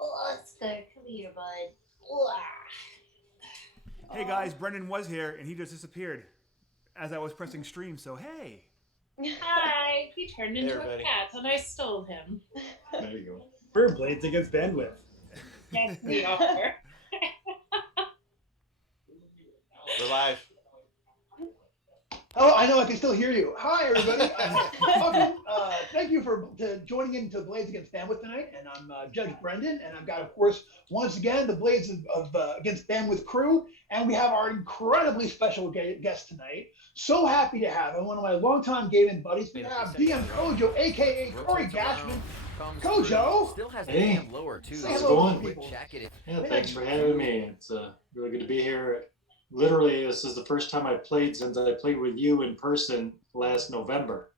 Oscar, come here, bud. Hey guys, Brendan was here and he just disappeared as I was pressing stream. So hey. Hi. He turned into a cat, and I stole him. There you go. We're Blades Against Bandwidth. Yes, we are. We're live. Oh, I know I can still hear you. Hi, everybody. Welcome. Thank you for joining into Blades Against Bandwidth tonight. And I'm Judge Brendan. And I've got, of course, once again, the Blades of Against Bandwidth crew. And we have our incredibly special guest tonight. So happy to have him, one of my longtime gaming buddies. We have DM Kojo, a.k.a. Cory Gashman. Kojo. Hey, how's it going? Yeah, thanks for having me. It's really good to be here. Literally, this is the first time I played since I played with you in person last November.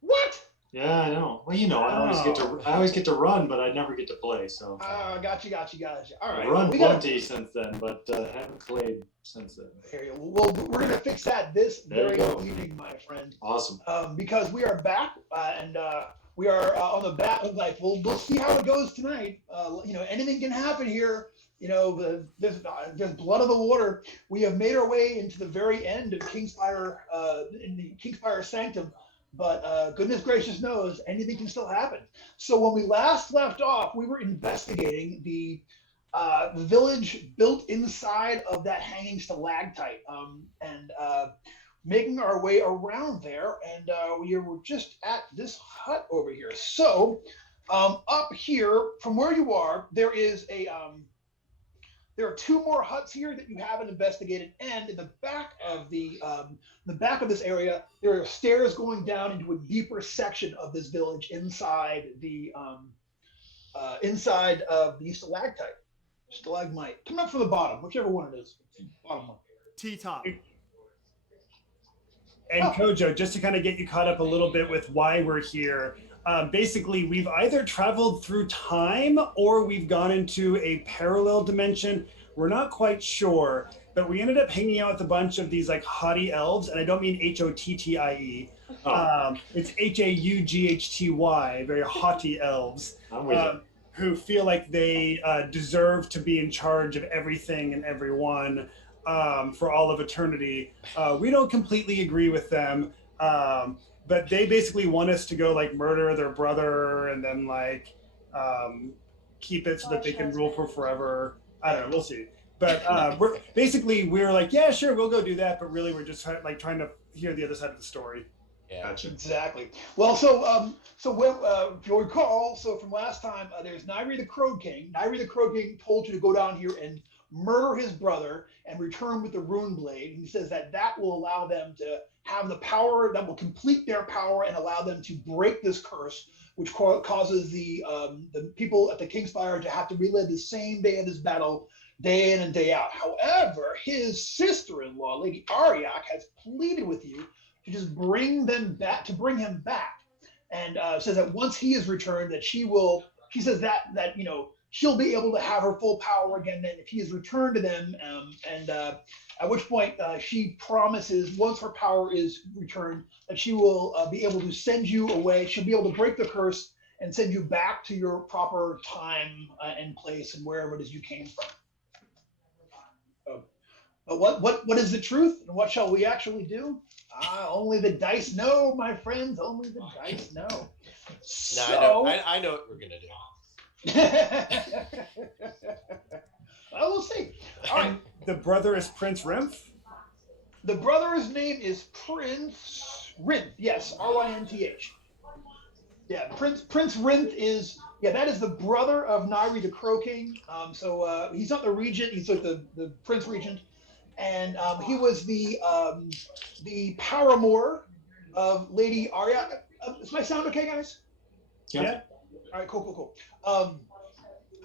What? Yeah, I know. Well, you know, I always get to run, but I never get to play. So. Gotcha. All right. I've run plenty since then, but haven't played since then. Well, we're gonna fix that this very evening, my friend. Awesome. Because we are back, and we are on the bat. Like, we'll see how it goes tonight. You know, anything can happen here. You know, there's blood of the water. We have made our way into the very end of Kingspire, in the Kingspire Sanctum, but goodness gracious knows anything can still happen. So when we last left off, we were investigating the village built inside of that hanging stalactite, and making our way around there, and we were just at this hut over here. So up here, from where you are, there is a there are two more huts here that you haven't investigated, and in the back of this area, there are stairs going down into a deeper section of this village inside of the stalagmite. Come up from the bottom, whichever one it is. Bottom one. T-top. And Kojo, just to kind of get you caught up a little bit with why we're here, basically we've either traveled through time or we've gone into a parallel dimension. We're not quite sure, but we ended up hanging out with a bunch of these like haughty elves, and I don't mean H-O-T-T-I-E. It's H-A-U-G-H-T-Y, very haughty elves, who feel like they deserve to be in charge of everything and everyone for all of eternity. We don't completely agree with them. But they basically want us to go like murder their brother and then like keep it so that they can rule for forever. I don't know, we'll see. But we're like, yeah, sure, we'll go do that. But really, we're just trying to hear the other side of the story. Yeah, gotcha. Exactly. Well, so if you'll recall, so from last time, there's Nairi the Crow King. Nairi the Crow King told you to go down here and murder his brother and return with the rune blade. And he says that will allow them to have the power that will complete their power and allow them to break this curse, which causes the people at the Kingspire to have to relive the same day of this battle day in and day out. However, his sister-in-law, Lady Ariak, has pleaded with you to just bring him back, and says that once he is returned, that she says that you know, she'll be able to have her full power again then if he is returned to them, and at which point she promises once her power is returned that she will be able to send you away. She'll be able to break the curse and send you back to your proper time and place and wherever it is you came from. But what is the truth and what shall we actually do? Only the dice know, my friends. Only the dice know. I know what we're gonna do. Well, we'll see. All right. The brother is Prince Rinth? The brother's name is Prince Rinth. Yes, R-Y-N-T-H. Yeah, Prince Rinth is, that is the brother of Nairi the Crow King. So he's not the regent, he's like the Prince Regent. And he was the paramour of Lady Arya. Does my sound okay, guys? Yeah. All right, cool.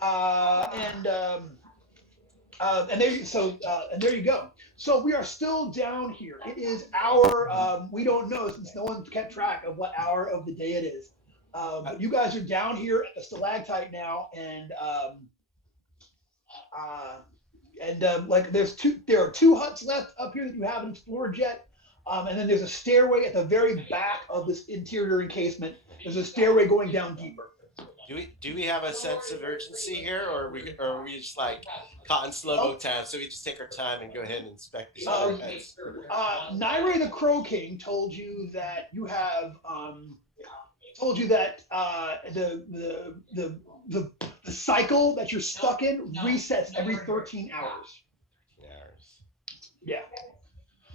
And there you go. So we are still down here. It is hour. We don't know since no one kept track of what hour of the day it is. But you guys are down here at the stalactite now, and there are two huts left up here that you haven't explored yet. And then there's a stairway at the very back of this interior encasement. There's a stairway going down deeper. Do we have a sense of urgency here, or are we just like caught in slow-mo time, so we just take our time and go ahead and inspect these other heads? Nairi the Crow King told you that you have the cycle that you're stuck in resets every 13 hours. Yeah.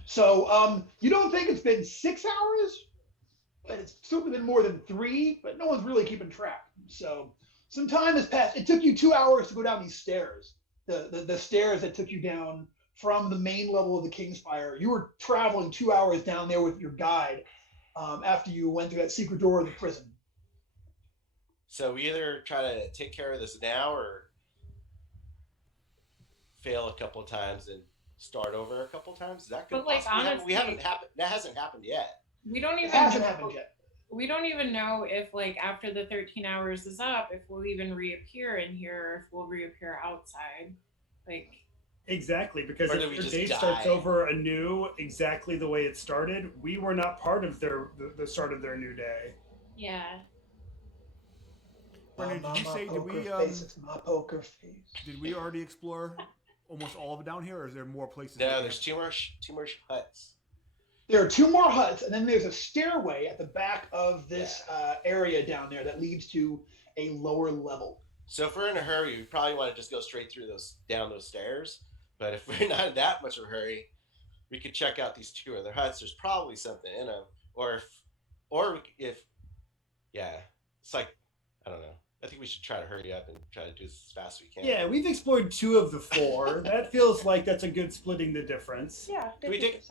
So you don't think it's been 6 hours, but it's certainly been more than 3. But no one's really keeping track. So some time has passed. It took you 2 hours to go down these stairs. The stairs that took you down from the main level of the Kingspire. You were traveling 2 hours down there with your guide after you went through that secret door of the prison. So we either try to take care of this now or fail a couple of times and start over a couple of times. Is that good? But like honestly, we haven't happened. That hasn't happened yet. We don't even. It hasn't happened yet. We don't even know if like after the 13 hours is up, if we'll even reappear in here, or if we'll reappear outside. Like exactly, because Or if do we their just day die? starts over anew exactly the way it started, we were not part of the start of their new day. yeah. Brendan, did you say It's my poker face. did we already explore almost all of it down here, or is there more places? No, there's two more huts. There are 2 more huts, and then there's a stairway at the back of this area down there that leads to a lower level. So if we're in a hurry, we probably want to just go straight through down those stairs. But if we're not in that much of a hurry, we could check out these 2 other huts. There's probably something in them, it's like, I don't know. I think we should try to hurry up and try to do this as fast as we can. Yeah, we've explored 2 of the 4. That feels like that's a good splitting the difference. Yeah, 50%. Can we take-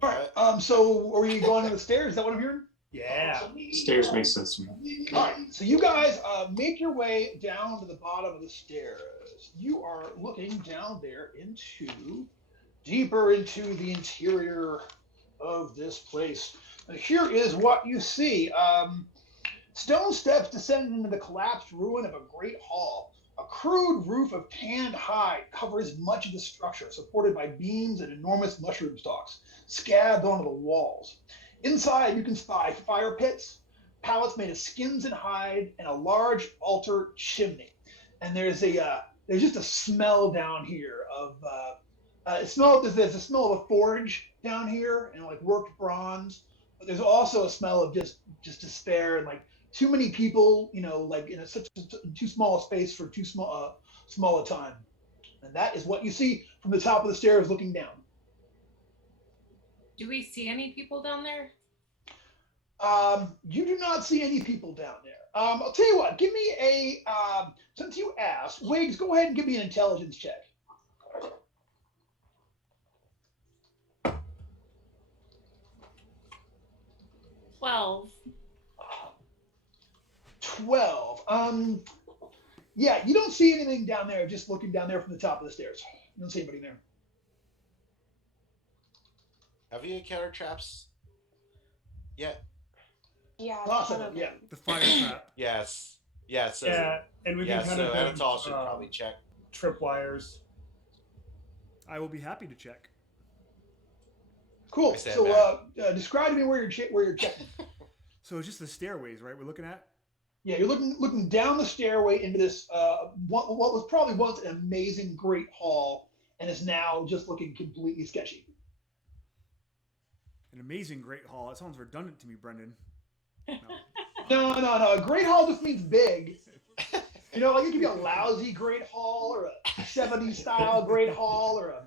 All right. So are you going to the stairs? Is that what I'm hearing? Yeah. Stairs make sense to me. All right. So you guys make your way down to the bottom of the stairs. You are looking down there deeper into the interior of this place. Now, here is what you see. Stone steps descend into the collapsed ruin of a great hall. A crude roof of tanned hide covers much of the structure, supported by beams and enormous mushroom stalks scabbed onto the walls. Inside, you can spy fire pits, pallets made of skins and hide, and a large altar chimney. And there's just a smell down here of there's a smell of a forge down here and like worked bronze. But there's also a smell of just despair and like too many people, like in such too small a space for too small a time. And that is what you see from the top of the stairs looking down. Do we see any people down there? You do not see any people down there. I'll tell you what, give me a, since you asked, Wiggs, go ahead and give me an intelligence check. 12. 12. Yeah, you don't see anything down there, just looking down there from the top of the stairs. You don't see anybody there. Have you encountered traps yet? Yeah, Lots ton of of them, yeah. them. The fire trap. Yes. Yeah, it says Yeah, and we've yeah, been so kind of Anatol should probably check. tripwires. I will be happy to check. Cool. I stand So describe to me where you're checking. So it's just the stairways, right? We're looking at. Yeah, you're looking down the stairway into this what was probably once an amazing great hall and is now just looking completely sketchy. An amazing great hall. That sounds redundant to me, Brendan. No. A great hall just means big. Like it could be a lousy great hall or a 70s style great hall or a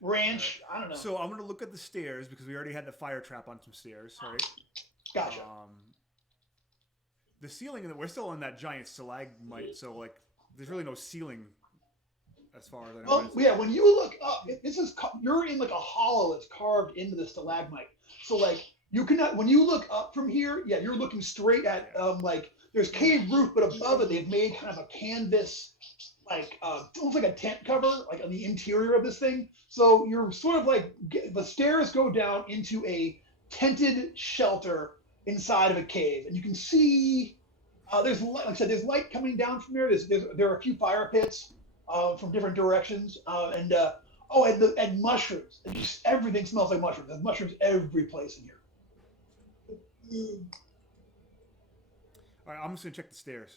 ranch. I don't know. So I'm going to look at the stairs because we already had the fire trap on some stairs, right? Gotcha. The ceiling, we're still on that giant stalagmite, so like there's really no ceiling as far as I know. Well, yeah, when you look up, you're in like a hollow that's carved into the stalagmite. So like you cannot, when you look up from here, yeah, you're looking straight at like there's cave roof, but above it they've made kind of a canvas, like almost like a tent cover, like on the interior of this thing. So you're sort of like the stairs go down into a tented shelter inside of a cave, and you can see there's like I said, there's light coming down from there. There are a few fire pits from different directions, and mushrooms. And just everything smells like mushrooms. There's mushrooms every place in here. All right, I'm just gonna check the stairs.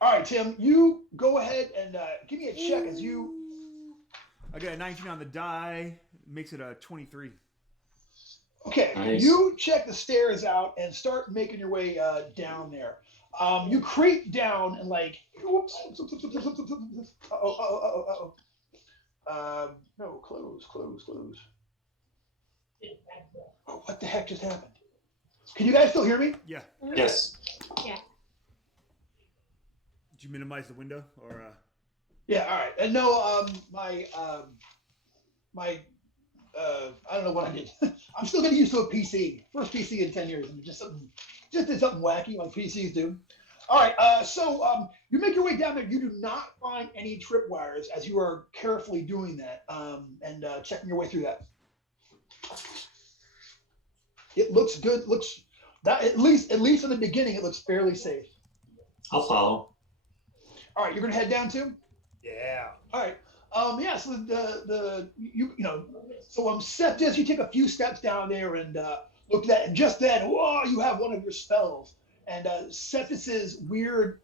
All right, Tim, you go ahead and give me a check as you. I got a 19 on the die. Makes it a 23. Okay, Nice. you check the stairs out and start making your way down there. You creep down and like, whoops. No, close. Oh, what the heck just happened? Can you guys still hear me? Yeah. Yes. Yeah. Did you minimize the window or? Yeah. All right. And no, my I don't know what I did. I'm still getting used to a PC. First PC in 10 years, and just did something wacky like PCs do. All right. So you make your way down there. You do not find any tripwires as you are carefully doing that and checking your way through that. It looks good. Looks that at least in the beginning, it looks fairly safe. I'll follow. All right. You're gonna head down too. Yeah. All right. Yeah. So Septis, you take a few steps down there and look at that, and just then, whoa, you have one of your spells, and Septis's weird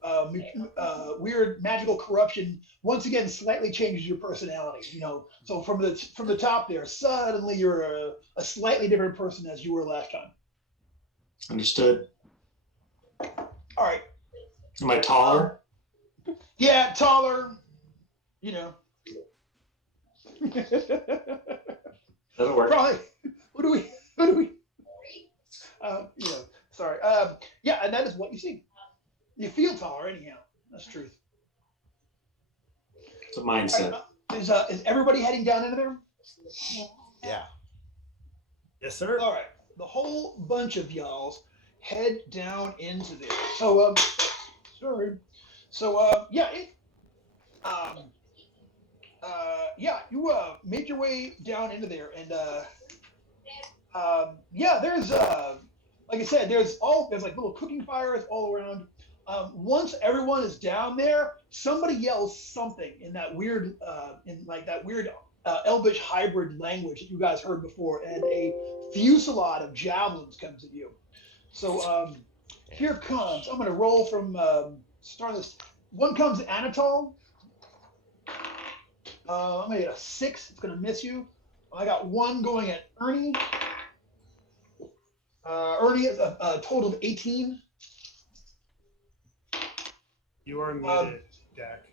magical corruption once again slightly changes your personality. You know, so from the top there, suddenly you're a slightly different person as you were last time. Understood. All right. Am I taller? Yeah, taller. You know. That'll work. Probably. What do we? Sorry. Yeah, and that is what you see. You feel taller, anyhow. That's the truth. It's a mindset. Is everybody heading down into there? Yeah. Yes, sir. All right. The whole bunch of y'all head down into there. So, sorry. So, you make your way down into there, and there's like I said, there's like little cooking fires all around. Once everyone is down there, somebody yells something in that weird Elvish hybrid language that you guys heard before, and a fusillade of javelins comes at you. So here comes. I'm going to roll from start this. One comes Anatol. I'm going to get a 6. It's going to miss you. I got one going at Ernie. Ernie is a total of 18. You are muted, Dak.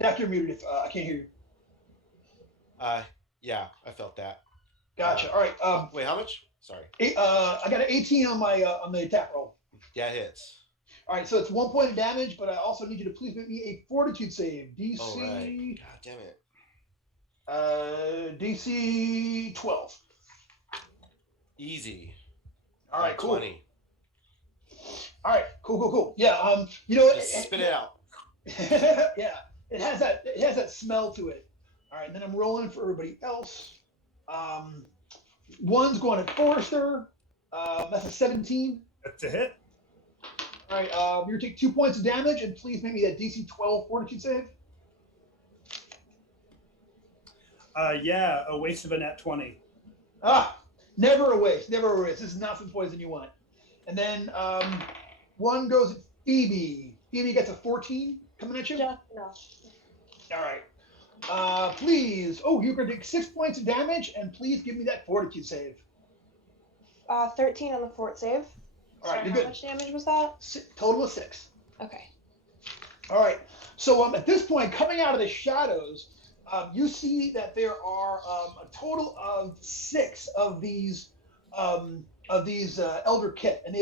Dak, you're muted. If I can't hear you. Yeah, I felt that. Gotcha. All right. Wait, how much? Sorry. I got an 18 on the attack roll. Yeah, it hits. All right, so it's 1 point of damage, but I also need you to please make me a Fortitude save. DC. Oh, right. God damn it. DC 12. Easy. All right, cool. 20. All right, cool. Yeah, Just spit it out. yeah, it has that smell to it. All right, and then I'm rolling for everybody else. One's going at Forrester. That's a 17. That's a hit. All right, you're gonna take 2 points of damage, and please make me that DC 12 Fortitude save. Yeah, a waste of a nat 20. Never a waste. This is not some poison you want. And then one goes at Phoebe. Phoebe gets a 14 coming at you. No. All right. Please. Oh, you're going to take 6 points of damage, and please give me that Fortitude save. 13 on the fort save. All right, Sorry, you're how good. much damage was that? Total of 6. Okay. All right. So at this point, coming out of the shadows, you see that there are a total of 6 of these elder kit, and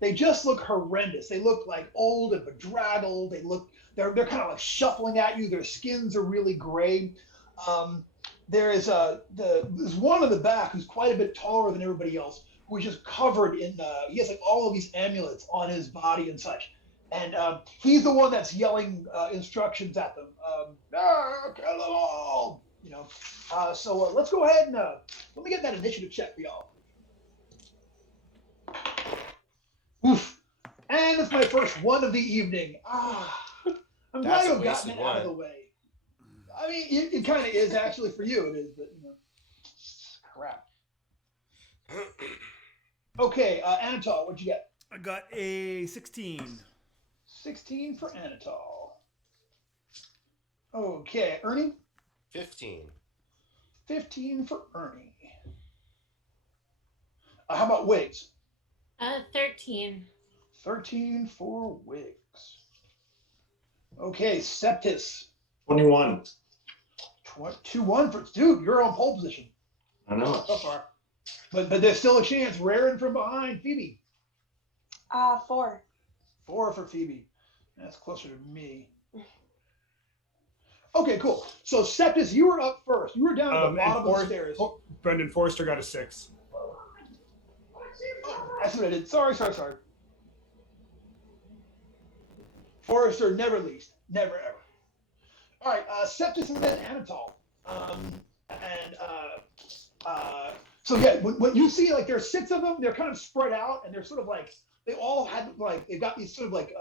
they just look horrendous. They look like old and bedraggled. They're kind of like shuffling at you. Their skins are really gray. There's one in the back who's quite a bit taller than everybody else, who is just covered in he has like all of these amulets on his body and such. And he's the one that's yelling instructions at them. Kill them all! You know. So let's go ahead and let me get that initiative check for y'all. Oof! And it's my first one of the evening. I'm glad to have gotten it out of the way. I mean, it kind of is actually for you. It is, but crap. Okay, Anatol, what'd you get? I got a 16. 16 for Anatol. Okay, Ernie? 15. 15 for Ernie. How about Wiggs? 13. 13 for Wiggs. Okay, Septis. 21. 2-1 for... Dude, you're on pole position I know. so far. But there's still a chance. Raring from behind. Phoebe. 4. 4 for Phoebe. That's closer to me. Okay, cool. So, Septis, you were up first. You were down at the bottom of the stairs. Brendan Forrester got a 6. Oh, that's what I did. Sorry. Forrester never least. Never, ever. All right, Septis and then Anatol. So, yeah, when you see, like, there's 6 of them, they're kind of spread out, and they're sort of like, they all had, like, they've got these sort of, like,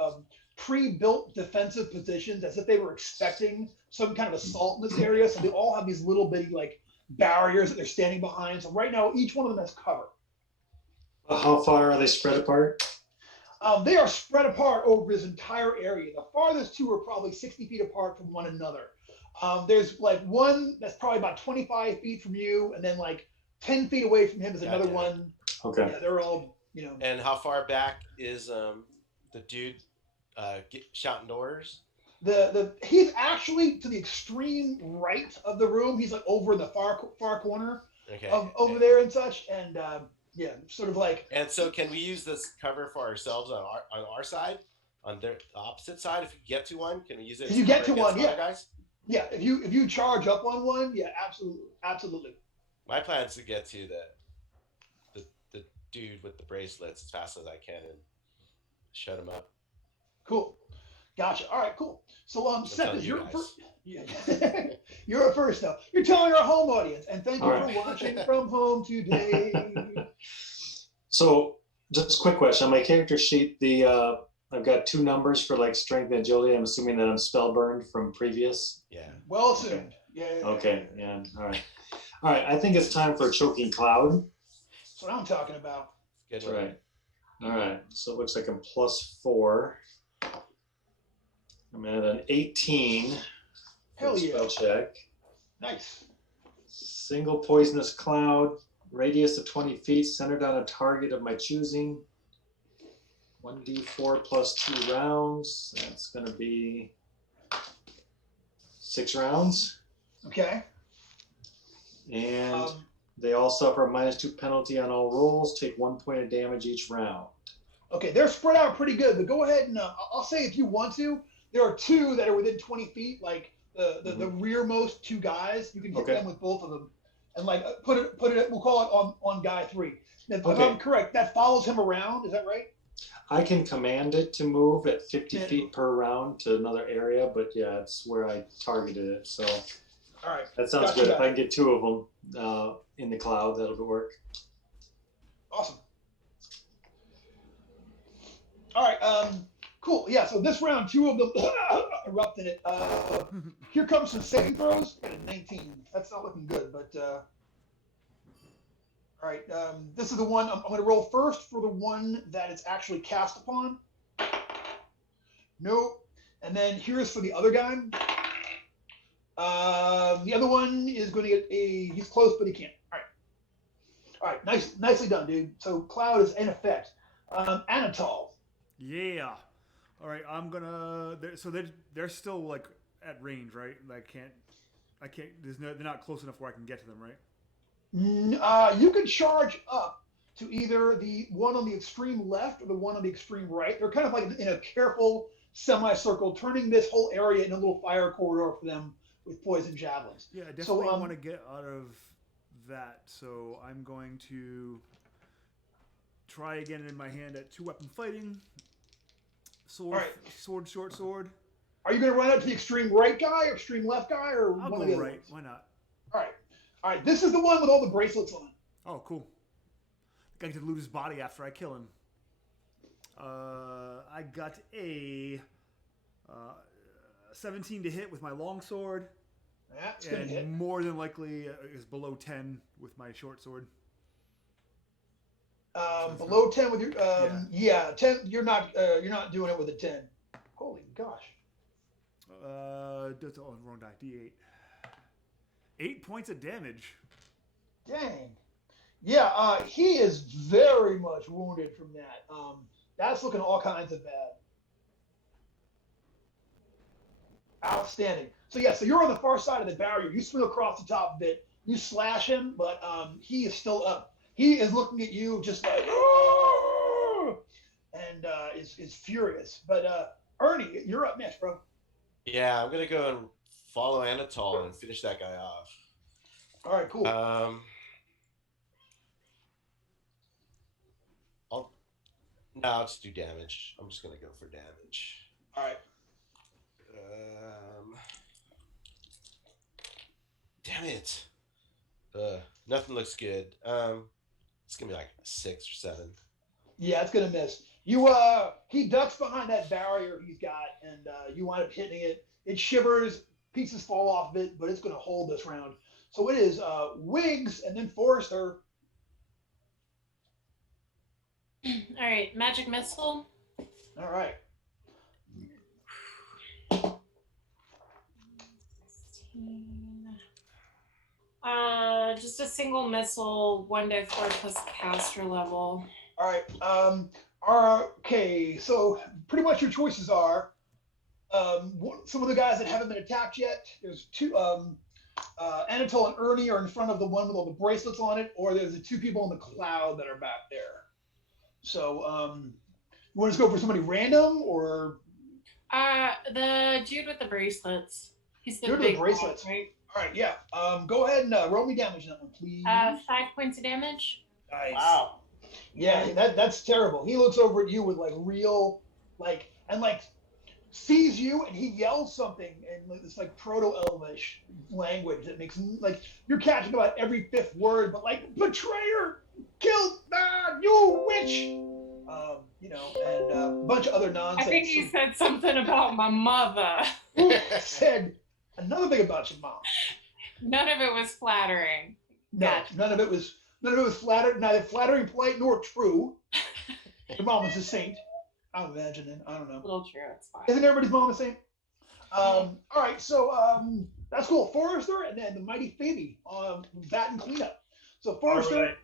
pre-built defensive positions as if they were expecting some kind of assault in this area. So they all have these little bitty, like, barriers that they're standing behind. So right now, each one of them has cover. How far are they spread apart? They are spread apart over this entire area. The farthest two are probably 60 feet apart from one another. There's like one that's probably about 25 feet from you, and then like 10 feet away from him is another one. Okay. Yeah, they're all, you know. And how far back is the dude shouting orders? He's actually to the extreme right of the room. He's like over in the far corner of over there and such. And yeah, sort of like. And so, can we use this cover for ourselves on our side, on the opposite side? If we get to one, can we use it? If you get to one, yeah, guys. Yeah, if you charge up on one, yeah, absolutely. My plan is to get to the dude with the bracelets as fast as I can and shut him up. Cool, gotcha. All right, cool. So Septis, you're first. Yeah. You're first though. You're telling our home audience, and thank you for watching from home today. So, just a quick question. On my character sheet, I've got 2 numbers for like strength and agility. I'm assuming that I'm spellburned from previous. Yeah. Well assumed. Yeah. Okay. Yeah. All right. All right. I think it's time for Choking Cloud. That's what I'm talking about. Good. Right. All right. So it looks like I'm +4. I'm at an 18. Hell yeah. Spell check. Nice. Single poisonous cloud, radius of 20 feet, centered on a target of my choosing. 1d4 plus 2 rounds. That's going to be 6 rounds. Okay. And they all suffer a -2 penalty on all rolls. Take 1 point of damage each round. Okay, they're spread out pretty good, but go ahead and I'll say if you want to, there are 2 that are within 20 feet, like the rearmost 2 guys. You can hit them with both of them, and like put it. We'll call it on guy 3. If I'm correct, that follows him around. Is that right? I can command it to move at 50 feet per round to another area, but yeah, it's where I targeted it. So all right, that sounds good. If I can get 2 of them in the cloud, that'll work. Awesome. All right, cool. Yeah, so this round, 2 of them erupted it. Here comes some saving throws. Got a 19. That's not looking good, but all right. This is the one I'm going to roll first for the one that it's actually cast upon. Nope. And then here's for the other guy. The other one is going to get he's close, but he can't. All right. Nicely done, dude. So Cloud is in effect. Anatol. Yeah. All right. I'm gonna. They're still like at range, right? I can't. They're not close enough where I can get to them, right? You can charge up to either the one on the extreme left or the one on the extreme right. They're kind of like in a careful semicircle, turning this whole area in a little fire corridor for them with poison javelins. Yeah, I definitely want to get out of that. So I'm going to try again in my hand at 2-weapon fighting. Sword, sword, short sword. Are you going to run out to the extreme right guy or extreme left guy, or I'll one go of the other right. ones? Why not? All right. This is the one with all the bracelets on. Oh, cool. I get to loot his body after I kill him. I got a 17 to hit with my longsword. That's going to hit. More than likely is below 10 with my short sword. Below 10 with your 10. You're not doing it with a 10. Holy gosh. Wrong die. D8. 8 points of damage. Dang. Yeah, he is very much wounded from that. That's looking all kinds of bad. Outstanding. So you're on the far side of the barrier. You swing across the top of it. You slash him, but he is still up. He is looking at you just like, and is furious. But Ernie, you're up next, bro. Yeah, I'm gonna go and follow Anatol and finish that guy off. All right, cool. I'll just do damage. I'm just gonna go for damage. All right. Damn it. Nothing looks good. It's gonna be like 6 or 7. Yeah, it's gonna miss. He ducks behind that barrier he's got, and you wind up hitting it. It shivers, pieces fall off of it, but it's gonna hold this round. So it is Wiggs and then Forrester. All right, magic missile. All right. 16. Just a single missile, 1d4 plus caster level. All right. Okay. So pretty much your choices are some of the guys that haven't been attacked yet. There's two. Anatol and Ernie are in front of the one with all the bracelets on it, or there's the 2 people in the cloud that are back there. So, you want to go for somebody random or? The dude with the bracelets. He's the dude big with the bracelets, guy, right? All right, yeah. Go ahead and roll me damage on that one, please. 5 points of damage. Nice. Wow. Yeah, that's terrible. He looks over at you with real, sees you and he yells something in this Proto-Elvish language that makes you're catching about every 5th word, but betrayer, killed, you witch, and a bunch of other nonsense. I think he said something about my mother. Said another thing about your mom. None of it was flattering. No, Gotcha. none of it was flattering, neither flattering, polite, nor true. Your mom was a saint. I'm imagining. I don't know. A little true. It's fine. Isn't everybody's mom a saint? All right, so that's cool. Forrester and then the mighty Phoebe on bat and cleanup. So Forrester. Right.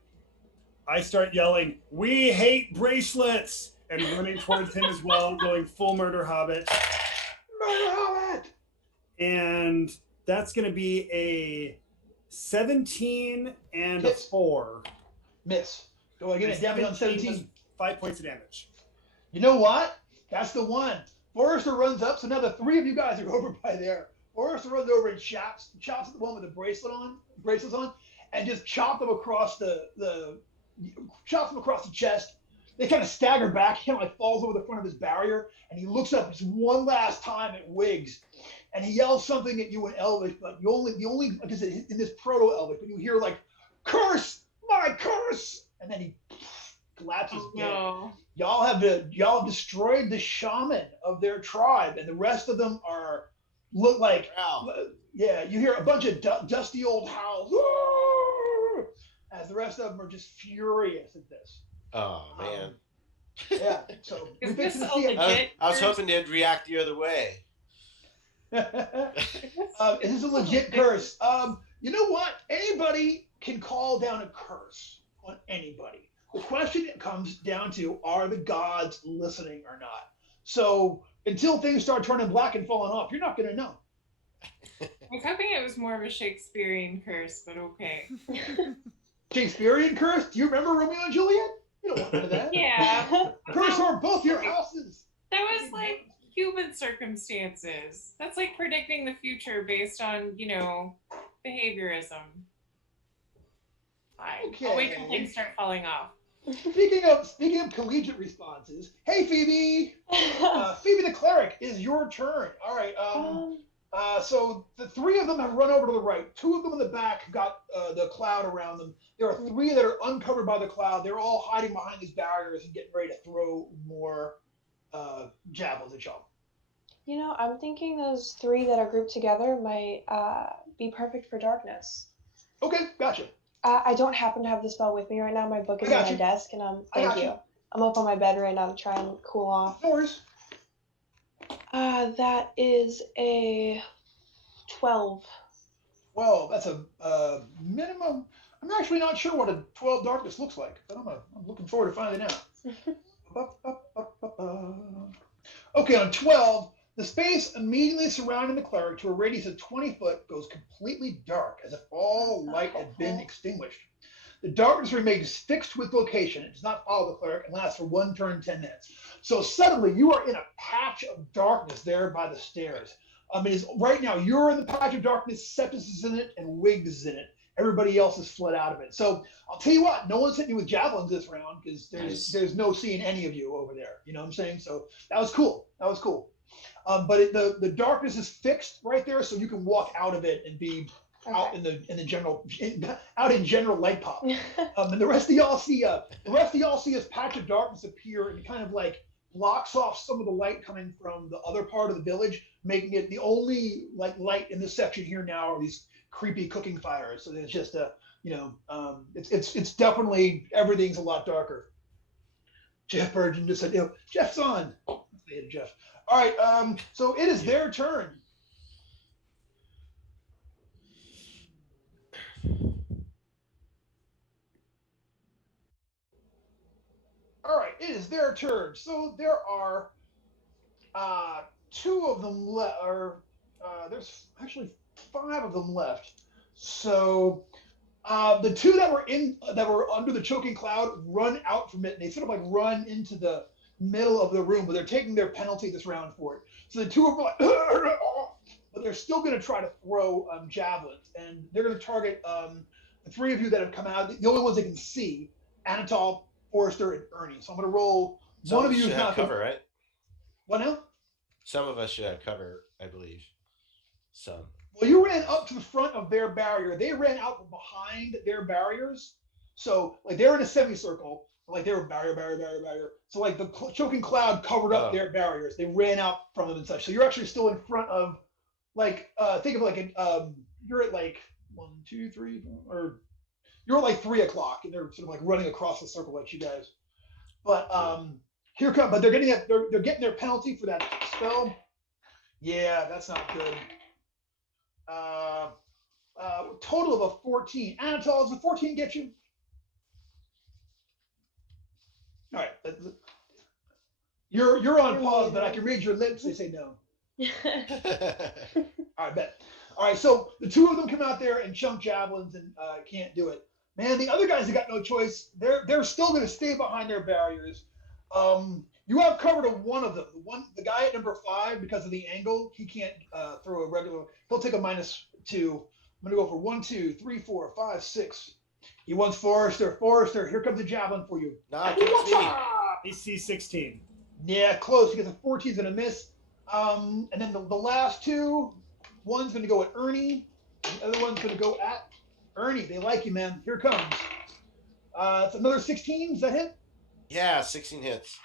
I start yelling, "We hate bracelets!" and running towards him as well, going full murder hobbit. Murder hobbit! And that's going to be a 17 and Miss. a 4. Miss. Go again. It damage on 17. 5 points of damage. You know what? That's the one. Forrester runs up, so now the 3 of you guys are over by there. Forrester runs over and chops at the one with the bracelets on, and just chops them across the chest. They kind of stagger back. He falls over the front of his barrier, and he looks up just one last time at Wiggs, and he yells something at you in Elvish, but the only like I said in this Proto-Elvish, but you hear "Curse, my curse," and then he collapses dead. No. Y'all have destroyed the shaman of their tribe, and the rest of them look like you hear a bunch of dusty old howls as the rest of them are just furious at this. Oh man. Yeah. So Is this a legit? I was hoping they'd react the other way. Is this a legit curse? You know what? Anybody can call down a curse on anybody. The question comes down to, are the gods listening or not? So until things start turning black and falling off, you're not going to know. I was hoping it was more of a Shakespearean curse, but okay. Shakespearean curse? Do you remember Romeo and Juliet? You don't want none of that. Yeah. Curse over both your houses. That was human circumstances. That's predicting the future based on, behaviorism. Fine. Okay. I'll wait till things start falling off. Speaking of collegiate responses, hey Phoebe, Phoebe the cleric, is your turn. All right. So the 3 of them have run over to the right. 2 of them in the back got the cloud around them. There are 3 that are uncovered by the cloud. They're all hiding behind these barriers and getting ready to throw more javelins at y'all. I'm thinking those 3 that are grouped together might be perfect for darkness. Okay, gotcha. I don't happen to have the spell with me right now. My book is I on got my you. desk, and I got thank you. you. I'm up on my bed right now to try and cool off. No worries. That is a 12. 12. That's a minimum. I'm actually not sure what a 12 darkness looks like, but I'm looking forward to finding out. Okay, on 12, the space immediately surrounding the cleric to a radius of 20 foot goes completely dark, as if all light had been extinguished. The darkness remains fixed with location. It does not follow the cleric and lasts for 1 turn, 10 minutes. So suddenly you are in a patch of darkness there by the stairs. Right now you're in the patch of darkness, Septus is in it, and Wiggs is in it. Everybody else has fled out of it. So I'll tell you what, no one's hitting you with javelins this round because there's no seeing any of you over there. You know what I'm saying? So that was cool. But the darkness is fixed right there, so you can walk out of it and be out in the general light pop. And the rest of y'all see this patch of darkness appear and kind of like blocks off some of the light coming from the other part of the village, making it the only like light in this section here now are these creepy cooking fires. So it's just it's definitely, everything's a lot darker. Jeff Burgeon just said, Jeff's on. Jeff. All right, so it is their turn. All right, it is their turn. So there are 2 of them left, or there's actually 5 of them left. So the 2 that were under the choking cloud run out from it, and they sort of like run into the middle of the room, but they're taking their penalty this round for it. So the 2 of them are like, but they're still going to try to throw javelins, and they're going to target the 3 of you that have come out. The only ones they can see: Anatol, Forrester, and Ernie. So I'm going to roll. One of you should is have not cover, right? What now? Some of us should have cover, I believe. Some. Well, you ran up to the front of their barrier. They ran out from behind their barriers. So like they're in a semicircle. Like they were barrier. So like the choking cloud covered up their barriers. They ran out from them and such. So you're actually still in front of, like, think of like you're at like 1, 2, 3, or you're at like 3 o'clock, and they're sort of like running across the circle at you guys. But but they're getting their penalty for that spell. Yeah, that's not good. Total of a 14. Anatol, does the 14 get you? All right. You're on pause, but I can read your lips. They say no. All right, bet. All right, so the 2 of them come out there and chunk javelins and can't do it. Man, the other guys have got no choice. They're still going to stay behind their barriers. You have covered of one of them. The guy at number 5, because of the angle, he can't throw a regular. He'll take a -2. I'm going to go for 1, 2, 3, 4, 5, 6. He wants Forrester. Forrester, here comes a javelin for you. AC 16. Yeah, close. He gets a 14 and a miss. And then the last 2, one's going to go at Ernie. The other one's going to go at Ernie. They like you, man. Here it comes. It's another 16. Does that hit? Yeah, 16 hits.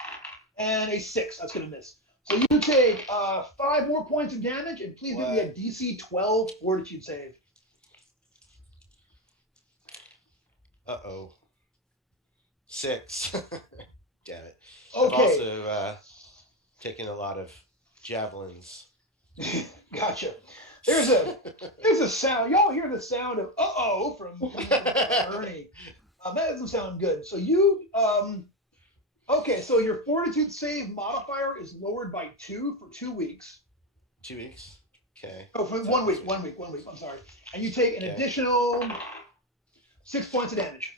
And a 6. That's going to miss. So you take 5 more points of damage, and please give me a DC 12 Fortitude save. Uh-oh. 6. Damn it. Okay. I've also taken a lot of javelins. Gotcha. There's a sound. Y'all hear the sound of uh-oh from Ernie. That doesn't sound good. So you okay, so your Fortitude save modifier is lowered by 2 for 2 weeks. 2 weeks? Okay. Oh, for 1 week. 1 week. I'm sorry. And you take an additional 6 points of damage.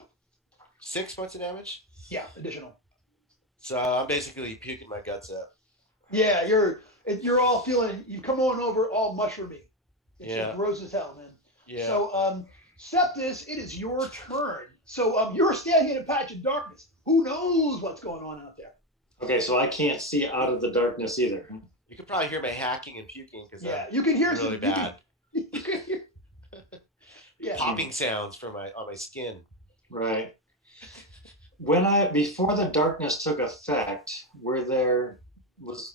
6 points of damage? Yeah, additional. So I'm basically puking my guts out. Yeah, you're all feeling. You come on over all mushroomy. It's just gross as hell, man. Yeah. So Septus, it is your turn. So you're standing in a patch of darkness. Who knows what's going on out there? Okay, so I can't see out of the darkness either. You can probably hear my hacking and puking because you can hear really bad. You can hear. Yeah. Popping sounds on my skin. Right. Before the darkness took effect, was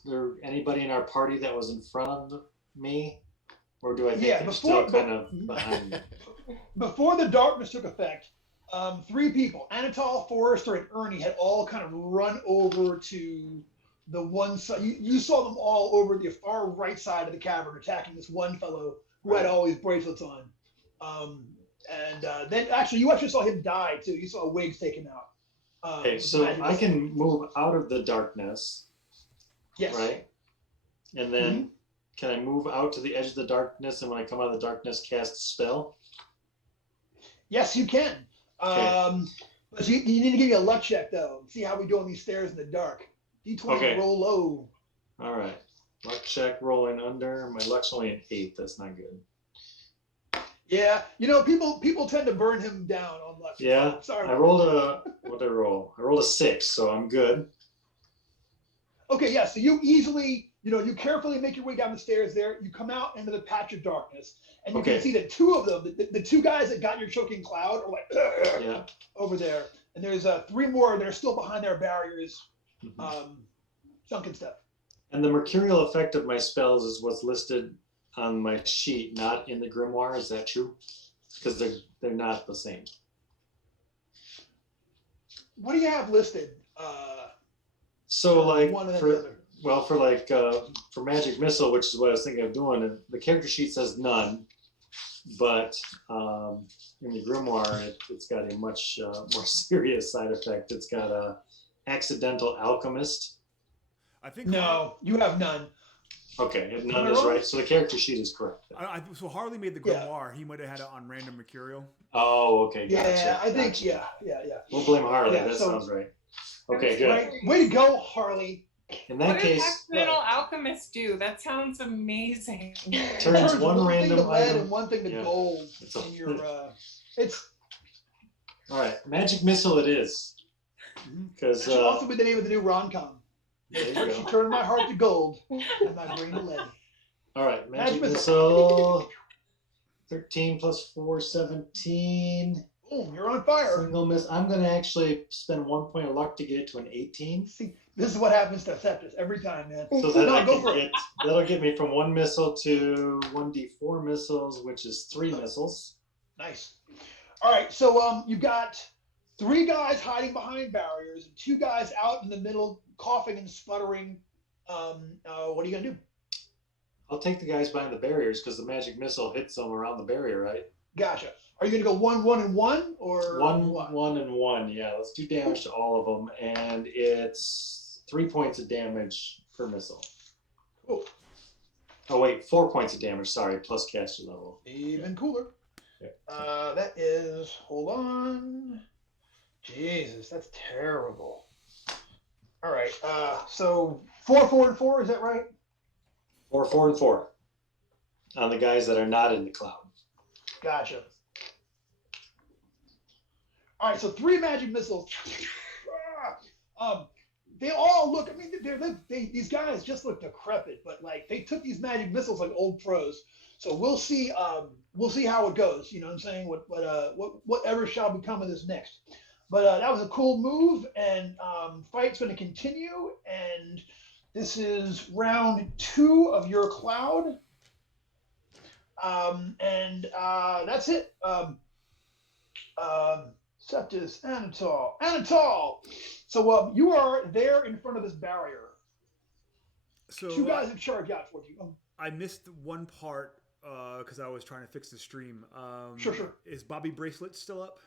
there anybody in our party that was in front of me, or do I think they're still kind of behind me? Before the darkness took effect, 3 people. Anatol, Forrester, and Ernie had all kind of run over to the one side. You saw them all over the far right side of the cavern attacking this one fellow who had all these bracelets on. Then actually, you actually saw him die too. You saw Wiggs taken out. Okay, so I can move out of the darkness. Yes. Right? And then can I move out to the edge of the darkness, and when I come out of the darkness, cast a spell? Yes, you can. Okay. But you need to give me a luck check, though. See how we do on these stairs in the dark. D20 roll low. All right. Luck check, rolling under. My luck's only an 8. That's not good. Yeah, people tend to burn him down on luck. Yeah. Sorry. I rolled what did I roll? I rolled a 6, so I'm good. Okay, yeah. So you easily, you carefully make your way down the stairs there. You come out into the patch of darkness, and you can see that 2 of them, the 2 guys that got your choking cloud, are like over there. And there's 3 more that are still behind their barriers, sunken stuff. And the mercurial effect of my spells is what's listed on my sheet, not in the grimoire. Is that true? Because they're not the same. What do you have listed? So like one and the other. for magic missile, which is what I was thinking of doing, the character sheet says none, but in the grimoire it's got a much more serious side effect. It's got a accidental alchemist. I think no, you have none. Okay, none is right. So the character sheet is correct. So Harley made the grimoire. He might have had it on random mercurial. Oh, okay. Gotcha. Yeah, I think. Yeah. We'll blame Harley. That sounds right. Okay, good. Right. Way to go, Harley. In that case, what does accidental alchemist do? That sounds amazing. Turns one thing to random lead item and one thing to gold in your. It's. All right, magic missile it is. Because that should also be the name of the new rom-com. She turned my heart to gold and my brain to lead. All right, magic missile. 13 plus 4, 17. Boom, you're on fire. Single miss. I'm going to actually spend 1 point of luck to get it to an 18. See, this is what happens to Septus every time, man. So that that'll get me from 1 missile to 1d4 missiles, which is 3 missiles. Nice. All right, so you've got 3 guys hiding behind barriers and 2 guys out in the middle coughing and sputtering. What are you going to do? I'll take the guys behind the barriers because the magic missile hits them around the barrier, right? Gotcha. Are you going to go 1, 1, and 1 or 1, and 1? Yeah, let's do damage to all of them, and it's 3 points of damage per missile. Cool. Oh wait, 4 points of damage. Sorry, plus caster level. Even cooler. Yeah. That is. Hold on. Jesus, that's terrible. All right. So 4, 4, and 4. Is that right? 4, 4, and 4 on the guys that are not in the cloud. Gotcha. All right, so 3 magic missiles. They all look. I mean, these guys just look decrepit, but like they took these magic missiles like old pros. So we'll see. We'll see how it goes. You know what I'm saying? Whatever shall become of this next. But that was a cool move, and fight's going to continue. And this is round 2 of your cloud. That's it. Septus, Anatol. So you are there in front of this barrier. So 2 guys have charged out for you. I missed one part because I was trying to fix the stream. Sure. Is Bobby Bracelet still up?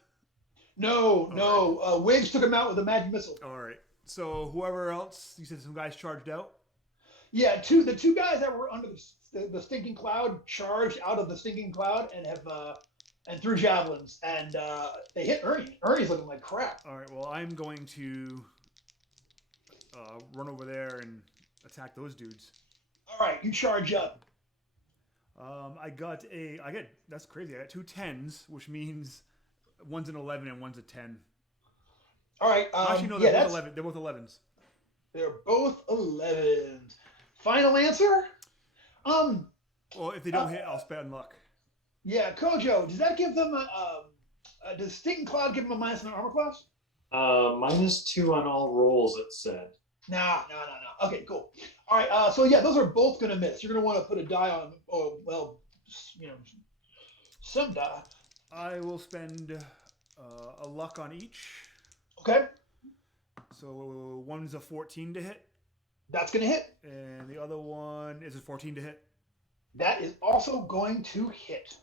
No. Wiggs took him out with a magic missile. All right. So whoever else, you said some guys charged out? Yeah, the 2 guys that were under the stinking cloud charged out of the stinking cloud and have and threw javelins, and they hit Ernie. Ernie's looking like crap. All right. Well, I'm going to run over there and attack those dudes. All right, you charge up. That's crazy. I got 2 10s, which means one's an 11 and one's a 10. All right. Actually, no, they're both 11. They're both 11s. They're both 11s. Final answer? Well, if they don't hit, I'll spend luck. Yeah, Kojo, does that give them does Stinking Cloud give them a -1 armor class? -2 on all rolls, it said. No. Okay, cool. All right, so yeah, those are both going to miss. You're going to want to put a die on, some die. I will spend A luck on each. Okay, So one's a 14 to hit, that's gonna hit. and the other one is a 14 to hit. That is also going to hit.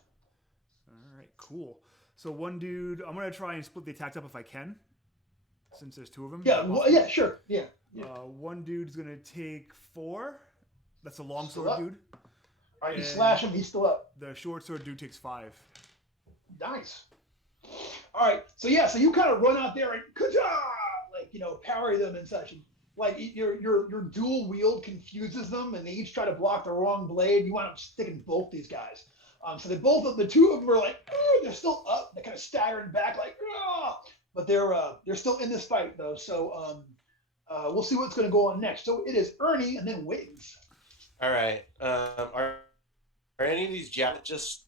All right, cool. So one dude, I'm gonna try and split the attacks up if I can, since there's two of them. Yeah, well, yeah, sure, yeah. One dude's gonna take 4. That's a Still longsword up. dude. All right, you And- slash him. He's still up. The short sword dude takes 5. Nice. All right, so you kind of run out there and like parry them and such. And, like your dual wield confuses them, and they each try to block the wrong blade. You wind up sticking both these guys. So the two of them are like, they're still up. They're kind of staggering back, like, but they're still in this fight though. So we'll see what's going to go on next. So it is Ernie and then Wiggs. All right. Are any of these jabs that just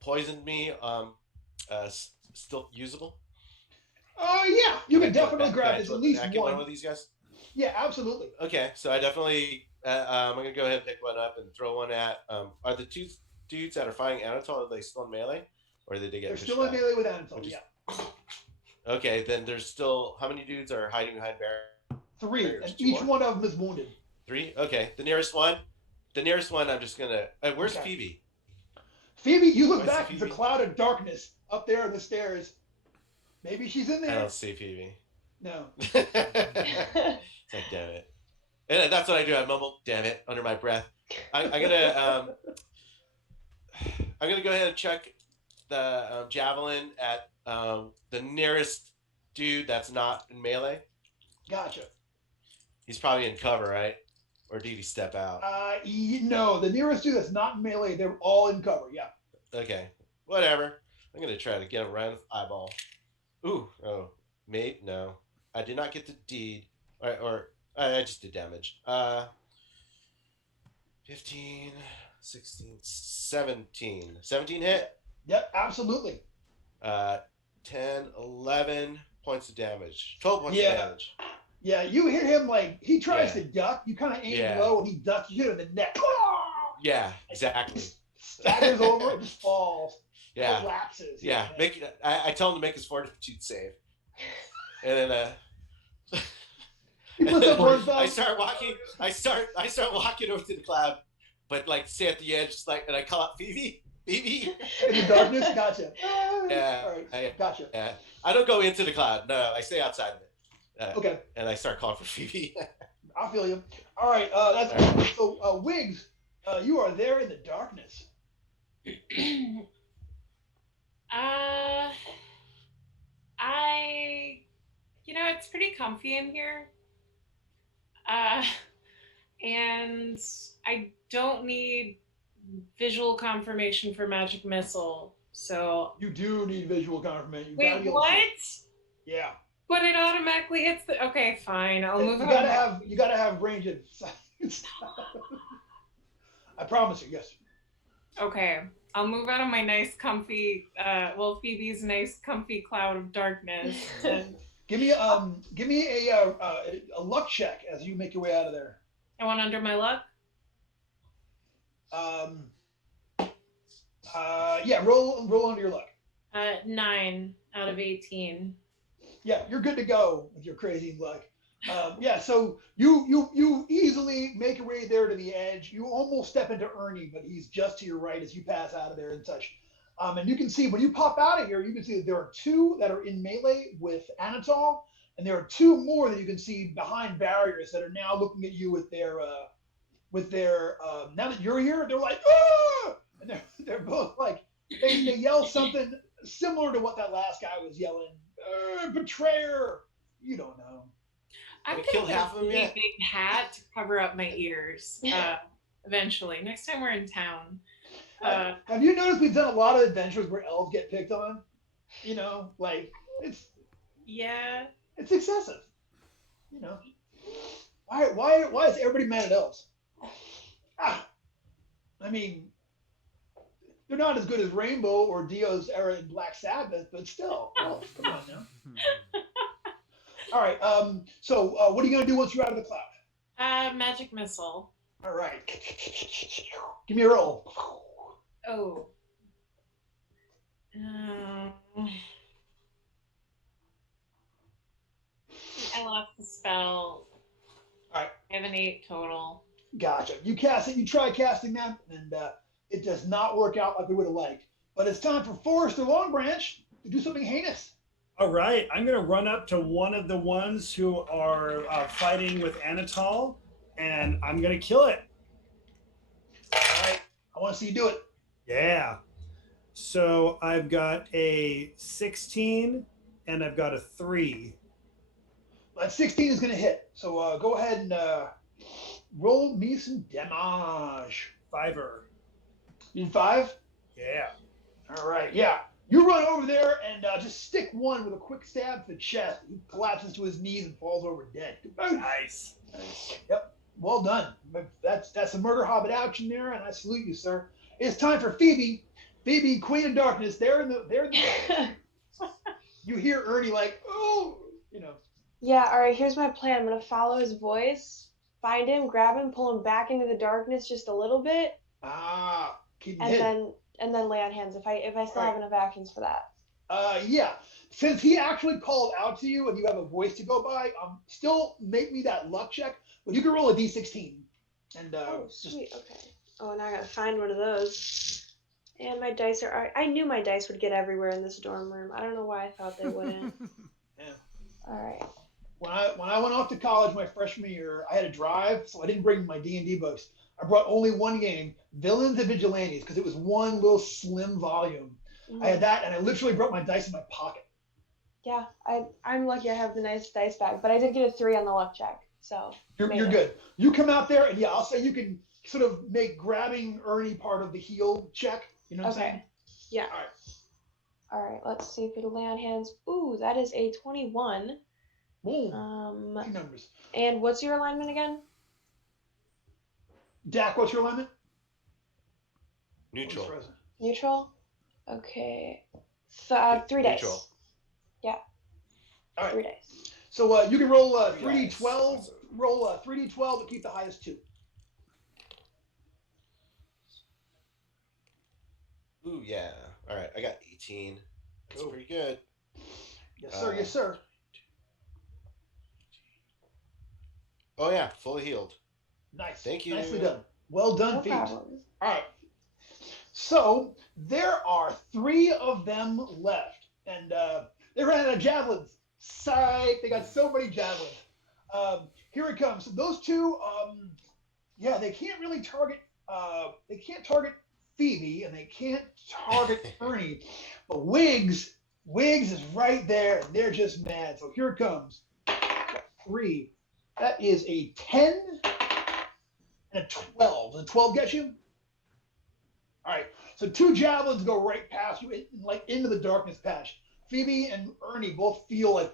poisoned me still usable? Yeah, you can I throw it definitely back- grab I this throw at it least back at one. one of these guys. Yeah, absolutely. Okay, so I definitely I'm gonna go ahead and pick one up and throw one at. Are the two dudes that are fighting Anatole, are they still in melee, or did they get? They're pushed still in back? melee with Anatole. Which is- Yeah, Okay, then there's still how many dudes are hiding behind Bear? 3, There's and 2 each more? one of them is wounded. 3. Okay, the nearest one. I'm just gonna. Where's Okay. Phoebe? Phoebe, you look Where's back. There's a Phoebe? cloud of darkness up there on the stairs. Maybe she's in I there. don't see Phoebe. No. It's like, damn it. And that's what I do. I mumble, damn it, under my breath. I'm gonna go ahead and check the javelin at the nearest dude that's not in melee. Gotcha. He's probably in cover, right? Or did he step out? No, the nearest dude that's not in melee, they're all in cover. Yeah. Okay, whatever. I'm gonna try to get him right in the eyeball. Ooh, oh, mate, no, I did not get the deed, or I just did damage. 15, 16, 17. 17 hit. Yep, absolutely. 10, 11 points of damage. 12 points Yeah. of damage. Yeah, you hit him like he tries Yeah. to duck. You kind of aim Yeah. low and he ducks. You hit him in the neck. Yeah, exactly. Staggers over and just falls. Yeah. Collapses. Yeah, I tell him to make his fortitude save. And then He puts up one thumb. I start walking over to the cloud, but like stay at the edge, just like, and I call out Phoebe. In the darkness. Gotcha. Yeah, All right. Gotcha. Yeah, I don't go into the cloud. No, I stay outside of it. Okay. And I start calling for Phoebe. I feel you. All right. That's so. Wiggs, you are there in the darkness. It's pretty comfy in here. And I don't need visual confirmation for magic missile. So You do need visual confirmation. You gotta wait, be able to- what? Yeah. But it automatically hits the. Okay, fine. I'll move You it gotta have range of sight. I promise you. Yes. Okay, I'll move out of my nice, comfy. Phoebe's nice, comfy cloud of darkness. And Give me a luck check as you make your way out of there. I want under my luck. Yeah, roll under your luck. 9 out of 18. Yeah, you're good to go with your crazy luck. Yeah, so you easily make your way there to the edge. You almost step into Ernie, but he's just to your right as you pass out of there and such. And you can see when you pop out of here, you can see that there are 2 that are in melee with Anatole, and there are 2 more that you can see behind barriers that are now looking at you with their now that you're here, they're like, ah! And they're both like they yell something similar to what that last guy was yelling. Betrayer. You don't know. I'm We gonna killed get half a of them really yet? big hat to cover up my ears. Eventually, next time we're in town. Have you noticed we've done a lot of adventures where elves get picked on? You know, like it's excessive. You know, why is everybody mad at elves? I mean, they're not as good as Rainbow or Dio's era in Black Sabbath, but still, elves, come on now. All right. So what are you gonna do once you're out of the cloud? Magic missile. All right. Give me a roll. Oh. 8 total. Gotcha. You cast it. You try casting that, and it does not work out like we would have liked. But it's time for Forrester Longbranch to do something heinous. All right, I'm going to run up to one of the ones who are fighting with Anatol, and I'm going to kill it. All right. I want to see you do it. Yeah. So I've got a 16, and I've got a 3. That 16 is going to hit. So go ahead and roll me some damage. 5-er. You did 5? Yeah. All right. Yeah. You run over there and just stick one with a quick stab to the chest. He collapses to his knees and falls over dead. Nice. Yep. Well done. That's a murder hobbit action there, and I salute you, sir. It's time for Phoebe. Phoebe, Queen of Darkness. They're in the You hear Ernie like, oh, you know. Yeah, all right, here's my plan. I'm going to follow his voice, find him, grab him, pull him back into the darkness just a little bit. Keep him hidden. And then lay on hands if I still have enough actions for that. Yeah. Since he actually called out to you and you have a voice to go by, still make me that luck check, but you can roll a d16. And sweet. Okay. Oh, now I gotta find one of those. And my dice are. I knew my dice would get everywhere in this dorm room. I don't know why I thought they wouldn't. Yeah. All right. When I went off to college my freshman year, I had a drive, so I didn't bring my D&D books. I brought only one game, Villains and Vigilantes, because it was one little slim volume. I had that, and I literally brought my dice in my pocket. Yeah, I'm lucky I have the nice dice bag, but I did get a 3 on the luck check, so. You're good. You come out there, and yeah, I'll say you can sort of make grabbing Ernie part of the heal check. You know what I'm saying? Yeah. All right, let's see if it'll lay on hands. Ooh, that is a 21. Boom. Two numbers. And what's your alignment again? Dak, what's your alignment? Neutral. Neutral? Okay. 3 dice. Neutral. Yeah. All right. 3 dice. So you can roll 3d12. Roll 3d12 to keep the highest 2. Ooh, yeah. All right, I got 18. That's pretty good. Yes, sir. Yes, sir. Oh, yeah, fully healed. Nice. Thank you. Nicely done. Well done, No Pete. problem. All right. So there are 3 of them left, and they ran out of javelins. Psych! They got so many javelins. Here it comes. So those 2, yeah, they can't really target. They can't target Phoebe, and they can't target Ernie. But Wiggs is right there, and they're just mad. So here it comes. 3. That is a 10 and a 12. Does a 12 get you? All right. So 2 javelins go right past you, like into the darkness patch. Phoebe and Ernie both feel like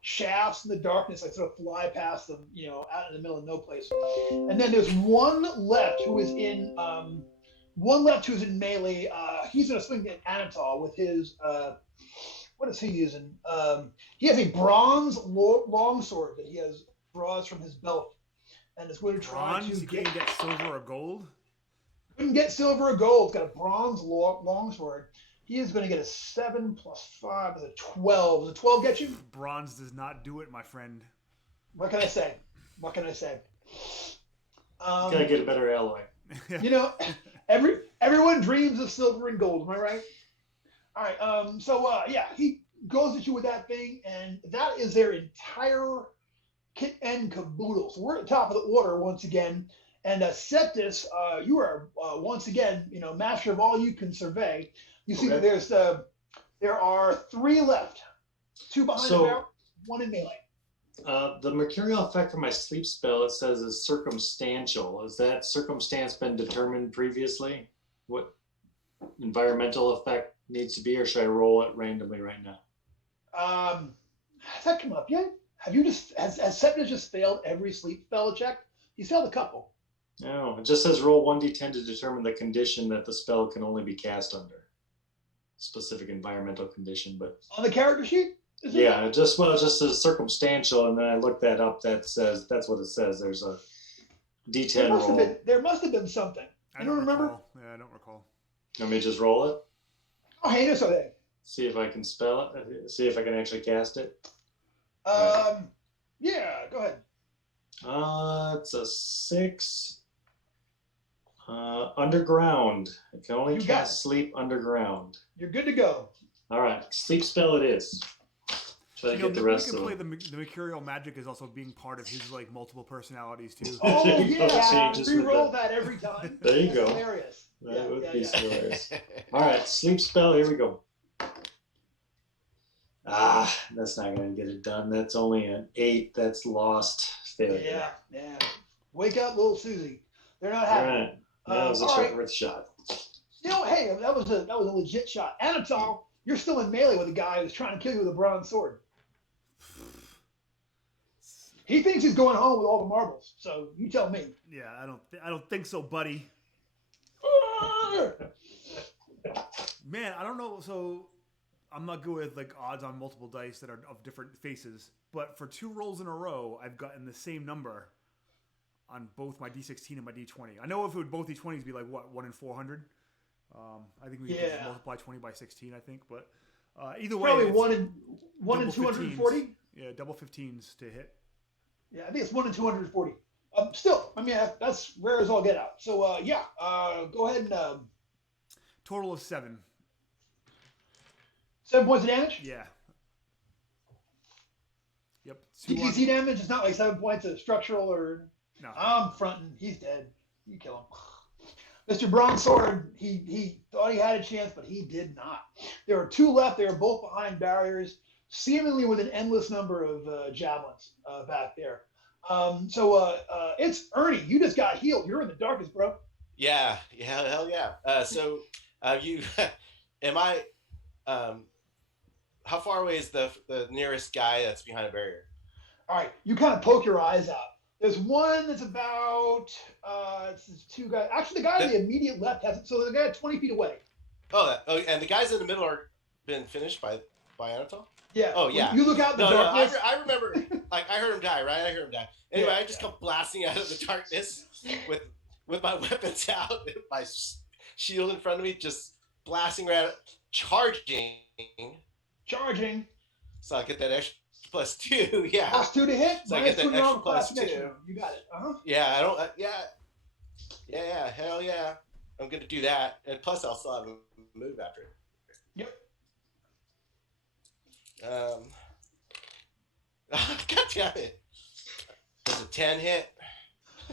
shafts in the darkness, like sort of fly past them, you know, out in the middle of no place. And then there's one left who's in melee. He's gonna swing at Anatol with his what is he using? He has a bronze longsword that he draws from his belt, and is going to try Bronze? to You can't get silver or gold? Couldn't get silver or gold. He's got a bronze longsword. He is going to get a 7 plus 5 is a 12. Does a 12 get you? Bronze does not do it, my friend. What can I say? What can I say? Gotta get a better alloy. You know, everyone dreams of silver and gold. Am I right? All right. So yeah, he goes at you with that thing, and that is their entire kit and caboodle. So we're at the top of the order once again. And Septis, you are once again, you know, master of all you can survey. You see that there are 3 left, 2 behind the barrel, 1 in melee. The mercurial effect for my sleep spell, it says, is circumstantial. Has that circumstance been determined previously? What environmental effect needs to be, or should I roll it randomly right now? Has that come up yet? Has Septis just failed every sleep spell check? He's failed a couple. No, it just says roll 1d10 to determine the condition that the spell can only be cast under. Specific environmental condition, but on the character sheet? It just says circumstantial, and then I looked that up. That's what it says. There's a D10 roll. There must have been something. I don't remember. Yeah, I don't recall. Let me just roll it. Oh, heinous are they? See if I can spell it. See if I can actually cast it. Yeah, go ahead. It's a 6. Underground. I can only You got cast sleep underground. You're good to go. All right, sleep spell it is. Try to get the maybe rest we can of play them. the mercurial magic as also being part of his like multiple personalities too. Oh yeah, Changes with re-roll the- that every time. There you That's go. Hilarious. That would yeah, be yeah. hilarious. All right, sleep spell. Here we go. That's not going to get it done. That's only an 8. That's lost. Failure. Yeah. Wake up, little Susie. They're not All happy. right. That was a all shot right. worth a shot. You know, hey, that was a legit shot. Anatol, you're still in melee with a guy who's trying to kill you with a bronze sword. He thinks he's going home with all the marbles. So you tell me. Yeah, I don't think so, buddy. Man, I don't know. So I'm not good with like odds on multiple dice that are of different faces. But for 2 rolls in a row, I've gotten the same number on both my D16 and my D20. I know if it would both D20s be like what 1 in 400. I think we could just multiply 20 by 16. I think, but either way, probably it's one in 240. 15s. Yeah, double 15s to hit. Yeah, I think it's 1 in 240. Still, I mean that's rare as all get out. So go ahead and Total of 7. 7 points of damage. Yeah. Yep. DPC damage is not like 7 points of structural or. No. I'm fronting. He's dead. You kill him. Mr. Bronzesword, he thought he had a chance, but he did not. There are 2 left. They are both behind barriers, seemingly with an endless number of javelins back there. It's Ernie. You just got healed. You're in the darkness, bro. Yeah, hell yeah. So you, am I? How far away is the nearest guy that's behind a barrier? All right, you kind of poke your eyes out. There's one that's about it's 2 guys. Actually, the guy on the immediate left hasn't. So the guy 20 feet away. Oh, and the guys in the middle are been finished by Anatol? Yeah. Oh yeah. You look out in the darkness. No, I remember. Like I heard him die, right? I heard him die. Anyway, I just come blasting out of the darkness with my weapons out, my shield in front of me, just blasting right, charging. So I get that extra +2. Yeah. +2 to hit. So I get that extra +2. You got it. Yeah, I don't. Yeah. Hell yeah. I'm gonna do that, and plus I'll still have a move after it. Yep. God damn it. Does a 10 hit?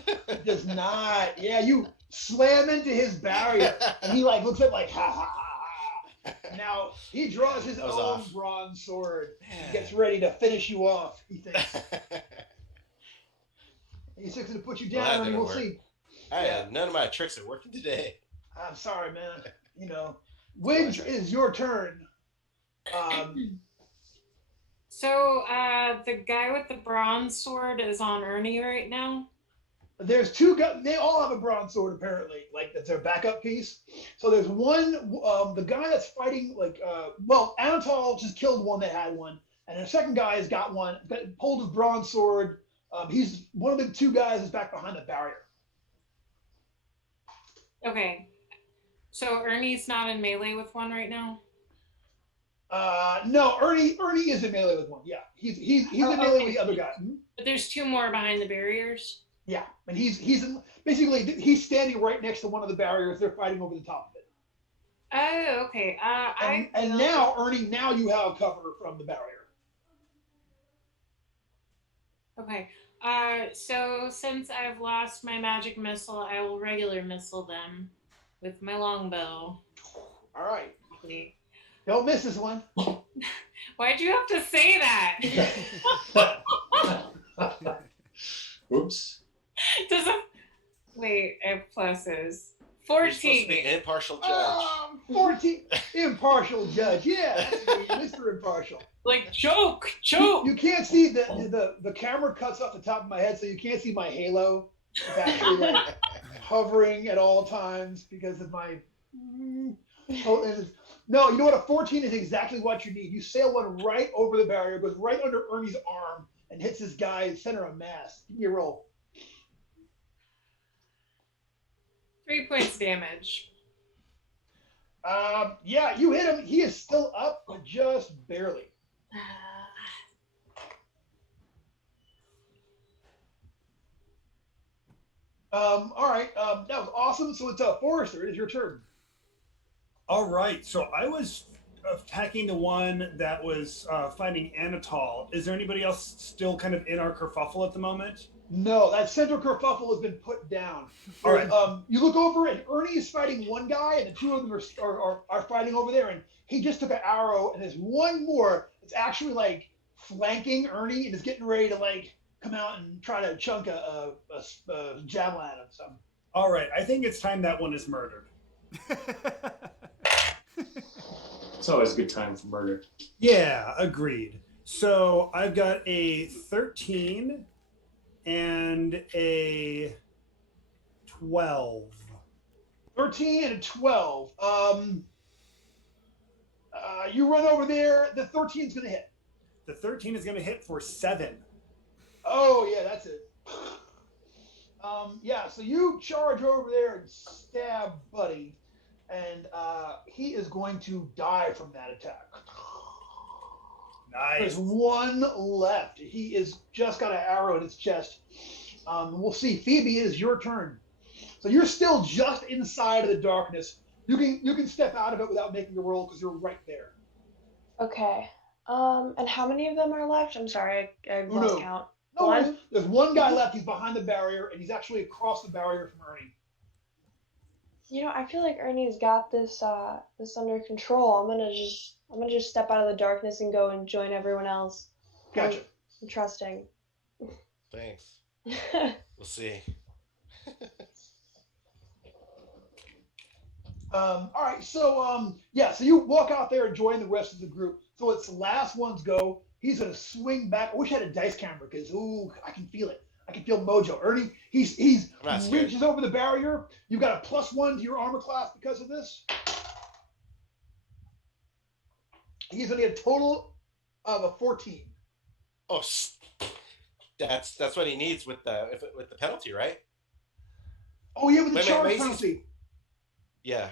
It does not. Yeah, you slam into his barrier, and he like looks at like ha ha ha. Now he draws his own bronze sword. He gets ready to finish you off. He thinks. He's fixing to put you down, and we'll see. None of my tricks are working today. I'm sorry, man. You know, Widge, is your turn. So the guy with the bronze sword is on Ernie right now. There's 2 guys. They all have a bronze sword apparently. Like that's their backup piece. So there's one. The guy that's fighting Anatol just killed one that had one, and the second guy has got one. Pulled his bronze sword. He's one of the 2 guys is back behind the barrier. Okay. So Ernie's not in melee with one right now? No, Ernie is in melee with one. Yeah, he's in melee with the other guy. But there's 2 more behind the barriers. Yeah, and he's basically he's standing right next to one of the barriers. They're fighting over the top of it. Oh, okay. And now Ernie, now you have cover from the barrier. Okay. So since I've lost my magic missile, I will regular missile them with my longbow. All right. Don't miss this one. Why'd you have to say that? Oops. Wait, I have pluses. You're supposed to 14. be impartial judge. 14. Impartial judge. Yeah, that's Mr. Impartial. Like choke. You can't see the camera cuts off the top of my head, so you can't see my halo. It's actually like hovering at all times because of my. No, you know what? A 14 is exactly what you need. You sail one right over the barrier, goes right under Ernie's arm, and hits this guy center of mass. Give me a roll. 3 points damage. Yeah, you hit him. He is still up, but just barely. All right. That was awesome. So it's Forrester. It is your turn. All right. So I was attacking the one that was fighting Anatol. Is there anybody else still kind of in our kerfuffle at the moment? No, that center kerfuffle has been put down. All right. You look over and Ernie is fighting one guy, and the two of them are fighting over there. And he just took an arrow, and there's one more that's actually like flanking Ernie and is getting ready to like come out and try to chunk a javelin at him. So. All right. I think it's time that one is murdered. It's always a good time for murder. Yeah, agreed. So I've got a 13 and a 12. 13 and a 12. You run over there. The 13 is going to hit. The 13 is going to hit for 7. Oh, yeah, that's it. Yeah, so you charge over there and stab Buddy, and he is going to die from that attack. Nice. There's one left. He is just got an arrow in his chest. We'll see. Phoebe, it is your turn. So you're still just inside of the darkness. You can step out of it without making a roll because you're right there. Okay. And how many of them are left? I'm sorry, I lost count. No, One? there's one guy left. He's behind the barrier, and he's actually across the barrier from Ernie. You know, I feel like Ernie's got this this under control. I'm gonna just step out of the darkness and go and join everyone else. Gotcha. I'm trusting. Thanks. We'll see. All right, so so you walk out there and join the rest of the group. So it's the last one's go. He's gonna swing back. I wish I had a dice camera because I can feel it. I can feel mojo. Ernie, he reaches over the barrier. You've got a +1 to your armor class because of this. He's gonna get a total of a 14. Oh, that's what he needs with the penalty, right? Oh yeah, with the Wait, charge wait, penalty. Yeah.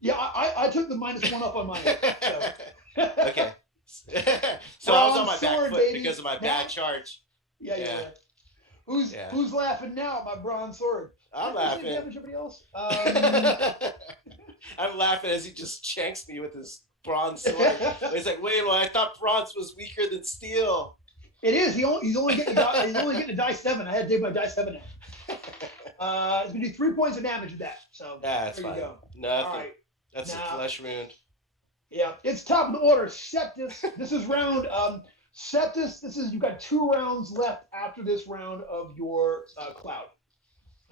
Yeah, I took the -1 up on mine. So. Okay. So I was on my sword, back foot baby. because of my bad charge. Yeah. Who's laughing now at my bronze sword? I'm Does it laughing. damage everybody else? I'm laughing as he just shanks me with his bronze sword. He's like, wait, well, I thought bronze was weaker than steel. It is. He's only getting a die 7. I had to take my die 7 out. It's gonna do 3 points of damage with that. So Yeah, that's there fine. you go. Nothing. All right. That's Now- a flesh wound. Yeah, it's top of the order. Septus. This is round. Septus. You've got 2 rounds left after this round of your cloud.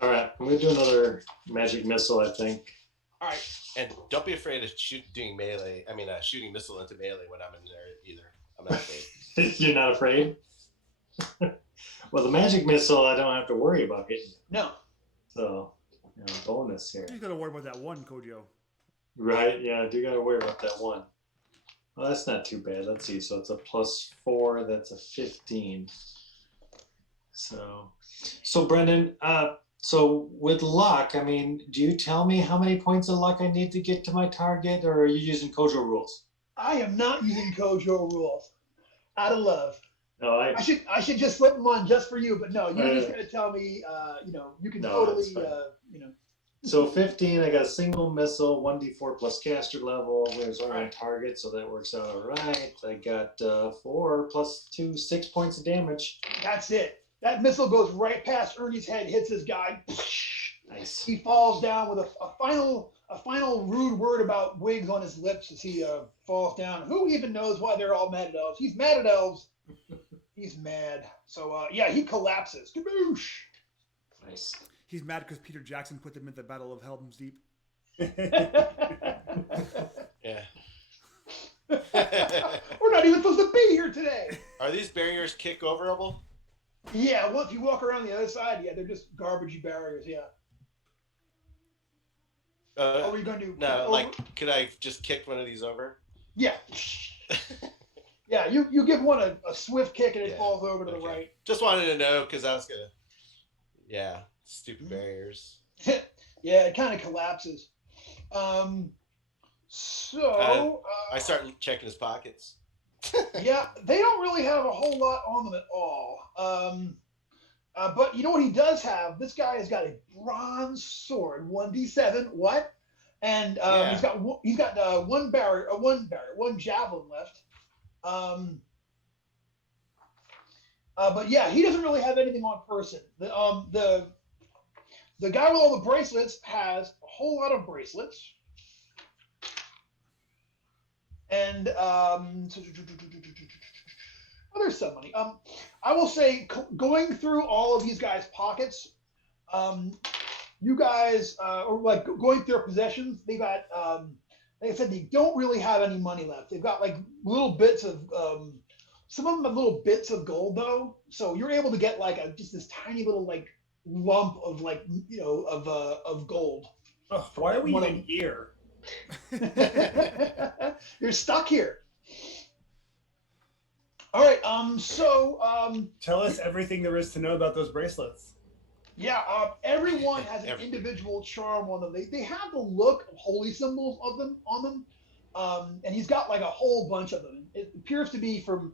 All right, I'm gonna do another magic missile, I think. All right. And don't be afraid of shooting missile into melee when I'm in there either. I'm not afraid. You're not afraid? Well, the magic missile, I don't have to worry about hitting. No. So, bonus here. You gotta worry about that one, Kojo. Right, yeah, I do gotta worry about that one. Well, that's not too bad. Let's see. So it's a +4. That's a 15. So Brendan, so with luck, I mean, do you tell me how many points of luck I need to get to my target, or are you using Kojo rules? I am not using Kojo rules. Out of love. No, I should just slip them on just for you, but no, you're just gonna tell me. You can totally. So 15, I got a single missile, 1d4 plus caster level. There's only on target, so that works out all right. I got 4 plus 2, 6 points of damage. That's it. That missile goes right past Ernie's head, hits his guy. Nice. He falls down with a final rude word about wigs on his lips as he falls down. Who even knows why they're all mad at elves? He's mad at elves. He's mad. So he collapses. Kaboosh. Nice. He's mad because Peter Jackson put them in the Battle of Helm's Deep. Yeah. We're not even supposed to be here today. Are these barriers kick overable? Yeah, well, if you walk around the other side, they're just garbagey barriers, yeah. What were you going to do? No, could I just kick one of these over? Yeah. Yeah, you give one a swift kick and it falls over to the right. Just wanted to know because I was going to... Yeah, stupid barriers. Yeah, it kind of collapses. I start checking his pockets. Yeah, they don't really have a whole lot on them at all. But you know what he does have? This guy has got a bronze sword, 1d7. What? And he's got one javelin left. But yeah, he doesn't really have anything on person. The guy with all the bracelets has a whole lot of bracelets. And there's some money. I will say, going through all of these guys' pockets, you guys, or like going through their possessions, they got, like I said, they don't really have any money left. They've got like little bits of, some of them have little bits of gold though. So you're able to get like just this tiny little like lump of like, of gold. Ugh, why are we even here? You're stuck here. All right. Tell us everything there is to know about those bracelets. Yeah. Everyone has an individual charm on them. They have the look of holy symbols on them. And he's got like a whole bunch of them. It appears to be from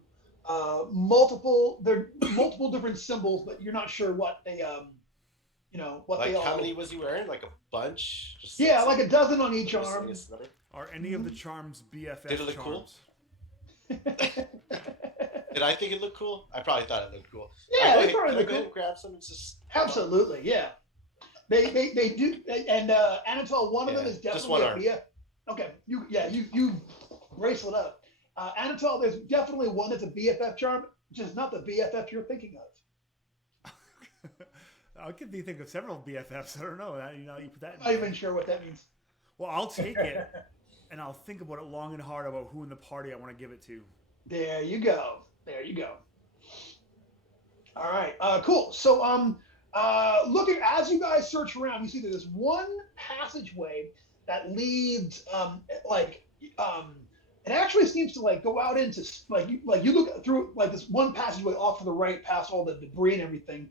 multiple different symbols, but you're not sure what they what like they all. How many was he wearing? Like a bunch? Just like a dozen on each arm. Are any of the charms BFF Did it look charms? Cool? Did I think it looked cool? I probably thought it looked cool. Yeah, they Can probably I look go ahead cool. and grab some? It's just Absolutely, yeah. They do, and Anatole, one of them is just definitely one a arm. BF. Okay, you bracelet up. Anatole, there's definitely one that's a BFF charm, just not the BFF you're thinking of. I could think of several BFFs. I don't know. You put that. I'm not even sure what that means. Well, I'll take it, and I'll think about it long and hard about who in the party I want to give it to. There you go. All right, cool. So, looking as you guys search around, you see that there's one passageway that leads, it actually seems to like go out into you look through like this one passageway off to the right, past all the debris and everything,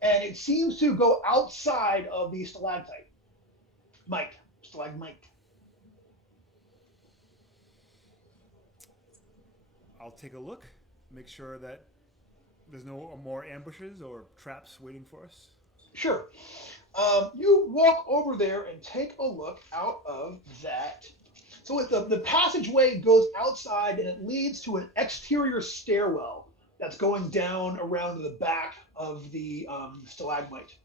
and it seems to go outside of the stalagmite. I'll take a look, make sure that there's no more ambushes or traps waiting for us. Sure. You walk over there and take a look out of that. So the passageway goes outside and it leads to an exterior stairwell that's going down around to the back of the stalagmite.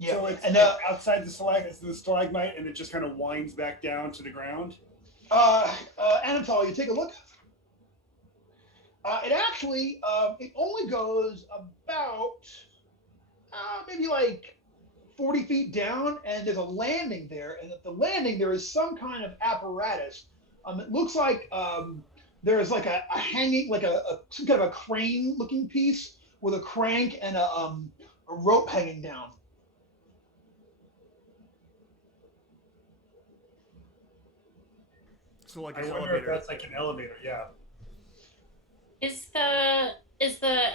Yeah, so it's outside the stalagmite, and it just kind of winds back down to the ground. Anatole, you take a look. It actually it only goes about maybe like 40 feet down, and there's a landing there. And at the landing, there is some kind of apparatus. It looks like there's like a hanging, like some kind of a crane-looking piece with a crank and a rope hanging down. So like I an wonder elevator. if that's like an elevator. Yeah. Is the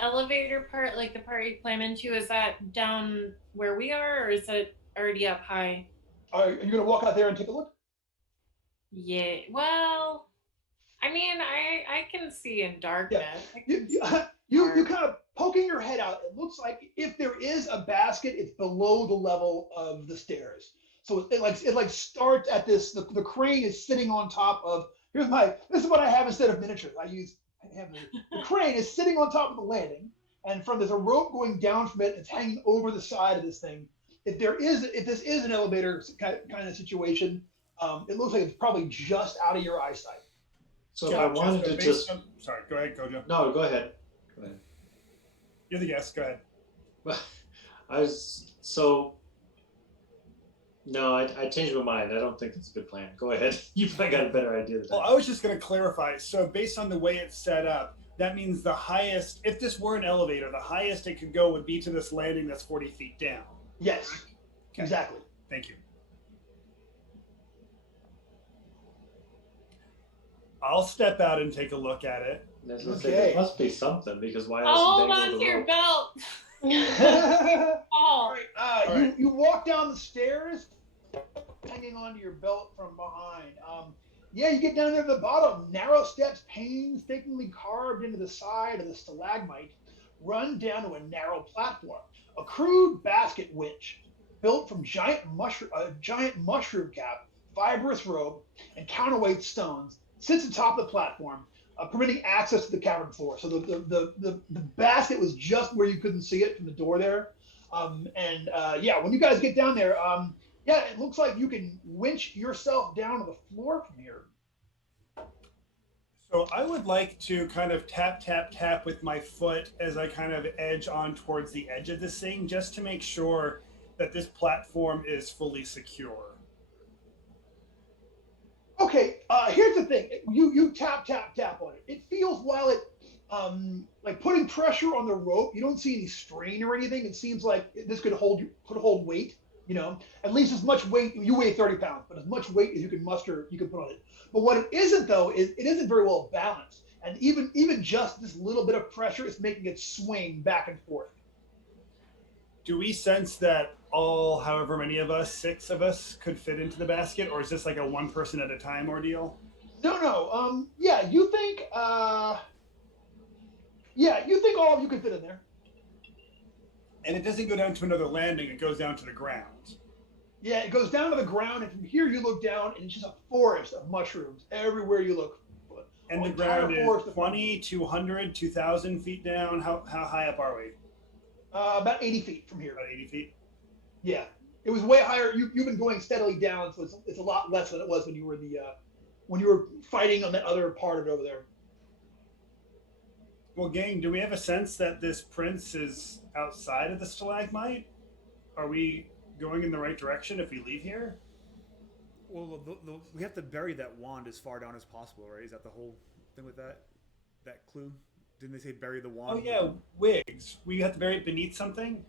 elevator part, like the part you climb into, is that down where we are, or is it already up high? Are you gonna walk out there and take a look? Yeah. Well, I mean, I can see in darkness. You kind of poking your head out. It looks like if there is a basket, it's below the level of the stairs. So it starts at this. The crane is sitting on top of. This is what I have instead of miniatures. The crane is sitting on top of the landing, and there's a rope going down from it. It's hanging over the side of this thing. If this is an elevator kind of situation, it looks like it's probably just out of your eyesight. So if I wanted to just sorry, go ahead, Gojo. No, go ahead. You're the guest. Go ahead. No, I changed my mind. I don't think it's a good plan. Go ahead. You probably got a better idea than that. Well, I was just going to clarify. So based on the way it's set up, that means the highest, if this were an elevator, the highest it could go would be to this landing that's 40 feet down. Yes, okay. Exactly. Thank you. I'll step out and take a look at it. There must be something, because why else? Hold on to your belt. All right. You walk down the stairs, hanging onto your belt from behind. Yeah, you get down there at the bottom. Narrow steps, painstakingly carved into the side of the stalagmite, run down to a narrow platform. A crude basket winch built from giant mushroom cap, fibrous rope, and counterweight stones sits atop the platform, permitting access to the cavern floor. So the basket was just where you couldn't see it from the door there. When you guys get down there, it looks like you can winch yourself down to the floor from here. So I would like to kind of tap with my foot as I kind of edge on towards the edge of this thing, just to make sure that this platform is fully secure. Okay, here's the thing. You tap on it. It feels, while it like putting pressure on the rope, you don't see any strain or anything. It seems like this could hold weight. You know, at least as much weight. You weigh 30 pounds, but as much weight as you can muster, you can put on it. But what it isn't, though, is it isn't very well balanced. And even just this little bit of pressure is making it swing back and forth. Do we sense that all, however many of us, 6 of us, could fit into the basket, or is this like a one person at a time ordeal? No. You think all of you could fit in there. And it doesn't go down to another landing, it goes down to the ground. Yeah, it goes down to the ground, and from here you look down, and it's just a forest of mushrooms everywhere you look. And the ground is 20, 200, 2,000 feet down. How high up are we? About 80 feet from here. About 80 feet? Yeah. It was way higher. You've been going steadily down, so it's a lot less than it was when you were fighting on that other part of it over there. Well, gang, do we have a sense that this prince is outside of the stalagmite? Are we going in the right direction if we leave here? Well, we have to bury that wand as far down as possible, right? Is that the whole thing with that clue? Didn't they say bury the wand? Oh, yeah, wigs. We have to bury it beneath something?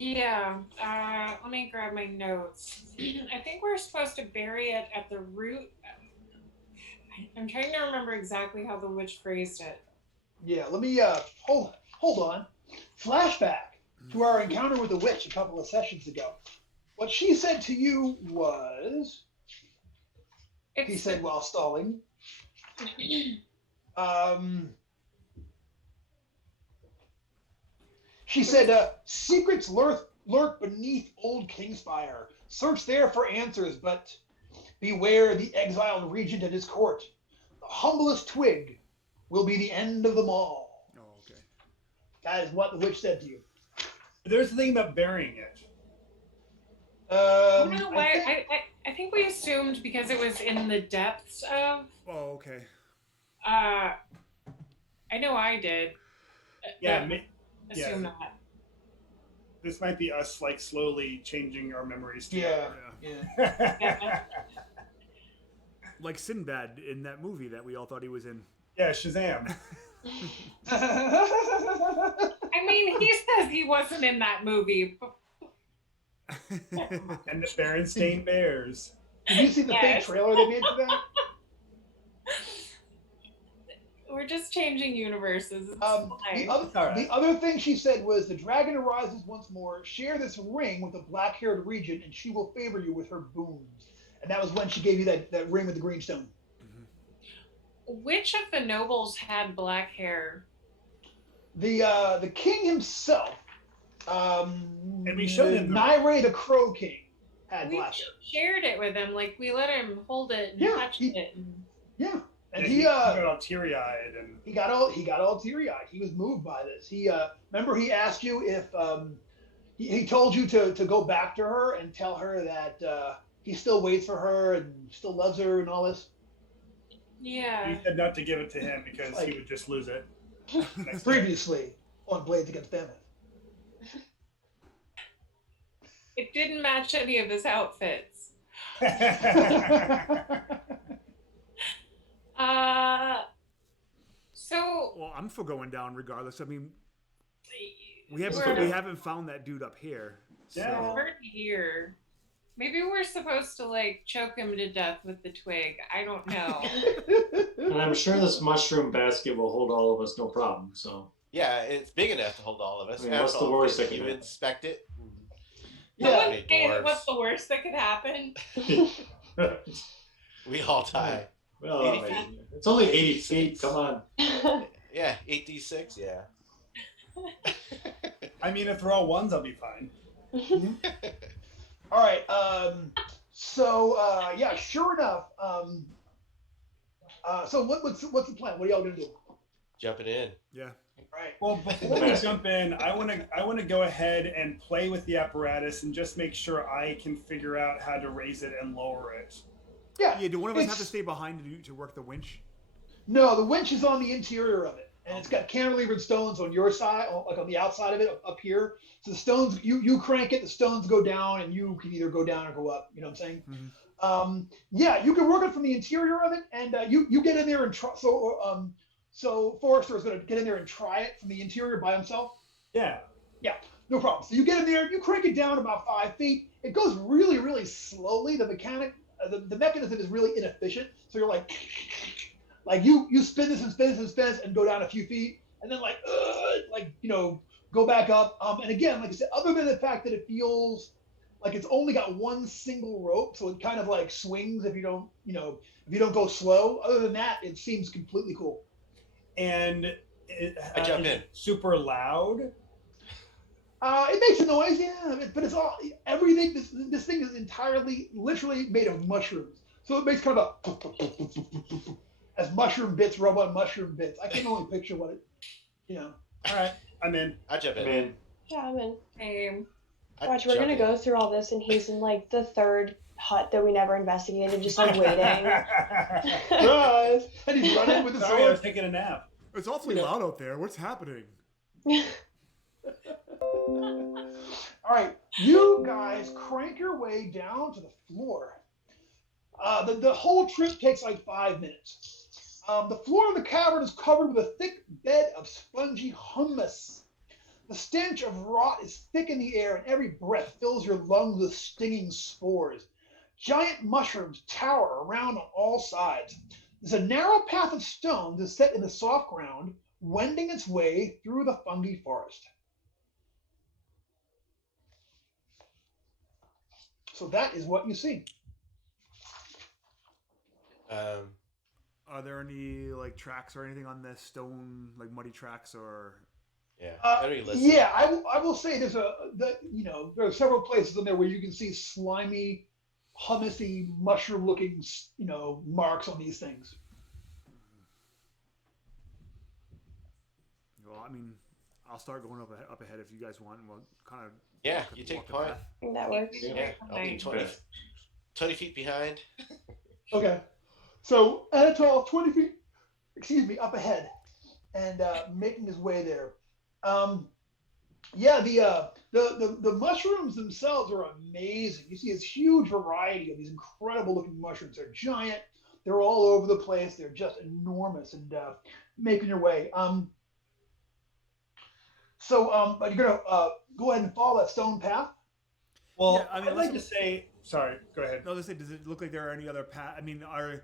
Yeah, let me grab my notes. I think we're supposed to bury it at the root. I'm trying to remember exactly how the witch phrased it. Yeah, let me hold on. Flashback to our encounter with the witch a couple of sessions ago. What she said to you was, he said while stalling, she said, secrets lurk beneath old Kingspire. Search there for answers, but beware the exiled regent at his court. The humblest twig will be the end of them all. Oh, okay. That is what the witch said to you. There's the thing about burying it. I think we assumed because it was in the depths of. Oh, okay. I know I did. Yeah, assume that. This might be us like slowly changing our memories. Yeah. Like Sinbad in that movie that we all thought he was in. Yeah, Shazam. I mean, he says he wasn't in that movie. And the Berenstain Bears. Did you see the fake trailer they made for that? We're just changing universes. The other thing she said was, the dragon arises once more. Share this ring with the black-haired regent, and she will favor you with her boons. And that was when she gave you that ring with the green stone. Which of the nobles had black hair? The king himself. And we showed him Nyre the Crow King had black hair. We shared it with him. Like, we let him hold it and touch it. Yeah. And he got all teary-eyed, and he got all teary-eyed. He was moved by this. He remember he asked you if he told you to go back to her and tell her that he still waits for her and still loves her and all this. Yeah. He said not to give it to him because he would just lose it. Previously on Blades Against Famine. It didn't match any of his outfits. Well, I'm for going down regardless. I mean, we haven't found that dude up here. So. Yeah. We're here. Maybe we're supposed to like choke him to death with the twig. I don't know. And I'm sure this mushroom basket will hold all of us, no problem. So yeah, it's big enough to hold all of us. I mean, what's the worst that you could inspect it? Yeah. What's the worst that could happen? We all die. Well, 80 feet? it's only 80 feet. Come on. Yeah, 8d6. Yeah. I mean, if they're all ones, I'll be fine. All right. Yeah, sure enough. So what's the plan? What are y'all gonna do? Jumping in. Yeah. Right. Well, before we jump in, I want to go ahead and play with the apparatus and just make sure I can figure out how to raise it and lower it. Yeah. Yeah. Do one of us have to stay behind to work the winch? No, the winch is on the interior of it, and it's got cantilevered stones on your side, like on the outside of it, up here. So the stones, you crank it, the stones go down, and you can either go down or go up. You know what I'm saying? Mm-hmm. Yeah, you can work it from the interior of it, and you get in there and try. So Forrester is going to get in there and try it from the interior by himself. Yeah. Yeah, no problem. So you get in there, you crank it down about 5 feet. It goes really, really slowly. The the mechanism is really inefficient. So you're like you spin this and spin this and spin this and go down a few feet, and then go back up. And again, like I said, other than the fact that it feels like it's only got one single rope, so it kind of like swings if you don't go slow. Other than that, it seems completely cool. And I jump in. Super loud. It makes a noise, yeah, but it's all everything. This thing is entirely, literally made of mushrooms, so it makes kind of a as mushroom bits rub on mushroom bits. I can only picture what it, All right, I'm in. I jump in. Yeah, I'm in. Same. Watch, we're gonna go through all this, and he's in like the third hut that we never investigated, just like waiting. Surprise! And he's running with the Sorry, I was sword. taking a nap. It's awfully loud out there. What's happening? All right, you guys crank your way down to the floor. The whole trip takes like 5 minutes. The floor of the cavern is covered with a thick bed of spongy humus. The stench of rot is thick in the air, and every breath fills your lungs with stinging spores. Giant mushrooms tower around on all sides. There's a narrow path of stone that's set in the soft ground, wending its way through the fungi forest. So that is what you see. Are there any like tracks or anything on this stone, like muddy tracks or? Yeah. I will say there are several places in there where you can see slimy, hummusy, mushroom-looking, marks on these things. Well, I mean, I'll start going up ahead if you guys want. We'll kind of. Yeah, you take the point. path. I think that works. Yeah, I'll be 20 feet behind. Okay. So Anatol, 20 feet, up ahead, and making his way there. The mushrooms themselves are amazing. You see this huge variety of these incredible looking mushrooms. They're giant. They're all over the place. They're just enormous, and making your way. But you're gonna go ahead and follow that stone path. Well, Yeah, I mean, I'd like to say. Sorry, go ahead. No, let's say, does it look like there are any other path? I mean, are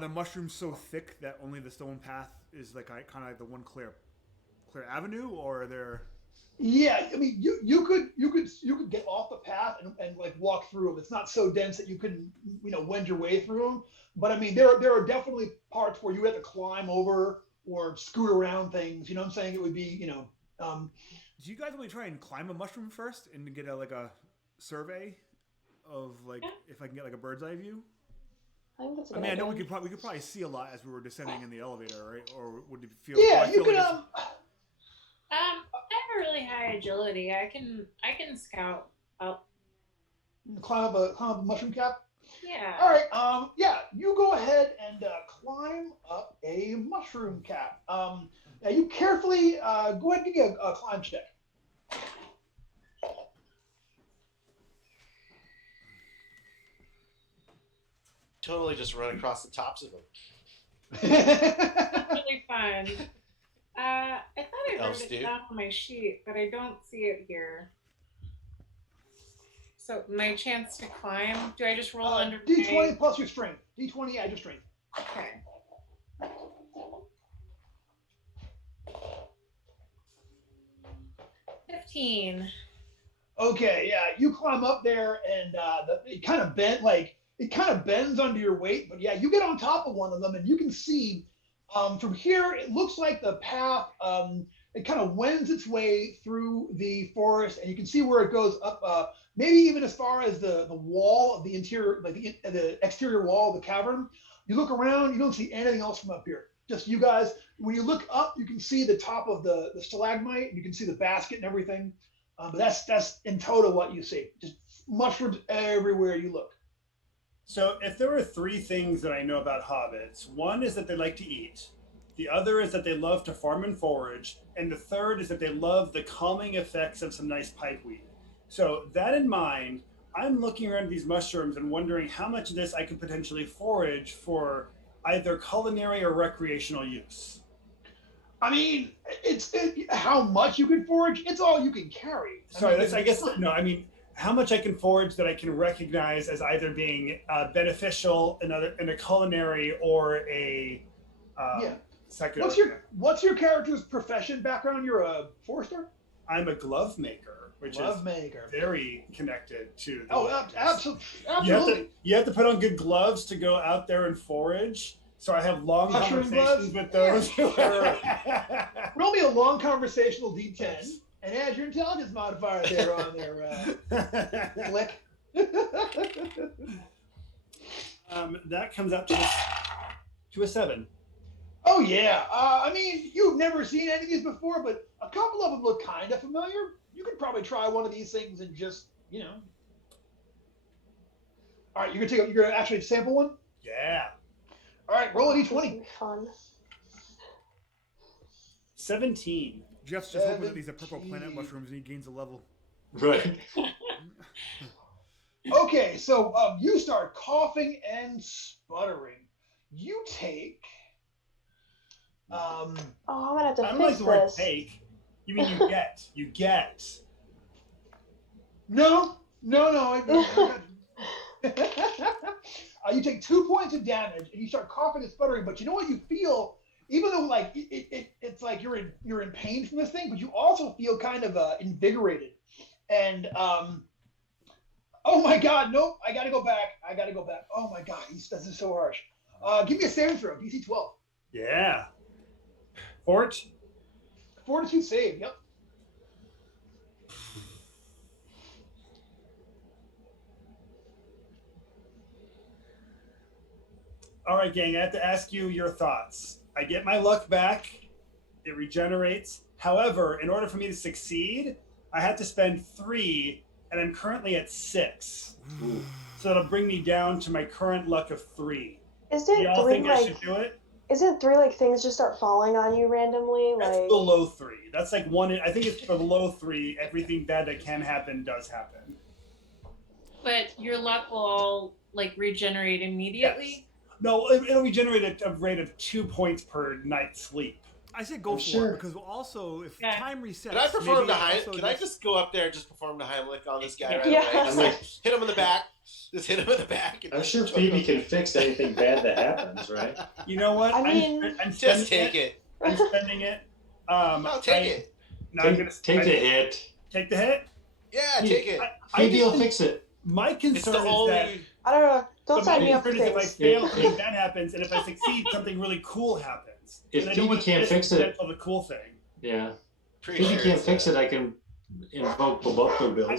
the mushrooms so thick that only the stone path is like kind of like the one clear avenue, or are there? Yeah, I mean, you could get off the path and like walk through them. It's not so dense that you couldn't wend your way through them. But I mean, there are definitely parts where you have to climb over or scoot around things. You know what I'm saying? It would be Do you guys want to try and climb a mushroom first and get a survey of like if I can get like a bird's eye view? I think that's a I good mean, I know idea. we could probably see a lot as we were descending in the elevator, right? Or would it feel? Yeah, you feel could. like I have a really high agility. I can scout up. climb up a mushroom cap. Yeah. All right. You go ahead and climb up a mushroom cap. Now you carefully go ahead and give me a climb check. Totally just run across the tops of them. Really fun. I thought I wrote it Dude. down on my sheet, but I don't see it here. So my chance to climb, do I just roll under D20 plus your strength. D20 add your strength. Okay. $15. Okay, yeah, you climb up there and it kind of bent, like it kind of bends under your weight, but yeah, you get on top of one of them and you can see from here, it looks like the path, it kind of wends its way through the forest, and you can see where it goes up, maybe even as far as the wall of the interior, like the exterior wall of the cavern. You look around, you don't see anything else from up here. Just you guys. When you look up, you can see the top of the stalagmite, and you can see the basket and everything. But that's in total what you see. Just mushrooms everywhere you look. So if there were 3 things that I know about hobbits, one is that they like to eat, the other is that they love to farm and forage, and the third is that they love the calming effects of some nice pipeweed. So that in mind, I'm looking around these mushrooms and wondering how much of this I could potentially forage for either culinary or recreational use. I mean, it's how much you can forage. It's all you can carry. I mean, how much I can forage that I can recognize as either being beneficial in a culinary or a secular. What's your character's profession background? You're a forester? I'm a glove maker, which is very connected to the absolutely. You have to put on good gloves to go out there and forage. So I have long conversations with those. Yeah, sure. Roll me a long conversational D10 and add your intelligence modifier there on there, Flick. That comes out to a 7. Oh yeah. I mean, you've never seen any of these before, but a couple of them look kind of familiar. You could probably try one of these things and just, All right, you're gonna actually sample one? Yeah. All right, roll a d20. Fun. 17. Jeff's just hoping that these are purple planet mushrooms and he gains a level. Right. Okay, so you start coughing and sputtering. You take. I'm gonna have to I don't fix like the word this. take. You mean you get? You get. No. You take 2 points of damage and you start coughing and sputtering, but you know what you feel? Even though like it's like you're in pain from this thing, but you also feel kind of invigorated. And oh my God, nope! I gotta go back. Oh my God, this is so harsh. Give me a saving throw, DC 12. Yeah. Fortitude save. Yep. All right, gang, I have to ask you your thoughts. I get my luck back. It regenerates. However, in order for me to succeed, I have to spend 3, and I'm currently at 6. Ooh. So that'll bring me down to my current luck of 3. Isn't Do y'all 3 think I should do it? Isn't 3 like things just start falling on you randomly? That's Like below 3. That's like 1. I think it's below 3. Everything bad that can happen does happen. But your luck will all like regenerate immediately. Yes. No, it'll regenerate a rate of 2 points per night's sleep. I said go for it because also if time resets. Can I perform maybe Can I just go up there and just perform the Heimlich on this guy right Yeah. away? Just like hit him in the back. Just hit him in the back. And I'm sure Phoebe can fix anything bad that happens, right? You know what? I mean, I'm just take it. I'm spending it. No, take it. No, I'm gonna Take the hit. Take the hit. Yeah, take it. Phoebe will fix it. My It's concern the is only. that. I don't know. Don't But my sign me up for concern is if I things. fail, something bad happens, and if I succeed, something really cool happens. If And I Phoebe don't want to can't miss fix the it- potential of the cool thing. Yeah. Pretty Phoebe sure can't it's, fix it. I can invoke Babupto bills. I'm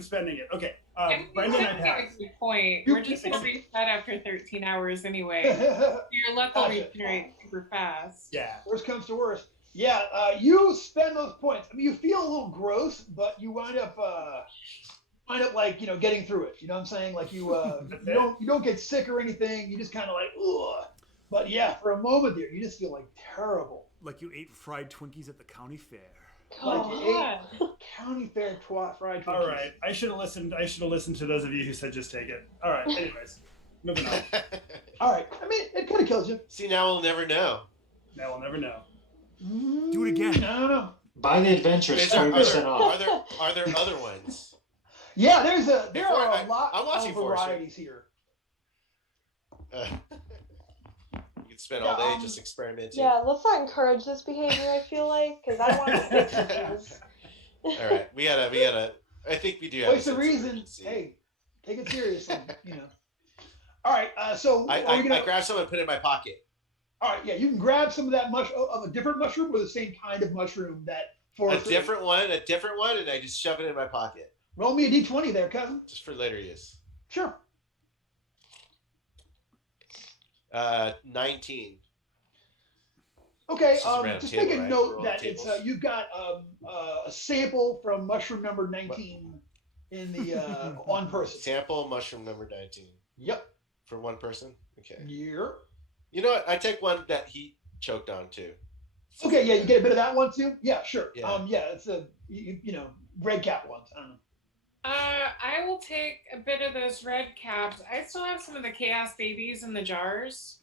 spending it. Okay. I mean, Brendan, I that's a pass. good point. We're just gonna reset after 13 hours anyway. Your luck will Gotcha. regenerate super fast. Yeah. Worst comes to worst. Yeah, you spend those points. I mean, you feel a little gross, but you wind up like getting through it. You know what I'm saying? Like you don't get sick or anything. You just kind of like ugh. But yeah, for a moment there, you just feel like terrible. like you ate fried Twinkies at the county fair. Like you God. ate county fair fried Twinkies. All right. I should have listened to those of you who said just take it. All right. Anyways, moving on. All right. I mean, it kind of kills you. See, now we'll never know. Now we'll never know. Do it again. I don't know. Buy the adventures, Is there- 20% off. Are there other ones? Yeah, there Before are I- a lot I'm watching of Forrester. varieties here. You could spend all day just experimenting. Yeah, let's not encourage this behavior. I feel like because I want to fix things. All right, we gotta. I think we do have. What's a the sense of reason? urgency. Hey, take it seriously. All right. So I grab some and put it in my pocket. All right. Yeah, you can grab some of that of a different mushroom or the same kind of mushroom that a different one, and I just shove it in my pocket. Roll me a d20 there, cousin. Just for later use. Sure. 19. Okay. Just Just table, make a right? note Roll that tables. it's you've got a sample from mushroom number 19 in the on person. Sample mushroom number 19. Yep. For one person. Okay. Yeah. You know what? I take one that he choked on too. Okay. Yeah, you get a bit of that one too. Yeah, sure. Yeah. Yeah, it's a you know red cap ones. I don't know. I will take a bit of those red caps. I still have some of the chaos babies in the jars.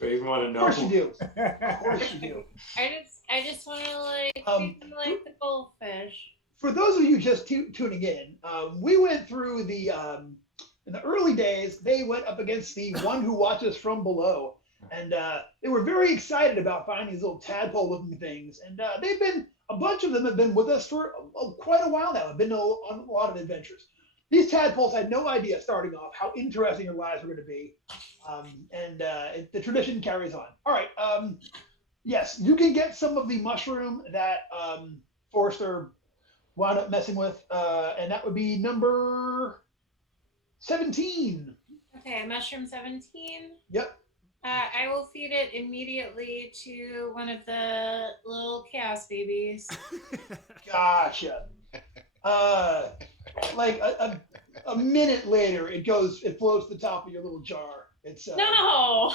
But you want to Of know. course you do. Of course you do. I just want to like treat them like the goldfish. For those of you just tuning in, we went through the in the early days. They went up against the one who watches from below, and they were very excited about finding these little tadpole-looking things. And they've been a bunch of them have been with us for quite a while now. Have been on a lot of adventures. These tadpoles had no idea starting off how interesting your lives were going to be, and the tradition carries on. All right. Yes, you can get some of the mushroom that Forrester wound up messing with, and that would be number 17. Okay, mushroom 17. Yep. I will feed it immediately to one of the little chaos babies. Gotcha. Like a minute later, it floats to the top of your little jar. It's No!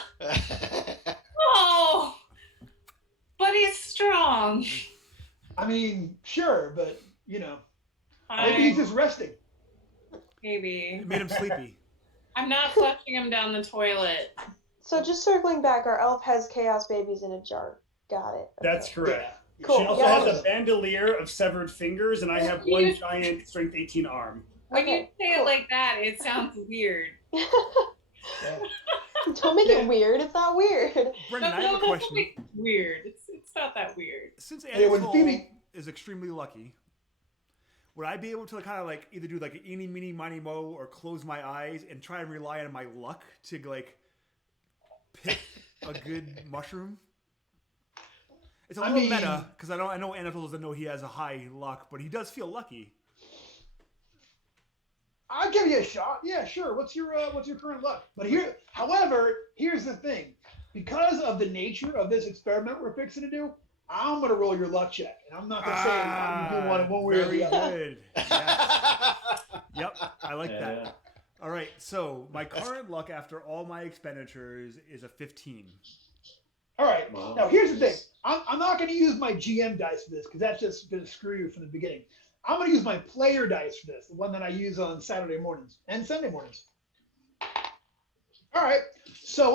No! But he's strong. I mean, sure, but you know, Fine. maybe he's just resting. Maybe. It made him sleepy. I'm not flushing him down the toilet. So just circling back, our elf has chaos babies in a jar. Got it. That's Okay. correct. Cool. She also Yeah. has a bandolier of severed fingers, and I have one giant strength 18 arm. When Okay, you say it like that, it sounds weird. Don't make it weird. It's not weird. Brendan, I have a question. It's weird. It's not that weird. Since Hey, when Anatole Phoebe- is extremely lucky, would I be able to kind of like either do like an eeny, meeny, miny, mo, or close my eyes and try and rely on my luck to like pick a good mushroom? It's a little meta because I know Anatole doesn't know he has a high luck, but he does feel lucky. I'll give you a shot. Yeah, sure. What's your current luck? But here's the thing. Because of the nature of this experiment we're fixing to do, I'm gonna roll your luck check, and I'm not gonna say I'm doing one way or Very the other. good. Yes. Yep, I like that. All right, so my current luck after all my expenditures is a 15. All right. Wow. Now here's the thing. I'm not going to use my GM dice for this because that's just going to screw you from the beginning. I'm going to use my player dice for this, the one that I use on Saturday mornings and Sunday mornings. All right. So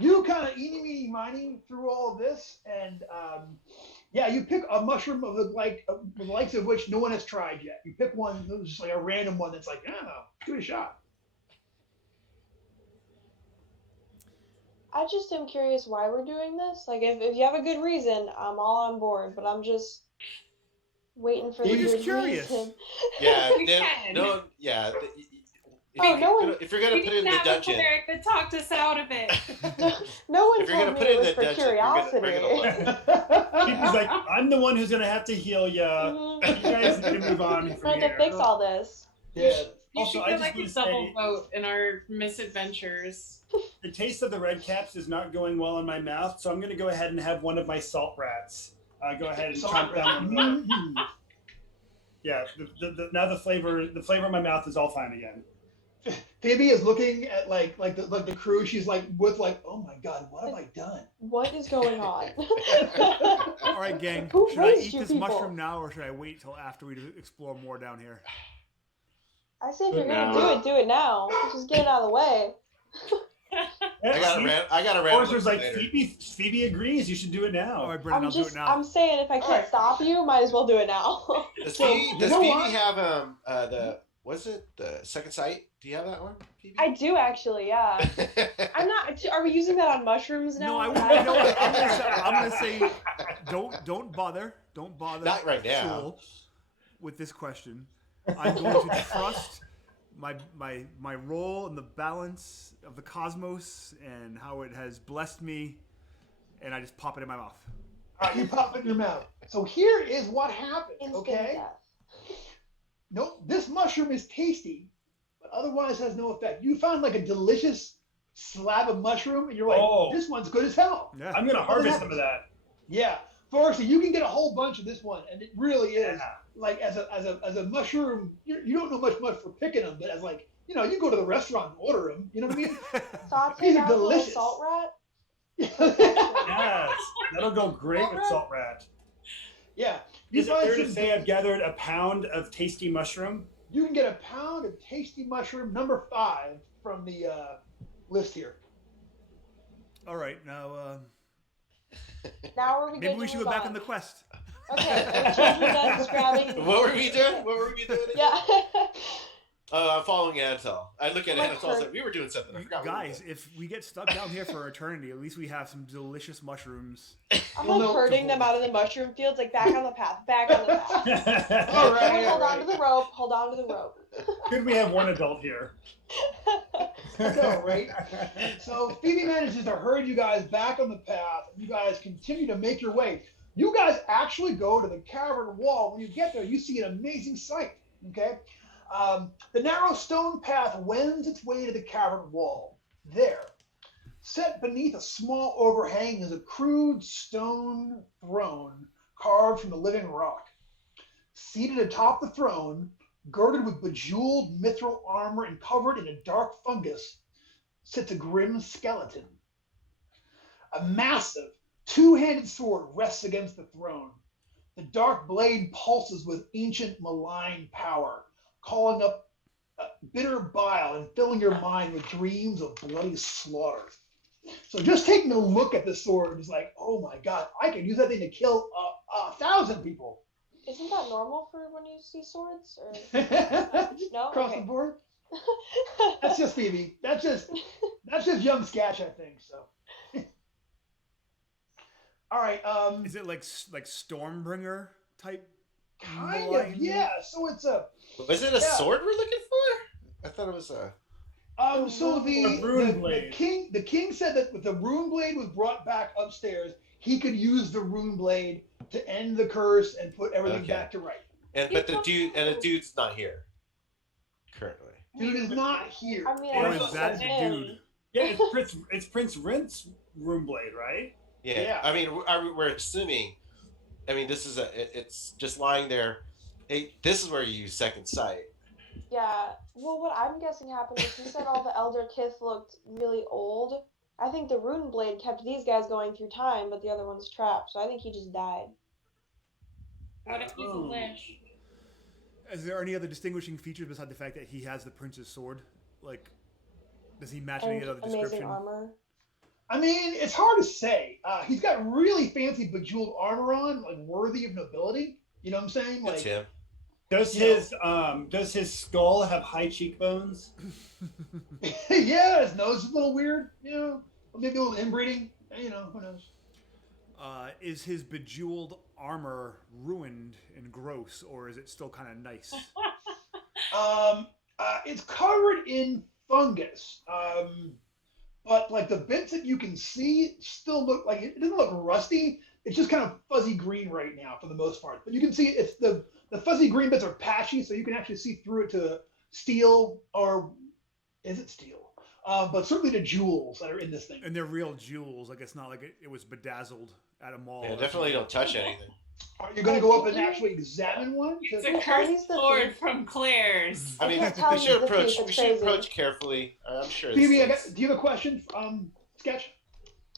you kind of eeny meeny miny through all of this, and you pick a mushroom of the likes of which no one has tried yet. You pick one that was just like a random one that's like, give it a shot. I just am curious why we're doing this. Like, if you have a good reason, I'm all on board. But I'm just waiting for the We're just good curious. reason. Yeah, We no, can. no, yeah. If you're gonna We put it in need the to have a dungeon, clerk that talked us out of it. No one if you're gonna told put me it it in was the for dungeon, you're curiosity. He's like, I'm the one who's gonna have to heal ya. You guys need to move on from Trying to here. fix all this. Yeah. You Also, should I get just like a wanna double say- vote in our misadventures. The taste of the red caps is not going well in my mouth, so I'm going to go ahead and have one of my salt rats. Go ahead and chomp down one of them. Yeah, now the flavor in my mouth is all fine again. Phoebe is looking at like the crew. She's like oh my god, what have I done? What is going on? All right, gang. Who Should I raised eat you this people? mushroom now, or should I wait till after we explore more down here? I say if you're No. gonna do it now. Just get it out of the way. I got a random. Forrester's like, later. Phoebe agrees. You should do it now. All right, Brendan, I'll do it now. I'm saying if I can't stop you, might as well do it now. Does So, Phoebe, you does know Phoebe what? have the second sight? Do you have that one, Phoebe? I do actually, yeah. I'm not. Are we using that on mushrooms now? No, I wouldn't. You know what? I'm gonna say, don't bother. Don't bother. Not right now. Fool with this question. I'm going to trust my role in the balance of the cosmos and how it has blessed me, and I just pop it in my mouth. All right, you pop it in your mouth. So here is what happens, Instant okay? death. Nope, this mushroom is tasty, but otherwise has no effect. You found like a delicious slab of mushroom, and you're like, this one's good as hell. Yeah. I'm gonna harvest some of that. Yeah, Forrester, you can get a whole bunch of this one, and it really is like as a mushroom. You don't know much for picking them, but as like you go to the restaurant and order them. You know what I mean? Sauteed These are out with a little delicious. salt rat. Yes, that'll go great with salt rat. Yeah. Is it fair to say I've gathered a pound of tasty mushroom? You can get a pound of tasty mushroom number 5 from the list here. All right, now Now are we maybe we should go back on the quest. Okay, are children done grabbing? What were we doing? Yeah. I'm following Antel. I look at Like Antel. I was like, we were doing something. I forgot what we were Guys, doing. if we get stuck down here for eternity, at least we have some delicious mushrooms. I'm like herding them out of the mushroom fields, like back on the path, back on the path. All right. Everyone hold on to the rope, hold on to the rope. Could we have one adult here? No, right? So Phoebe manages to herd you guys back on the path. You guys continue to make your way. You guys actually go to the cavern wall. When you get there, you see an amazing sight. Okay, the narrow stone path wends its way to the cavern wall. There, set beneath a small overhang, is a crude stone throne carved from the living rock. Seated atop the throne, girded with bejeweled mithril armor and covered in a dark fungus, sits a grim skeleton. A massive, two-handed sword rests against the throne. The dark blade pulses with ancient malign power, calling up bitter bile and filling your mind with dreams of bloody slaughter. So just taking a look at the sword is like, oh my god, I could use that thing to kill 1,000 people. Isn't that normal for when you see swords? Or no? Across Okay. the board? That's just Phoebe. That's just young Sketch, I think. So, all right. Is it like Stormbringer type? Kind of, yeah. So it's a. Was it a sword we're looking for? I thought it was a. So rune blade. the king said that if the rune blade was brought back upstairs, he could use the rune blade to end the curse and put everything back to right. But the dude's not here currently. Dude is not here. I mean, Or I is that the dude? Yeah, it's Prince Rent's room blade, right? Yeah. I mean, we're assuming. I mean, this is it's just lying there. Hey, this is where you use second sight. Yeah. Well, what I'm guessing happened is he said all the Elder Kith looked really old. I think the rune blade kept these guys going through time, but the other one's trapped. So I think he just died. What if he's a lich? Is there any other distinguishing features besides the fact that he has the prince's sword? Like, does he match any And other amazing description? armor. I mean, it's hard to say. He's got really fancy bejeweled armor on, like worthy of nobility. You know what I'm saying? That's him. Does his skull have high cheekbones? Yeah, his nose is a little weird. You know, maybe a little inbreeding. You know, who knows? Is his bejeweled armor ruined and gross, or is it still kind of nice? It's covered in fungus. But like the bits that you can see still look like it doesn't look rusty. It's just kind of fuzzy green right now for the most part. But you can see it's the fuzzy green bits are patchy, so you can actually see through it to steel, or is it steel? But certainly the jewels that are in this thing. And they're real jewels. Like, it's not like it was bedazzled at a mall. Yeah, definitely don't touch anything. Are you going to go up and actually examine one? It's To- a cursed sword from Claire's. I mean, can't tell we you should the approach. thief, We it's should crazy. approach carefully. I'm sure. Phoebe, it's- do you have a question? Sketch?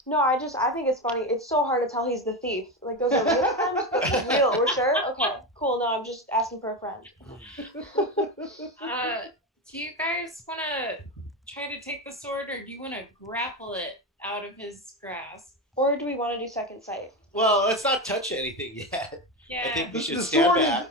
No, I think it's funny. It's so hard to tell he's the thief. Like, those are real crimes, but he's real. We're sure? Okay, cool. No, I'm just asking for a friend. Do you guys want to try to take the sword, or do you want to grapple it out of his grasp? Or do we want to do second sight? Well, let's not touch anything yet. Yeah. I think we should The stand sword back.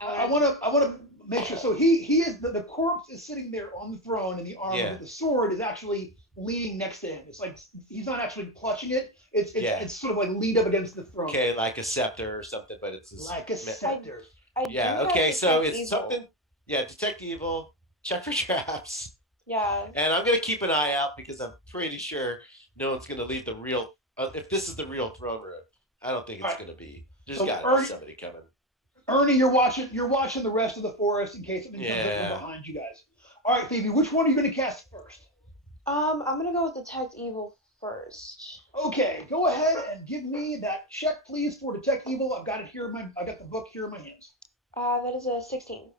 I want to make sure. So he is the corpse is sitting there on the throne in the armor. Yeah. But the sword is actually leaning next to him. It's like he's not actually clutching it. It's sort of like leaned up against the throne. Okay, like a scepter or something, but it's Like a scepter. I Yeah. do have Okay. So detect it's evil. something. Yeah, detect evil, check for traps. Yeah. And I'm gonna keep an eye out because I'm pretty sure no one's gonna leave the real. If this is the real throne room, I don't think it's gonna be. There's gotta be somebody coming. Ernie, you're watching the rest of the forest in case something comes in from behind you guys. All right, Phoebe, which one are you gonna cast first? I'm gonna go with detect evil first. Okay, go ahead and give me that check, please, for detect evil. I've got it here. I got the book here in my hands. That is a 16.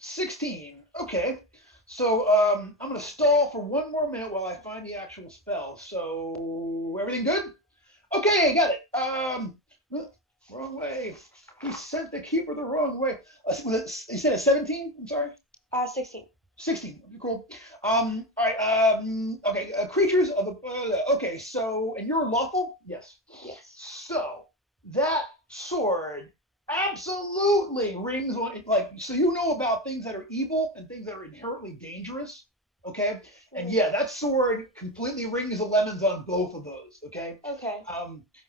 16. Okay. So I'm going to stall for one more minute while I find the actual spell. So everything good? Okay, got it. Wrong way. He sent the keeper the wrong way. He said a 17? I'm sorry. 16. 16. Cool. All right. Okay. Creatures of the. Okay. So, and you're lawful? Yes. Yes. So that sword absolutely rings on, like, so you know about things that are evil and things that are inherently dangerous, okay? And yeah, that sword completely rings the lemons on both of those, okay? Okay.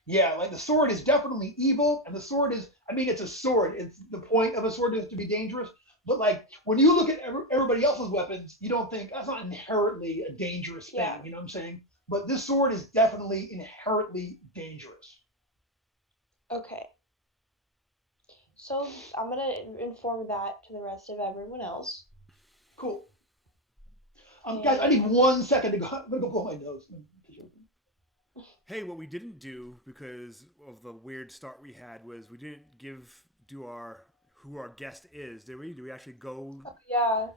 Yeah, like the sword is definitely evil, and the sword is, I mean, it's a sword. It's the point of a sword is to be dangerous, but like when you look at everybody else's weapons, you don't think that's not inherently a dangerous thing, you know what I'm saying? But this sword is definitely inherently dangerous. Okay. So I'm gonna inform that to the rest of everyone else. Cool. Guys, I need 1 second to go. I'm gonna go blow my nose. Hey, what we didn't do because of the weird start we had was we didn't do who our guest is, did we? Did we actually go? Yeah.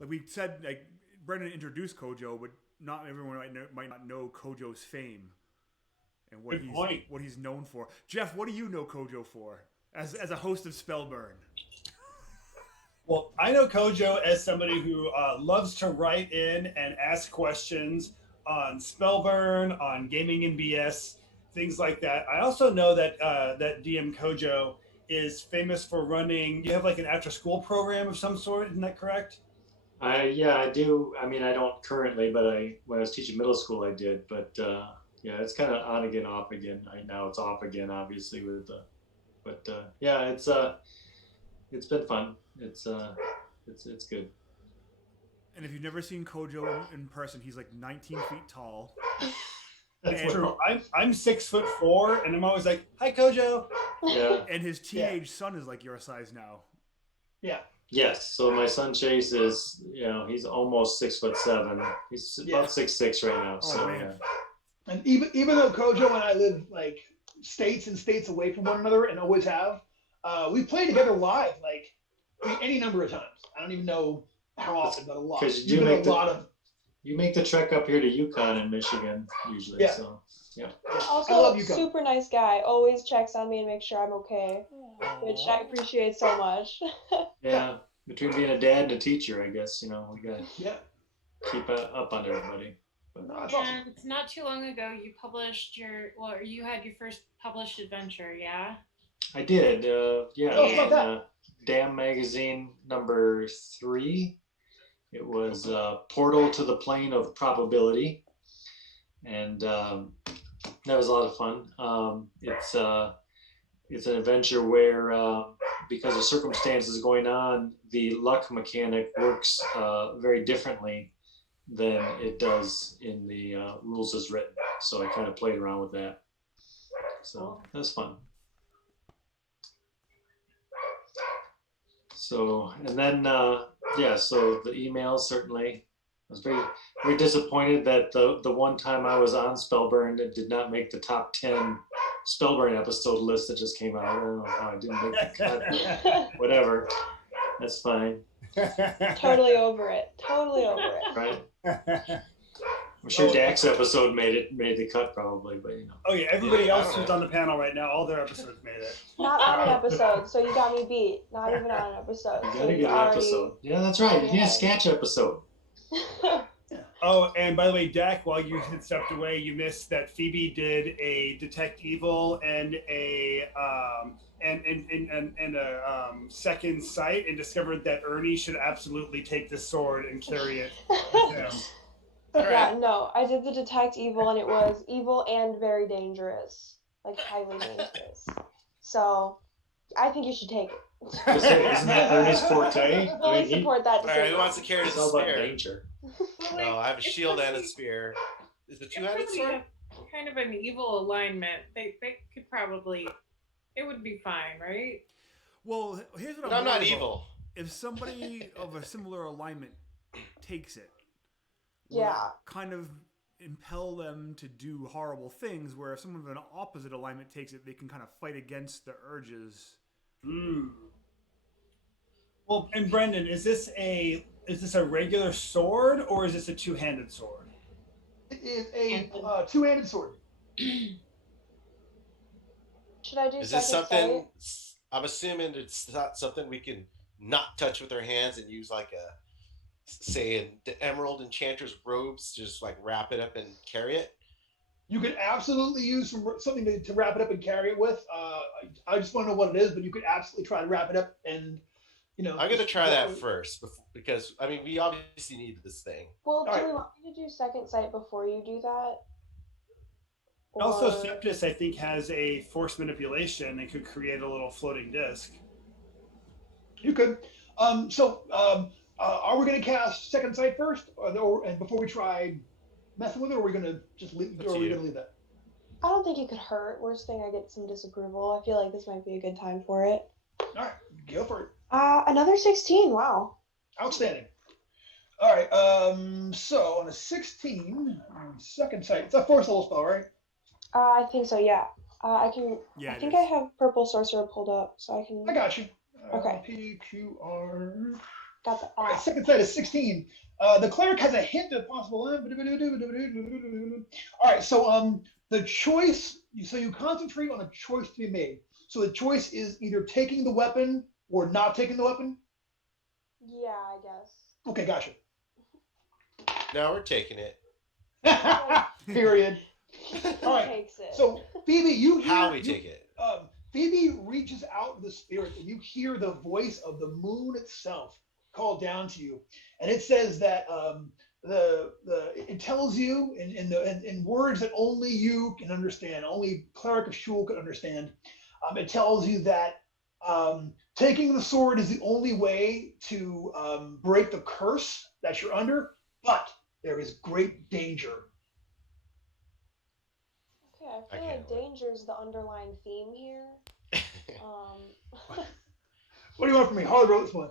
Like we said, like Brendan introduced Kojo, but not everyone might not know Kojo's fame and what he's known for. Jeff, what do you know Kojo for? As a host of Spellburn. Well, I know Kojo as somebody who loves to write in and ask questions on Spellburn, on Gaming and BS, things like that. I also know that that DM Kojo is famous for running. You have like an after-school program of some sort, isn't that correct? Yeah, I do. I mean, I don't currently, but when I was teaching middle school, I did. But yeah, it's kind of on again, off again. Right now, it's off again, obviously with the. But yeah, it's been fun. It's good. And if you've never seen Kojo in person, he's like 19 feet tall. That's true. I'm 6'4", and I'm always like, "Hi, Kojo." Yeah. And his teenage son is like your size now. Yeah. Yes. So my son Chase is, he's almost 6'7". He's about 6'6" right now. Oh, so man. yeah. And even though Kojo and I live like states and states away from one another and always have, we play together live like any number of times. I don't even know how often, but a lot. You make the trek up here to Yukon and Michigan usually. Yeah. So yeah. Also, I love Yukon. super nice guy. Always checks on me and makes sure I'm okay, which I appreciate so much. Yeah. Between being a dad and a teacher, I guess we gotta keep up on everybody. No, that's awesome. And not too long ago, you published you had your first published adventure, yeah? I did. Yeah. Tell us about that. Damn Magazine number 3. It was Portal to the Plane of Probability, and that was a lot of fun. It's an adventure where, because of circumstances going on, the luck mechanic works very differently than it does in the rules as written. So I kind of played around with that. So that was fun. So, and then, so the emails certainly. I was very, very disappointed that the one time I was on Spellburn, it did not make the top 10 Spellburn episode list that just came out. I don't know how I didn't make the cut, but whatever. That's fine. Totally over it. Totally over it. Right? I'm sure Dak's episode made the cut probably, but Oh yeah, everybody else who's on the panel right now, all their episodes made it. Not on an episode, so you got me beat. Not even on an episode. You gotta get an episode. Yeah, that's right. You need a sketch episode. Oh, and by the way, Dak, while you had stepped away, you missed that Phoebe did a Detect Evil and a second sight, and discovered that Ernie should absolutely take this sword and carry it with him. Yeah, no, I did the Detect Evil, and it was evil and very dangerous, like highly dangerous. So, I think you should take it. Isn't that Ernie's forte? Fully support that All right, decision. who wants to carry the It's all about spear? nature. No, I have a shield and a spear. Is the two-headed sword? Kind of an evil alignment. They could probably. It would be fine, right? Well, here's what But I'm I'm not worried evil. about. If somebody of a similar alignment takes it, will Yeah. that kind of impel them to do horrible things, where if someone of an opposite alignment takes it, they can kind of fight against the urges. Well, and Brendan, is this a regular sword or is this a two-handed sword? It is a two-handed sword. Should I do Is this second something? sight? I'm assuming it's not something we can not touch with our hands and use like a, say, an emerald enchanter's robes to just like wrap it up and carry it. You could absolutely use something to wrap it up and carry it with. I just want to know what it is, but you could absolutely try to wrap it up and, you know. I'm gonna try that first because I mean we obviously need this thing. Well, do Alright. we want me to do second sight before you do that? Also, Or- Septus, I think, has a force manipulation and could create a little floating disc. You could. Are we going to cast second sight first, and before we try messing with it, or are we going to just leave? Or are we going to leave that? I don't think it could hurt. Worst thing, I get some disapproval. I feel like this might be a good time for it. All right, go for it. Another 16. Wow. Outstanding. All right. So on a 16, second sight. It's a fourth level spell, right? I think so. Yeah. I can. Yeah, I it think is. I have purple sorcerer pulled up, so I can. I got you. Okay. PQR. Got that. All right, second sight is 16. The cleric has a hint of possible. All right, so the choice. So you concentrate on a choice to be made. So the choice is either taking the weapon or not taking the weapon. Yeah, I guess. Okay, gotcha. Now we're taking it. Period. He All right. takes it. So Phoebe, you hear, How we take it? Phoebe reaches out to the spirit, and you hear the voice of the moon itself call down to you, and it says that it tells you in words that only you can understand, only Cleric of Shul can understand. It tells you that taking the sword is the only way to break the curse that you're under, but there is great danger. Okay, I feel Okay. like danger is the underlying theme here. What do you want from me? Harley wrote this one.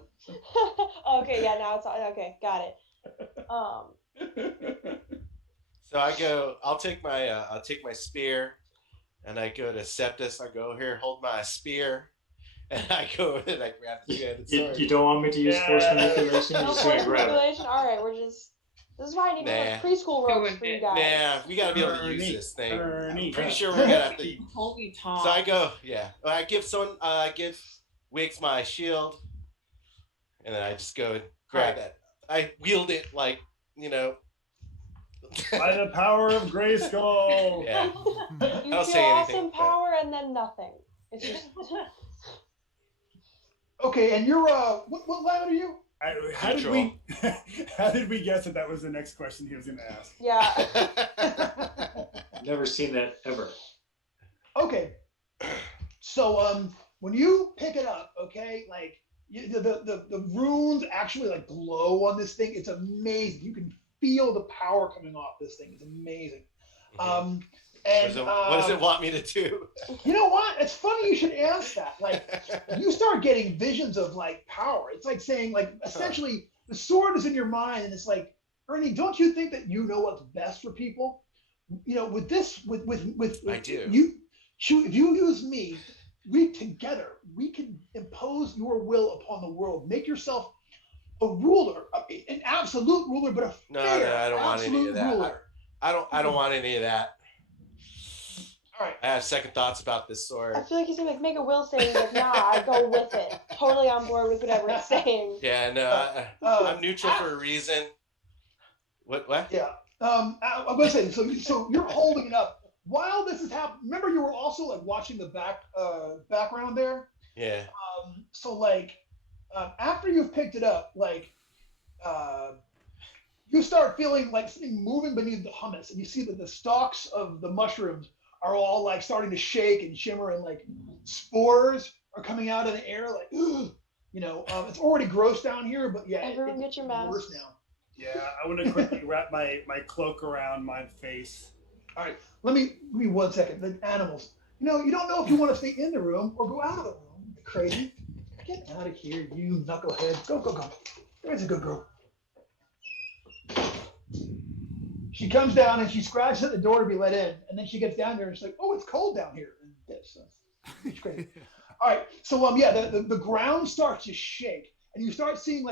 Okay, yeah, now it's okay. Got it. So I go. I'll take my spear, and I go to Septus. I go here, hold my spear, and I go and I grab the two-handed sword. You don't want me to use force manipulation? You're No just force gonna grab it. manipulation. All right, this is why I need Nah. preschool ropes for you guys. Nah, we gotta be able to use Ernie, this thing. Ernie. I'm pretty sure we're gonna have to. Holy Tom. So I go, yeah. I give someone, I give Wiggs my shield, and then I just go and grab it. I wield it like, you know. By the power of Grayskull. Yeah. You I'll feel say anything, awesome but- power and then nothing. It's just Okay, and you're what level are you? How did we guess that was the next question he was going to ask? yeah. Never seen that ever. Okay, so when you pick it up, okay, like the runes actually like glow on this thing. It's amazing. You can feel the power coming off this thing. It's amazing. And what does it want me to do? You know what? It's funny you should ask that. Like, you start getting visions of like power. It's like saying, like, essentially, the sword is in your mind, and it's like, Ernie, don't you think that you know what's best for people? You know, with this, with I do. If you use me, we together we can impose your will upon the world. Make yourself a ruler, an absolute ruler, but a No, fair, I don't want any absolute of that. ruler. I don't want any of that. All right. I have second thoughts about this sword. I feel like he's gonna like make a will saying like, nah, I go with it. Totally on board with whatever it's saying. Yeah, no, I'm neutral for a reason. What? Yeah. I'm gonna say so you're holding it up while this is happening. Remember, you were also like watching the background there. Yeah. So like after you've picked it up, like you start feeling like something moving beneath the hummus, and you see that the stalks of the mushrooms are all like starting to shake and shimmer, and like spores are coming out of the air like, you know, it's already gross down here, but yeah, Everyone it's get your masks. worse now. Yeah, I want to quickly wrap my cloak around my face. All right, let me 1 second. The animals. You know, you don't know if you want to stay in the room or go out of the room. Crazy. Get out of here, you knucklehead. Go, go, go. There's a good girl. She comes down and she scratches at the door to be let in, and then she gets down there and she's like, "Oh, it's cold down here." And this, it's crazy. All right, so yeah, the ground starts to shake, and you start seeing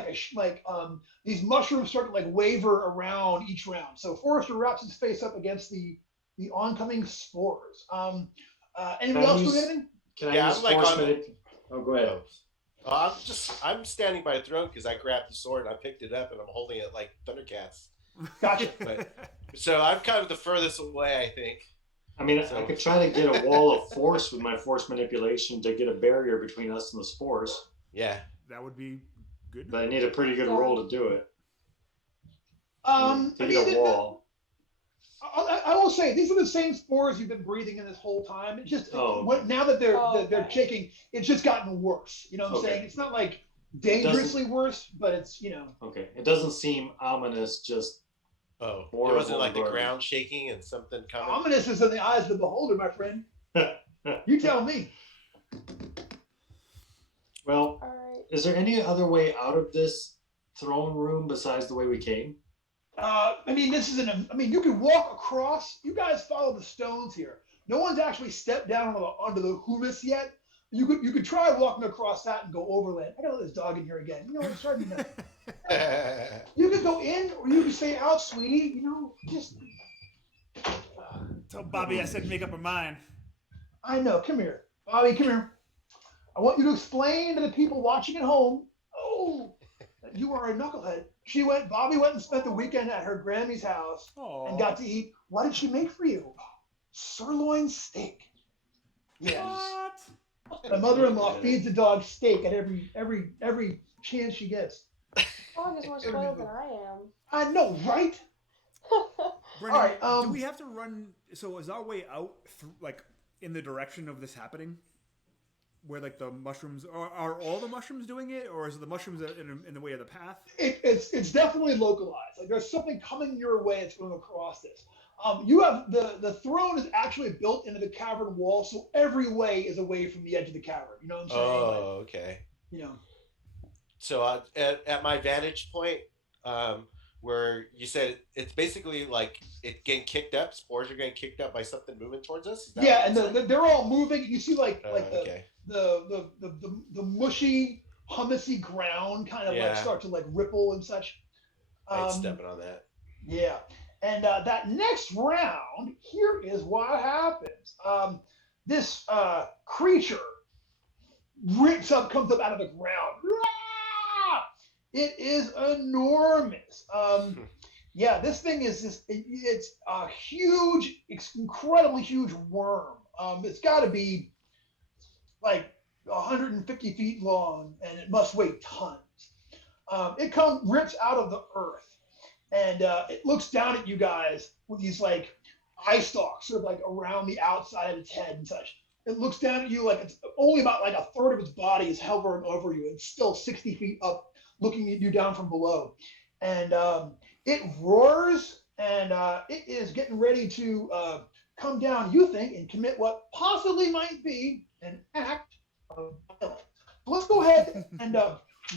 these mushrooms start to like waver around each round. So Forrester wraps his face up against the oncoming spores. Anybody else doing anything? Can I Yeah, use I'm like force on the- manip- Oh, go ahead. I'm standing by the throne because I grabbed the sword and I picked it up and I'm holding it like Thundercats. Gotcha. So I'm kind of the furthest away, I think. I mean, So- I could try to get a wall of force with my force manipulation to get a barrier between us and the spores, Yeah. That would be good. but I need a pretty good roll to do it. I To mean, get a wall. I will say these are the same spores you've been breathing in this whole time. It's just now that they're shaking, it's just gotten worse. You know what I'm saying? It's not like dangerously worse, but it's, you know. Okay, it doesn't seem ominous. Just it horrible wasn't like the environment. ground shaking and something coming. Ominous is in the eyes of the beholder, my friend. You tell me. Well, All right. is there any other way out of this throne room besides the way we came? I mean, you could walk across. You guys follow the stones here. No one's actually stepped down onto the humus yet. You could try walking across that and go overland. I gotta let this dog in here again. You know what? It's driving me nuts. You could go in or you could stay out, sweetie. You know, just. Tell Bobby I said make up her mind. I know. Come here, Bobby. Come here. I want you to explain to the people watching at home. Oh, that you are a knucklehead. Bobby went and spent the weekend at her Grammy's house and got to eat. What did she make for you? Sirloin steak. Yes. What? My mother-in-law feeds the dog steak at every chance she gets. Dog is more spoiled than I am. I know, right? Brendan, All right, do we have to run? So is our way out like in the direction of this happening? Where like the mushrooms are all the mushrooms doing it, or is it the mushrooms in the way of the path? It's definitely localized. Like there's something coming your way that's going across this. You have the throne is actually built into the cavern wall, so every way is away from the edge of the cavern. You know what I'm saying? Oh, okay. You know. So at my vantage point, where you said it's basically like it getting kicked up, spores are getting kicked up by something moving towards us. Yeah, and they're all moving. You see like okay. the mushy, hummusy ground kind of like start to like ripple and such. I'm stepping on that. Yeah. And that next round, here is what happens. This creature comes up out of the ground. It is enormous. Yeah, this thing is it's a huge, incredibly huge worm. It's got to be like 150 feet long, and it must weigh tons. It rips out of the earth. And it looks down at you guys with these like eye stalks sort of like around the outside of its head and such. It looks down at you like it's only about like a third of its body is hovering over you. It's still 60 feet up looking at you down from below. And it roars and it is getting ready to come down, you think, and commit what possibly might be an act of violence. So let's go ahead and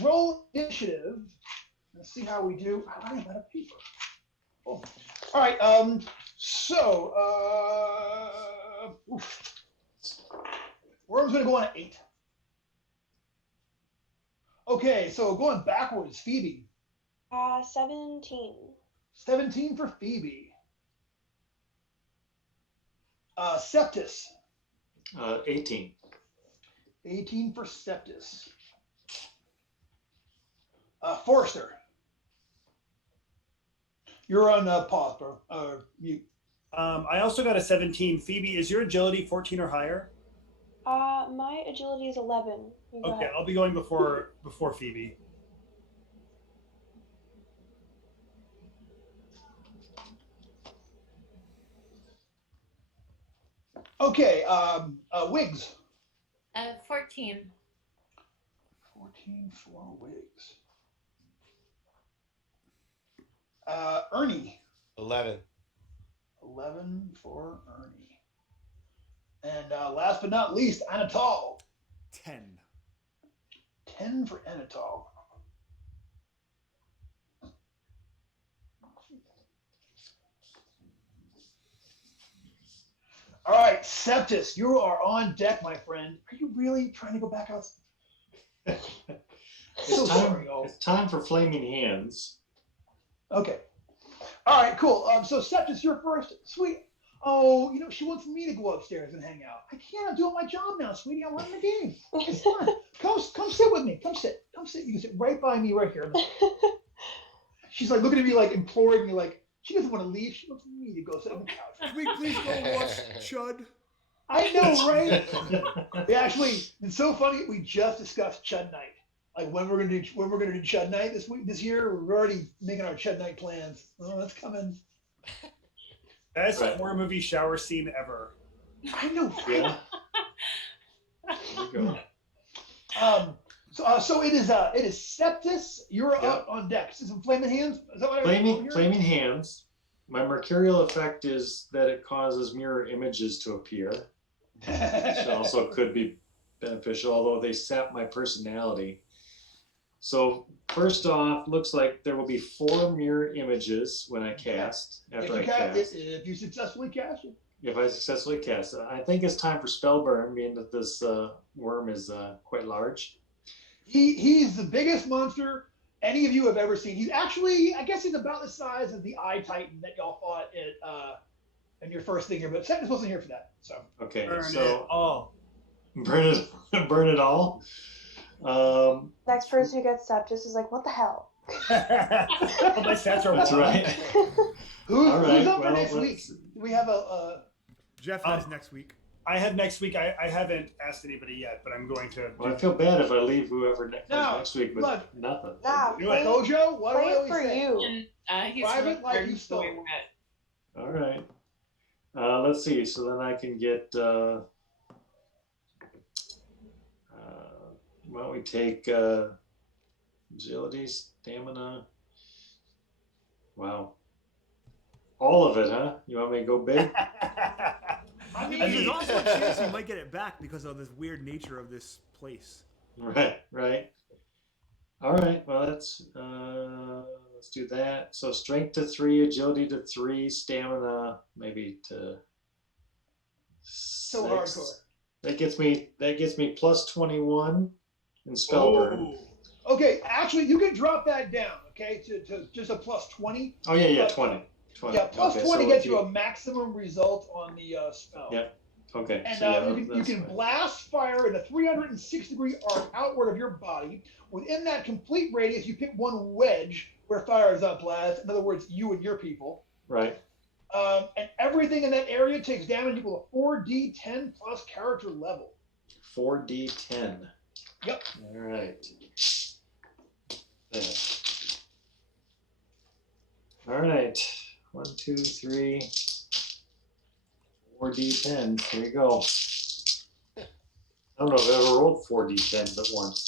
roll initiative. Let's see how we do. I don't have a paper. Oh. All right. Worm's going to go on an 8. Okay, so going backwards, Phoebe. 17. 17 for Phoebe. Septus. 18. 18 for Septus. Forrester. You're on pause, bro. Mute. I also got a 17. Phoebe, is your agility 14 or higher? My agility is 11. You go Okay, ahead. I'll be going before Phoebe. Okay, Wiggs. 14. 14 for Wigs. Ernie. 11. 11 for Ernie. And last but not least, Anatol. 10. 10 for Anatol. All right, Septus, you are on deck, my friend. Are you really trying to go back out? It's time for flaming hands. Okay. All right, cool. So Septus, you're first. Sweet. Oh, she wants me to go upstairs and hang out. I can't. I'm doing my job now, sweetie. I'm running the game. It's fun. Come sit with me. Come sit. You can sit right by me right here. She's like looking at me, like imploring me, like she doesn't want to leave. She wants me to go sit on the couch. Can we please go watch Chud? I know, right? Yeah, actually, it's so funny. We just discussed Chud Night. Like when we're gonna do Chud Night this year. We're already making our Chud Night plans. Oh, that's coming. Best horror movie shower scene ever. I know. Yeah. There you go. So it is Septus. You're up on deck. Is it Flaming Hands? Is that what Flaming Hands. My mercurial effect is that it causes mirror images to appear. Which also could be beneficial, although they sap my personality. So first off, looks like there will be 4 mirror images when I cast. If you successfully cast it. If I successfully cast it. I think it's time for spell burn, being that this worm is quite large. He's the biggest monster any of you have ever seen. He's actually, I guess he's about the size of the Eye Titan that y'all fought in your first thing here, but Septus wasn't here for that. So okay, burn so it all. Burn it all. Next person who gets Septus is like, what the hell? My stats are That's right. Who's right, up for next week? Do we have a Jeff has next week. I have next week. I haven't asked anybody yet, but I'm going to. Well, I feel bad if I leave whoever next week with nothing. Nah, Gojo, what do I play it always for say? you. And he's Private like you stole. All right. Let's see. So then I can get. Why don't we take agility, stamina? Wow. All of it, huh? You want me to go big? I mean, there's also a chance you might get it back because of this weird nature of this place. Right. All right. Well, let's do that. So strength to 3, agility to 3, stamina maybe to 6. So hardcore. That gets me plus 21 in spell burn. Okay, actually, you can drop that down. Okay, to just a plus 20. Oh yeah, 20. Yeah, plus okay, 20 so gets you a maximum result on the spell. Yeah. Okay. And so you can blast fire in a 360-degree arc outward of your body. Within that complete radius, you pick one wedge where fire is not blast. In other words, you and your people. Right. And everything in that area takes damage equal to 4d10 plus character level. 4d10. Yep. All right. There. All right. 1, 2, 3, 4d10. Here you go. I don't know if I've ever rolled 4d10s at once.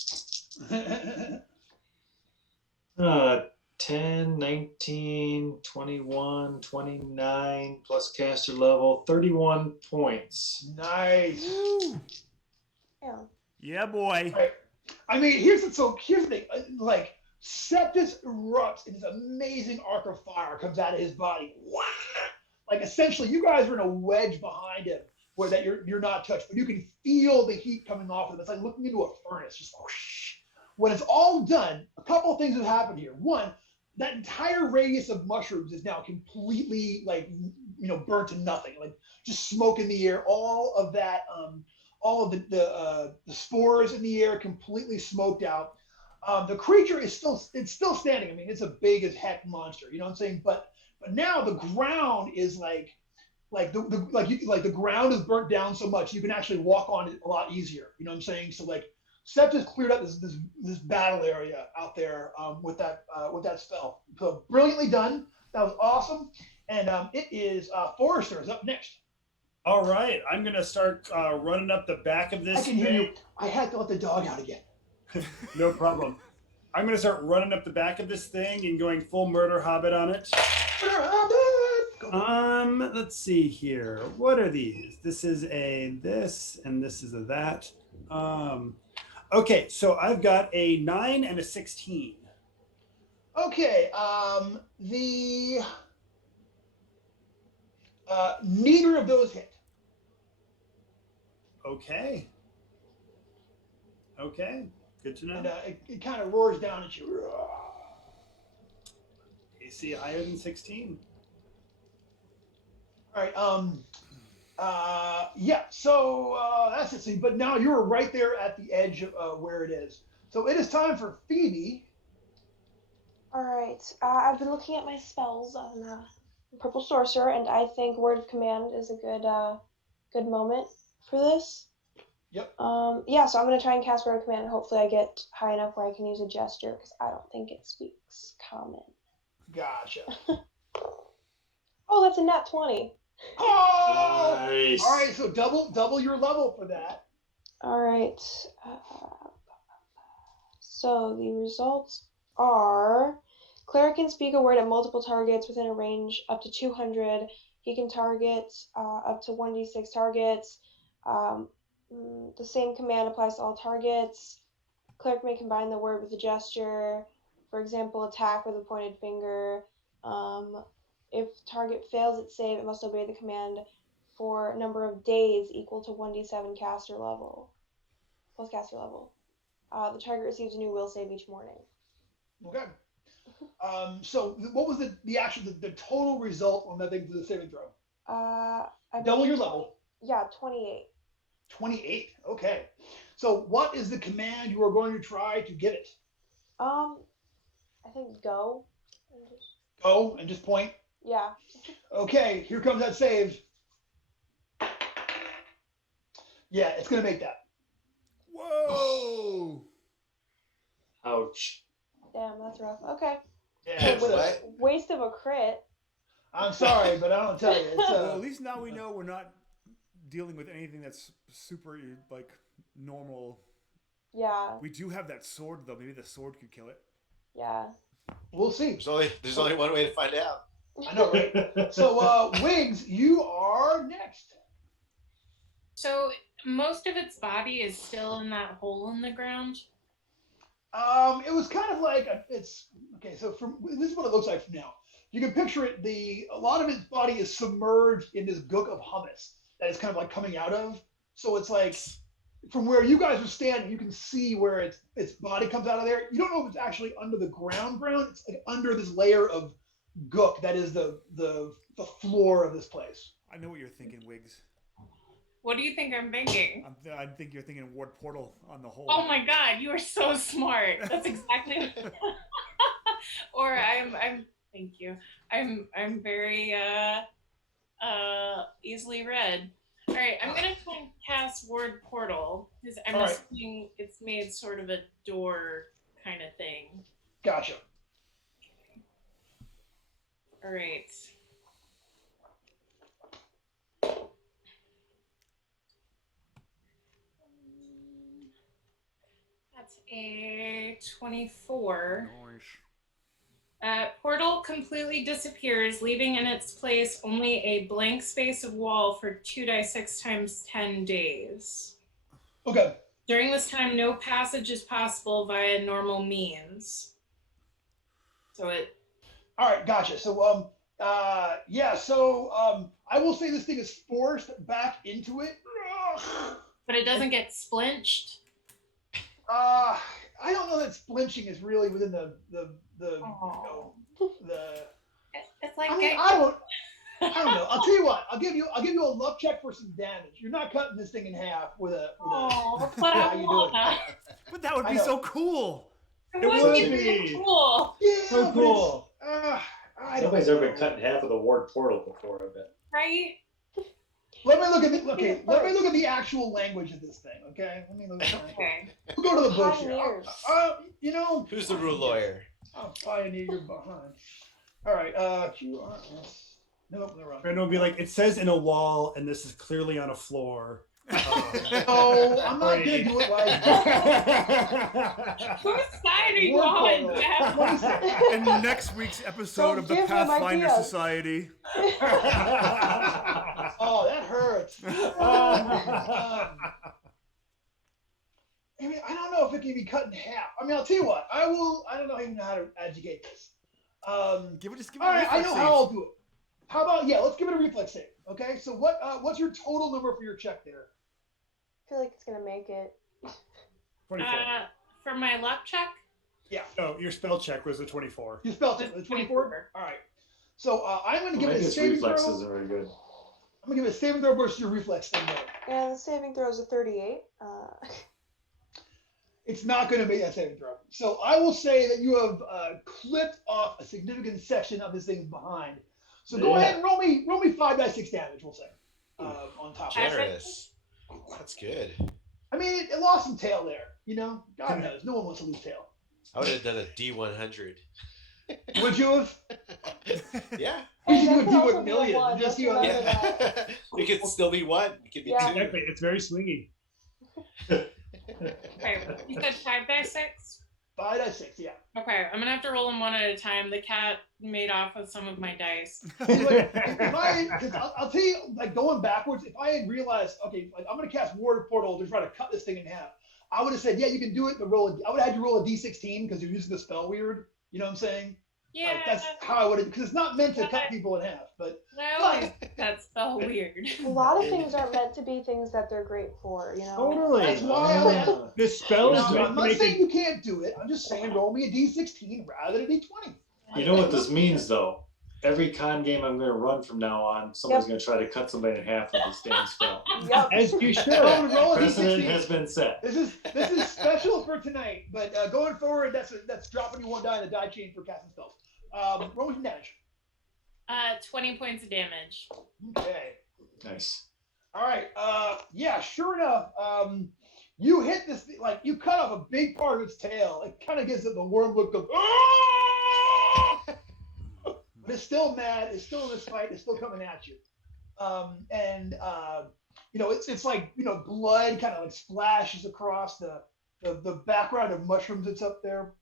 10, 19, 21, 29, plus caster level, 31 points. Nice. Yeah. Yeah, boy. Right. I mean, here's the thing. Like, Septus erupts in this amazing arc of fire comes out of his body. Wow! Like, essentially, you guys are in a wedge behind him where that you're not touched, but you can feel the heat coming off of him. It's like looking into a furnace. Just whoosh. When it's all done, a couple of things have happened here. One, that entire radius of mushrooms is now completely burnt to nothing. Like just smoke in the air. All of that, all of the spores in the air completely smoked out. The creature is still standing. I mean, it's a big as heck monster. You know what I'm saying? But now the ground is like the ground is burnt down so much you can actually walk on it a lot easier. You know what I'm saying? So like Septus cleared up this battle area out there with that spell. So brilliantly done. That was awesome. And it is Forrester is up next. All right, I'm gonna start running up the back of this. I can hear you. I had to let the dog out again. No problem. I'm going to start running up the back of this thing and going full murder hobbit on it. Murder hobbit! Let's see here. What are these? This is a this, and this is a that. Okay, so I've got a 9 and a 16. Okay, neither of those hit. Okay. Okay, good to know. And it kind of roars down at you. AC higher than 16. All right. Yeah. So that's it. See, but now you're right there at the edge of where it is. So it is time for Phoebe. All right. I've been looking at my spells on Purple Sorcerer, and I think Word of Command is a good moment for this. Yep. Yeah. So I'm gonna try and cast Word of Command, and hopefully I get high enough where I can use a gesture, because I don't think it speaks Common. Gotcha. Oh, that's a nat 20. Oh! Nice. All right. So double your level for that. All right. So the results are: Cleric can speak a word at multiple targets within a range up to 200. He can target up to 1d6 targets. The same command applies to all targets. Cleric may combine the word with a gesture. For example, attack with a pointed finger. If target fails its save, it must obey the command for a number of days equal to 1d7 caster level. Plus caster level. The target receives a new will save each morning. Okay. So what was the actual the total result on that thing for the saving throw? Double your level. Yeah, 28. 28. Okay. So what is the command you are going to try to get it? I think go. Go and just point. Yeah. Okay, here comes that save. Yeah, it's gonna make that. Whoa! Ouch. Damn, that's rough. Okay. Yeah, Waste of a crit. I'm sorry, but I don't tell you. It's, Well, at least now we know we're not dealing with anything that's super, like, normal. Yeah. We do have that sword, though. Maybe the sword could kill it. Yeah. We'll see. There's only one way to find out. I know, right? So, Wings, you are next. So most of its body is still in that hole in the ground. It was kind of like it's okay. So this is what it looks like from now. You can picture it. A lot of its body is submerged in this gook of hummus that is kind of like coming out of. So it's like from where you guys are standing, you can see where its body comes out of there. You don't know if it's actually under the ground. It's like under this layer of gook that is the floor of this place. I know what you're thinking, Wiggs. What do you think I'm thinking? I think you're thinking Ward Portal on the hole. Oh my god, you are so smart. That's exactly. Or I'm. Thank you. I'm very easily read. All right, I'm gonna try and cast Ward Portal because I'm assuming it's made sort of a door kind of thing. Gotcha. All right. That's a 24. Portal completely disappears, leaving in its place only a blank space of wall for 2d6 times 10 days. Okay. During this time, no passage is possible via normal means. So it. All right, gotcha. So, yeah. So, I will say this thing is forced back into it. But it doesn't get splinched. I don't know that splinching is really within the It's like I don't know. I'll tell you what. I'll give you a luck check for some damage. You're not cutting this thing in half with a. But I wanna. But that would be so cool. It would be cool. Yeah, so cool. Nobody's ever been cut in half with a Ward Portal before, I bet. Right? Let me look at let me look at the actual language of this thing. Okay. Let me look at it. Okay. We'll go to the bush here. You know. Who's the rule lawyer? I'll pioneer your behind. All right. QRS. Nope, they're wrong. Brandon will be like, it says in a wall, and this is clearly on a floor. No, I'm not going to do it like that. Whose side are you Word on, portal. Jeff? Let me say. In next week's episode of the give him Pathfinder ideas. Society. Oh, that hurts. I mean, I don't know if it can be cut in half. I mean, I'll tell you what. I don't know even how to educate this. Give it All a right, I reflex know save. how I'll do it. How about, let's give it a reflex save. Okay, so what's your total number for your check there? I feel like it's gonna make it. 24. For my luck check, Yeah, No, your spell check was a 24. you spelled it. 24? All right. So I'm going to give it Maybe a its saving reflexes throw. are very good. I'm going to give it a saving throw versus your reflex thing there. And the saving throw is a 38. It's not going to make that saving throw. So I will say that you have clipped off a significant section of this thing's behind. So go ahead and roll me 5d6 damage, we'll say, on top of it. Generous. That's good. I mean, it lost some tail there, you know? God knows, no one wants to lose tail. I would have done a D100. Would you have? Yeah. We should That do a could also D1 be a million. one, Just let's see how remember that. that. It could still be one. It could be Yeah. two. Exactly. It's very swingy. okay, you said 5d6? 5d6, yeah. Okay, I'm gonna have to roll them one at a time. The cat made off with some of my dice. I'll tell you, like going backwards, if I had realized, okay, like I'm gonna cast Ward Portal to try to cut this thing in half, I would have said, yeah, you can do it, but I would have had you roll a d16 because you're using the spell weird. You know what I'm saying? Yeah, Like, that's how I would have, because it's not meant to cut people in half. But I always think that's so weird. A lot of things aren't meant to be things that they're great for, you know? Totally. that's why The spell is I'm meant to not make saying it. you can't do it. I'm just saying roll me a d16 rather than a d20. You know what this means, though? Every con game I'm going to run from now on, somebody's going to try to cut somebody in half with this damn spell. Yep. As you should. Roll a Precedent d16. has been set. This is special for tonight, but going forward, that's dropping you one die in the die chain for casting spells. Roll me some damage. 20 points of damage. Okay. Nice. All right. Yeah. Sure enough, you hit this like you cut off a big part of its tail. It kind of gives it the worm look of. But it's still mad. It's still in this fight. It's still coming at you. You know, it's like, you know, blood kind of like splashes across the background of mushrooms that's up there.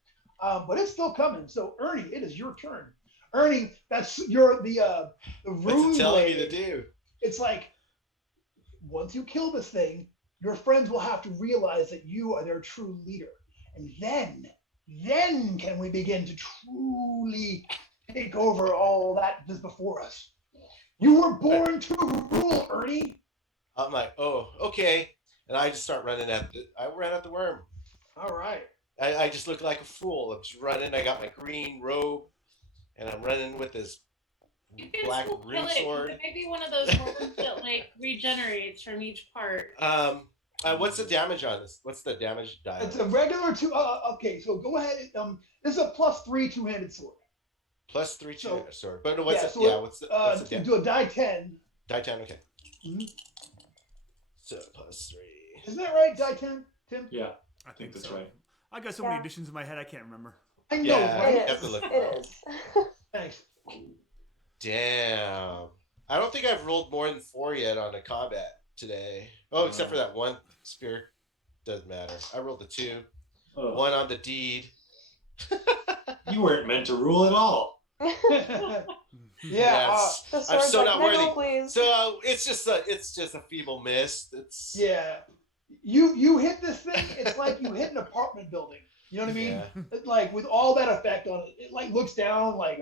But it's still coming. So Ernie, it is your turn. Ernie, that's the What's rune it telling me blade. to do? It's like once you kill this thing, your friends will have to realize that you are their true leader. And then can we begin to truly take over all that is before us. You were born to rule, Ernie. I'm like, oh, okay. And I just start running I ran at the worm. All right. I just look like a fool. I'm just running. I got my green robe, and I'm running with this You can black still kill rune it. sword. It might be one of those worms that like regenerates from each part. What's the damage on this? What's the damage die? It's a regular two. Okay, so go ahead. This is a +3 two-handed sword. +3 So- sword. But what's yeah, it? so Yeah, what's the damage? do a die 10. Die 10, okay. Mhm. So +3. Isn't that right? Die 10, Tim? Yeah, I think that's so. right. I got so many Yeah. additions in my head I can't remember. I know, Yeah. right? you It have is. to look It it up. is. Thanks. Damn. I don't think I've rolled more than 4 yet on a combat today. Oh, except for that one spear. Doesn't matter. I rolled a 2. Oh, 1 on the deed. you weren't meant to rule at all. Yeah. That's- The I'm sword's so like, not no, worthy. please. So it's just a feeble miss. It's Yeah. You hit this thing, it's like you hit an apartment building. You know what I mean? Yeah. It, like with all that effect on it, it like looks down like,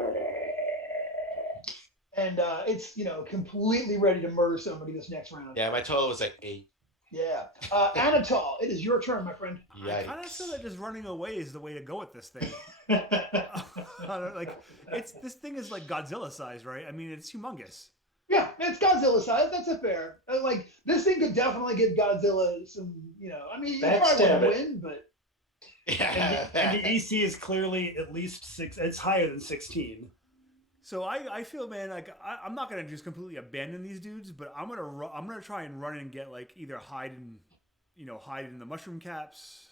and it's, you know, completely ready to murder somebody this next round. Yeah, my total was like 8. Yeah. Anatol, it is your turn, my friend. I kind of Yikes. feel that just running away is the way to go with this thing. Like this thing is like Godzilla size, right? I mean, it's humongous. Yeah, it's Godzilla size. That's a fair. Like this thing could definitely give Godzilla some, you know. I mean, you probably Backstab wouldn't it. win, but And the EC is clearly at least 6. It's higher than 16. So I feel, man, like I'm not gonna just completely abandon these dudes, but I'm gonna try and run and get like either hide in the mushroom caps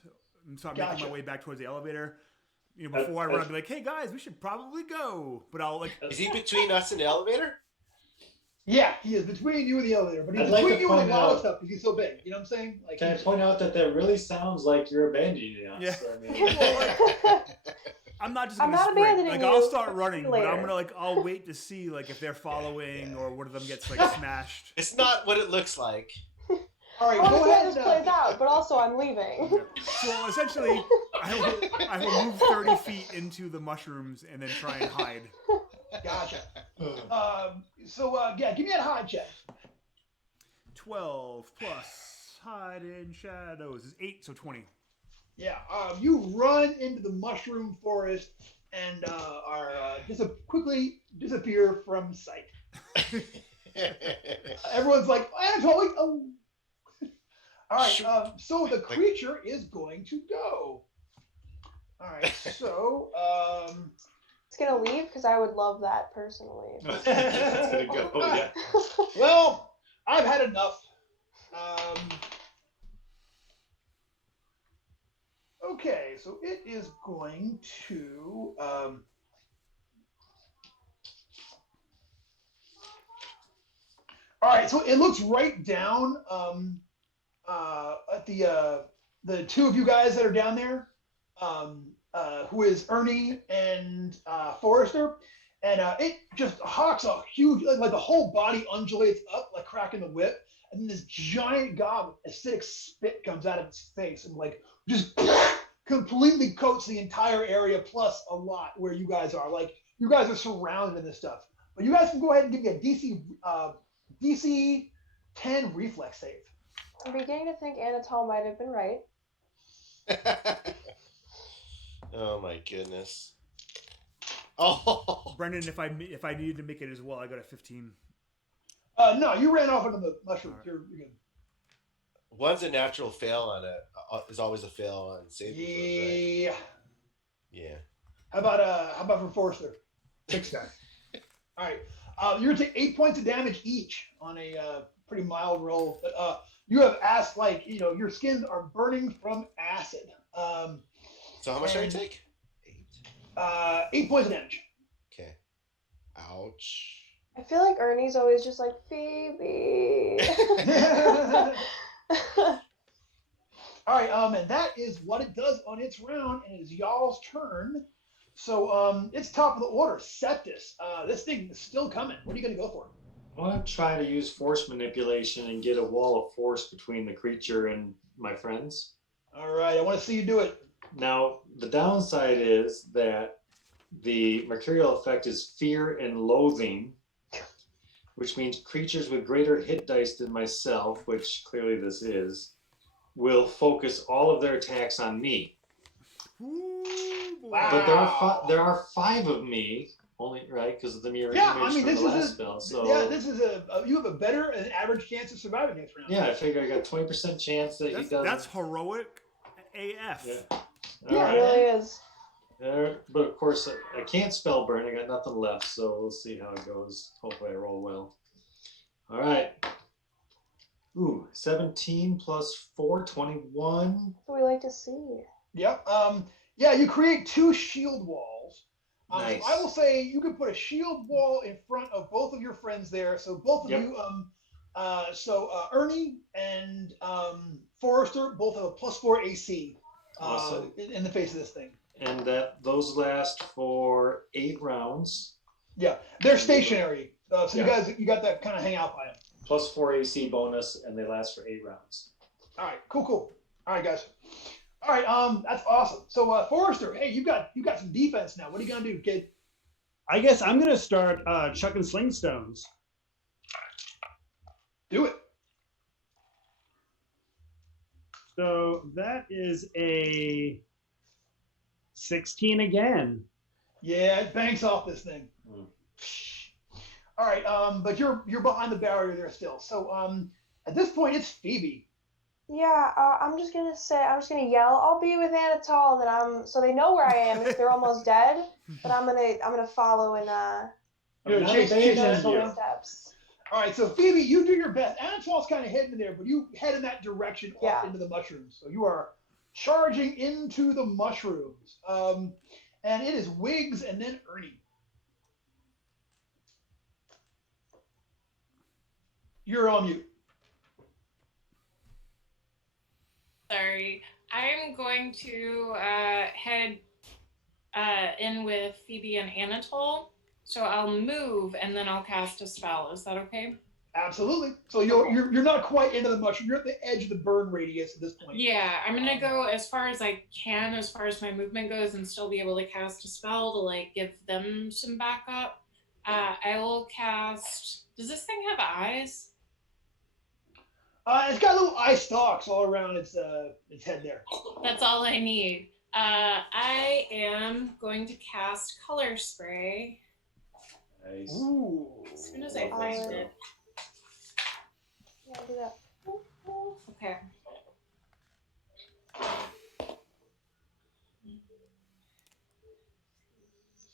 and start making Gotcha. my way back towards the elevator. You know, before I run, I'll be like, hey guys, we should probably go. But I'll like, Is he between us and the elevator? Yeah, he is between you and the elevator, but he's I'd like between to you and point a lot of out- stuff because he's so big. You know what I'm saying? Like, Can I he's- point out that really sounds like you're abandoning us? Yeah. I mean, I'm not just I'm gonna not sprint. abandoning Like you. I'll start running, but Later. I'm gonna I'll wait to see if they're following or one of them gets smashed. It's not what it looks like. all right, I want go to see how ahead. this And, plays out, but also I'm leaving. So essentially, I will move 30 feet into the mushrooms and then try and hide. Gotcha. Yeah, give me a hide check. 12 plus hide in shadows is 8, so 20. Yeah, you run into the mushroom forest and quickly disappear from sight. Everyone's like, Anatoly, oh. All right, so the creature is going to go. All right, so It's gonna leave because I would love that personally. it's gonna go. Yeah. well, I've had enough. Okay, so it is going to. All right, so it looks right down at the two of you guys that are down there, who is Ernie and Forrester, and it just hawks a huge, like the whole body undulates up like cracking the whip, and then this giant gob of acidic spit comes out of its face and just completely coats the entire area plus a lot where you guys are. Like you guys are surrounded in this stuff, but you guys can go ahead and give me a DC 10 reflex save. I'm beginning to think Anatole might have been right. Oh my goodness. Oh. Brendan, if I needed to make it as well, I got a 15. No, you ran off into the mushrooms. You're good. One's a natural fail on it. Is always a fail on saving throws, Yeah. right? Yeah. How about for Forrester? 6 guys. All right. You're gonna take 8 points of damage each on a pretty mild roll. But you have acid, your skins are burning from acid. So how much did I take? 8. 8 points of damage. Okay. Ouch. I feel like Ernie's always just like Phoebe. All right, and that is what it does on its round, and it is y'all's turn. So it's top of the order. Septus. This thing is still coming. What are you going to go for? I want to try to use force manipulation and get a wall of force between the creature and my friends. All right, I want to see you do it. Now, the downside is that the mercurial effect is fear and loathing, which means creatures with greater hit dice than myself, which clearly this is, will focus all of their attacks on me. Wow. But there are 5 of me, only right because of the mirror image from the last spell. So yeah, this is you have a better than average chance of surviving next round. yeah, I figure I got 20% chance that he doesn't. That's heroic AF. Yeah. Yeah, It really is. But of course, I can't spell burn. I got nothing left, so we'll see how it goes. Hopefully, I roll well. All right. Ooh, 17 plus 4, 21. What we like to see. Yep. Yeah, you create 2 shield walls. Nice. I will say you can put a shield wall in front of both of your friends there. So both of you, Ernie and Forrester both have a +4 AC Awesome. in the face of this thing. And those last for 8 rounds. Yeah, they're stationary. So Yeah. you got that kind of hang out by them. +4 AC bonus, and they last for 8 rounds. All right, cool. All right, guys. All right, that's awesome. So Forrester, hey, you got some defense now. What are you gonna do, kid? I guess I'm gonna start chucking sling stones. Do it. So that is a 16 again. Yeah, it banks off this thing. Mm. All right, but you're behind the barrier there still. So at this point, it's Phoebe. Yeah, I'm just gonna yell. I'll be with Anatole, and so they know where I am if they're almost dead. But I'm gonna follow and You're not chase abandoning you. steps. All right, so Phoebe, you do your best. Anatole's kind of hidden there, but you head in that direction off Yeah. into the mushrooms. So you are charging into the mushrooms. And it is Wiggs and then Ernie. You're on mute. Sorry. I'm going to head in with Phoebe and Anatole. So I'll move and then I'll cast a spell. Is that okay? Absolutely. So you're not quite into the mushroom. You're at the edge of the burn radius at this point. Yeah, I'm gonna go as far as I can, as far as my movement goes, and still be able to cast a spell to like give them some backup. I will cast. Does this thing have eyes? It's got little eye stalks all around its head there. That's all I need. I am going to cast Color Spray. Nice. Ooh. As soon as I find it. Yeah, do that. Okay.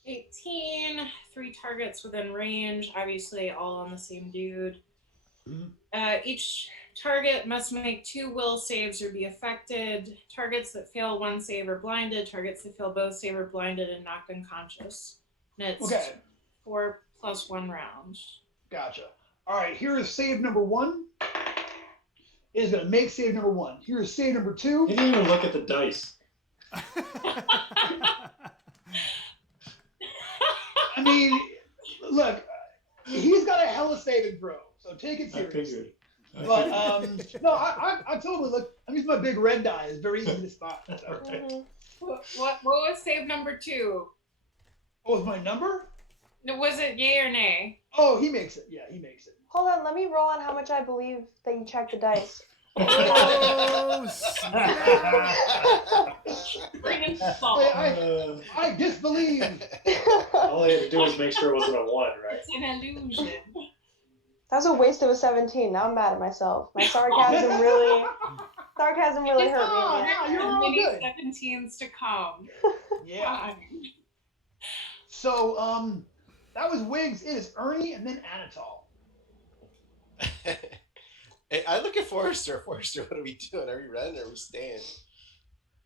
$18, 3 targets within range, obviously all on the same dude. Each target must make 2 will saves or be affected. Targets that fail 1 save are blinded. Targets that fail both save are blinded and knocked unconscious. And it's Okay. 4 + 1 rounds. Gotcha. All right, here is save number 1. It is going to make save number 1. Here is save number 2. He didn't even look at the dice. I mean, look, he's got a hella saving throw, so take it I seriously. figured. But no, I totally look. I'm using my big red die. It's very easy to spot. So. Right. What was save number 2? What was my number? Was it yay or nay? Oh, he makes it. Yeah, he makes it. Hold on, let me roll on how much I believe that you checked the dice. Oh, snap. Bring in the ball. I disbelieve. All I had to do was make sure it wasn't a 1, right? It's an illusion. That was a waste of a 17. Now I'm mad at myself. My sarcasm really hurt me. Man. Yeah, you're all Many good. 17s to come. Yeah. So that was Wiggs. It is Ernie and then Anatole. Hey, I look at Forrester. Forrester, what are we doing? Are we running or are we staying?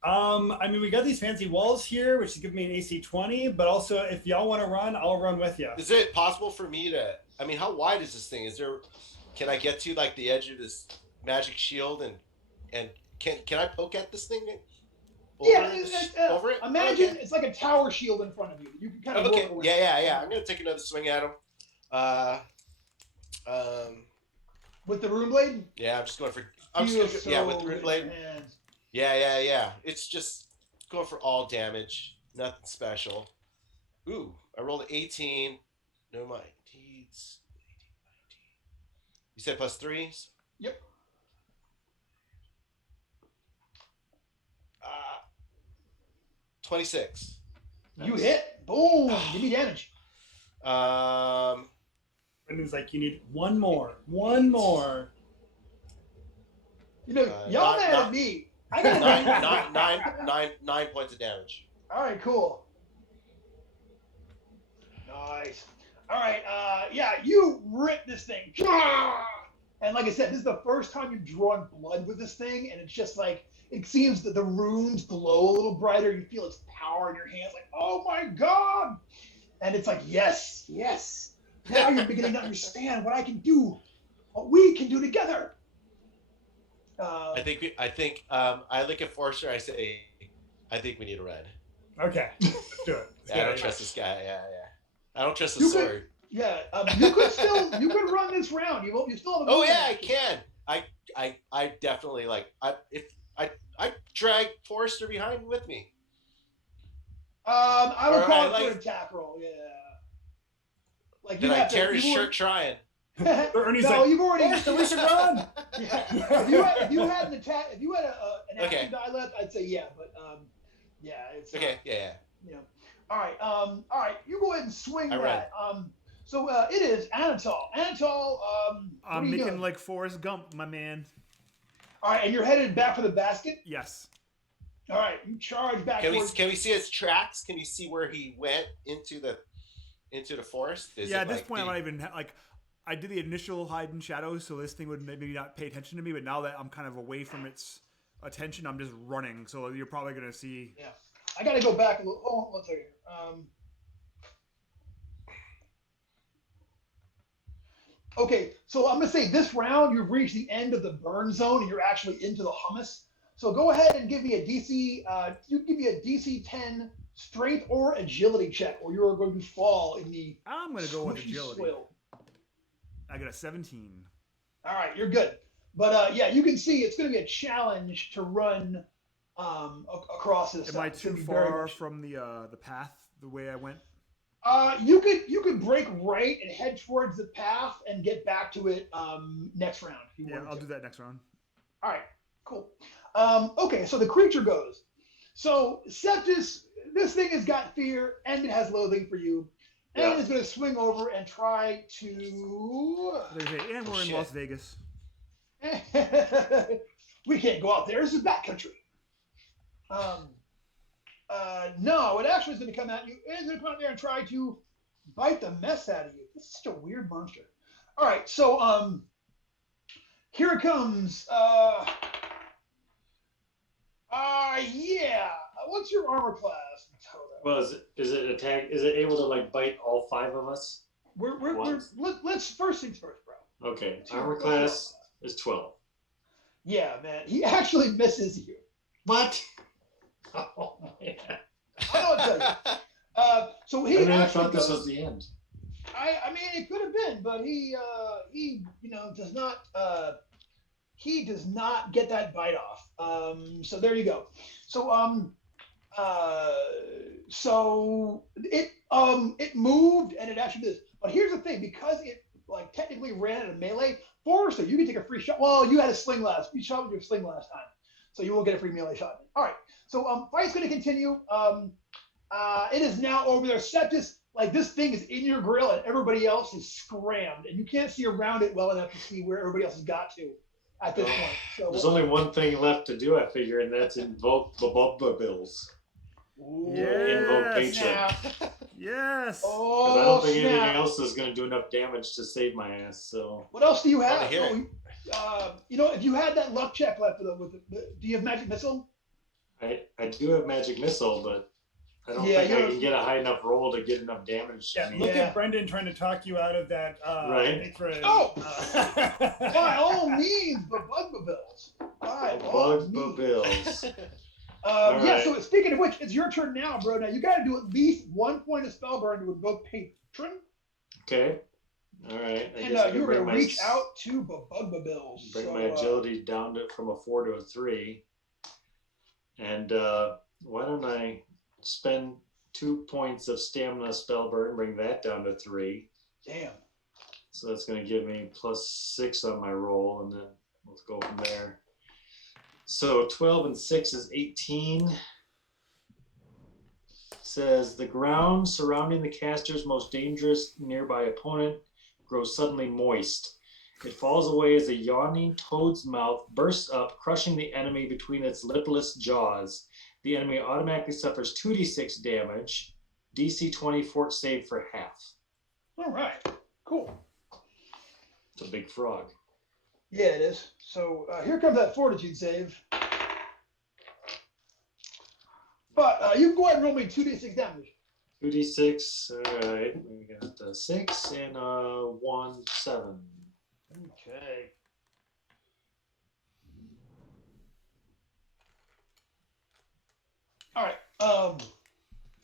I mean, we got these fancy walls here, which give me an AC 20, but also if y'all want to run, I'll run with you. Is it possible for me to, I mean, how wide is this thing? Can I get to like the edge of this magic shield and can I poke at this thing? Over it? Imagine Okay. it's like a tower shield in front of you. You can kind of Okay. work away. Yeah. I'm gonna take another swing at him. With the rune blade? Yeah, I'm just going for. I'm just gonna, with the rune blade. Yeah. It's just going for all damage. Nothing special. Ooh, I rolled an 18. No mind. Deeds. 18, 19. You said +3s? Yep. 26. You hit. Boom. Give me damage. Brendan's like, you need one more. One more. You know, y'all mad at me. I got 9 points of damage. All right, cool. Nice. All right, yeah, you rip this thing. And like I said, this is the first time you've drawn blood with this thing, and it's just like, it seems that the runes glow a little brighter. You feel its power in your hands, like, oh my God. And it's like, yes. Now you're beginning to understand what I can do, what we can do together. I think I look at Forrester. I say, I think we need a red. Okay, let's do it. I don't trust this guy. Yeah. I don't trust the sword. You could run this round. You still have. Oh yeah, I can. I definitely like. I drag Forrester behind with me. I would call it for an attack roll. Yeah. Like then I tear his shirt trying. Ernie's no, like, you've already. we should run. Yeah. If you had an attack, if you had an action die left, I'd say yeah. But yeah, it's okay. Yeah. Yeah. All right. You go ahead and swing I that. So it is Anatole. Anatole. I'm making like Forrest Gump, my man. All right, and you're headed back for the basket. Yes. All right, you charge back. Can we see his tracks? Can you see where he went into the forest? At this point, I'm not even I did the initial hide in shadows, so this thing would maybe not pay attention to me. But now that I'm kind of away from its attention, I'm just running. So you're probably gonna see. Yeah, I gotta go back a little. Oh, one second. Okay, so I'm gonna say this round you've reached the end of the burn zone and you're actually into the hummus. So go ahead and give me a DC. You give me a DC 10 strength or agility check, or you are going to fall in the. I'm gonna go with agility. Soil. I got a 17. All right, you're good. But yeah, you can see it's going to be a challenge to run across this. Am I too far from the path the way I went? You could break right and head towards the path and get back to it next round. Yeah, I'll do that next round. All right, cool. Okay, so the creature goes. So Septus, this thing has got fear and it has loathing for you. And it's going to swing over and try to. And we're in Las Vegas. We can't go out there. This is backcountry. No, it actually is going to come at you. It's going to come out there and try to bite the mess out of you. This is such a weird monster. All right, so here it comes. Yeah. What's your armor class? Well, is it attack? Is it able to like bite all 5 of us? Let's first things first, bro. Okay, armor class is 12. Yeah, man, he actually misses you. What? Oh man! I don't tell you. So he. I thought this was the end. I mean, it could have been, but he does not. He does not get that bite off. So there you go. So it moved and it actually did. But here's the thing, because it like technically ran at a melee, Forrester, you can take a free shot. Well, you had a sling last. You shot with your sling last time, so you will get a free melee shot. All right. So fight's going to continue. It is now over there. Septus, like this thing is in your grill and everybody else is scrammed, and you can't see around it well enough to see where everybody else has got to at this point. So there's only one thing left to do, I figure, and that's invoke the Bubba Bills. Invoke patron. Yes. Oh, I don't think anything else is going to do enough damage to save my ass. So what else do you have? If you had that luck check left do you have magic missile? I do have magic missile, but I don't think I can get a high enough roll to get enough damage. Yeah, look at Brendan trying to talk you out of that. Right. By all means, Bubba Bills. Bubba Bills. Right. So speaking of which, it's your turn now, bro. Now you got to do at least 1 point of spell burn to invoke patron. Okay. All right. And you're going to reach out to Bubba Bills. Bring my agility down from a 4 to a 3. And why don't I spend 2 points of stamina spell burn, bring that down to 3. Damn. So that's going to give me +6 on my roll, and then let's go from there. So 12 and 6 is 18. Says the ground surrounding the caster's most dangerous nearby opponent grows suddenly moist. It falls away as a yawning toad's mouth bursts up, crushing the enemy between its lipless jaws. The enemy automatically suffers 2d6 damage. DC 20 fort save for half. All right. Cool. It's a big frog. Yeah, it is. So here comes that fortitude save. But you can go ahead and roll me 2d6 damage. 2d6. All right. We got 6 and 1, 7. Okay. All right.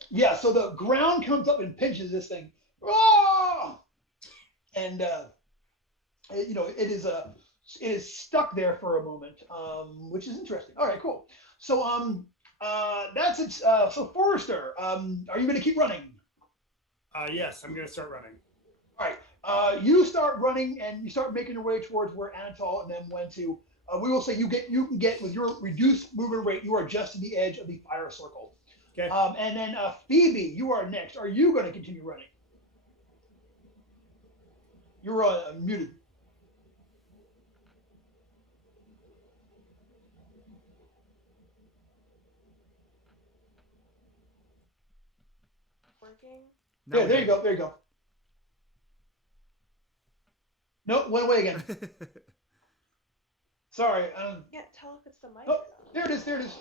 Yeah. So the ground comes up and pinches this thing. Oh! And it is stuck there for a moment, which is interesting. All right, cool. So that's it. So Forrester, are you going to keep running? Yes, I'm going to start running. All right. You start running and you start making your way towards where Anatol and them went to. We will say you can get with your reduced movement rate, you are just to the edge of the fire circle. Okay. And then Phoebe, you are next. Are you going to continue running? You're muted. Working. Yeah, there you go. There you go. No, went away again. Sorry. Can't tell if it's the mic. Oh, there it is. There it is.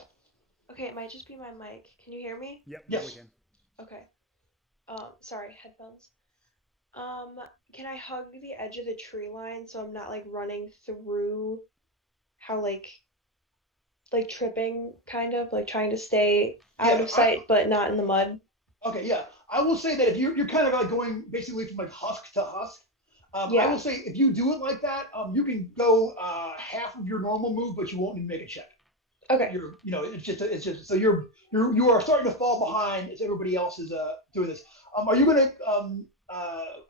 Okay, it might just be my mic. Can you hear me? Yep. Yes. We can. Okay. Sorry, headphones. Can I hug the edge of the tree line so I'm not like running through how like tripping, kind of like trying to stay out of sight but not in the mud? Okay, yeah. I will say that if you're kind of like going basically from like husk to husk, I will say if you do it like that, you can go half of your normal move, but you won't need to make a check. Okay. It's just so you are starting to fall behind as everybody else is doing this. Are you gonna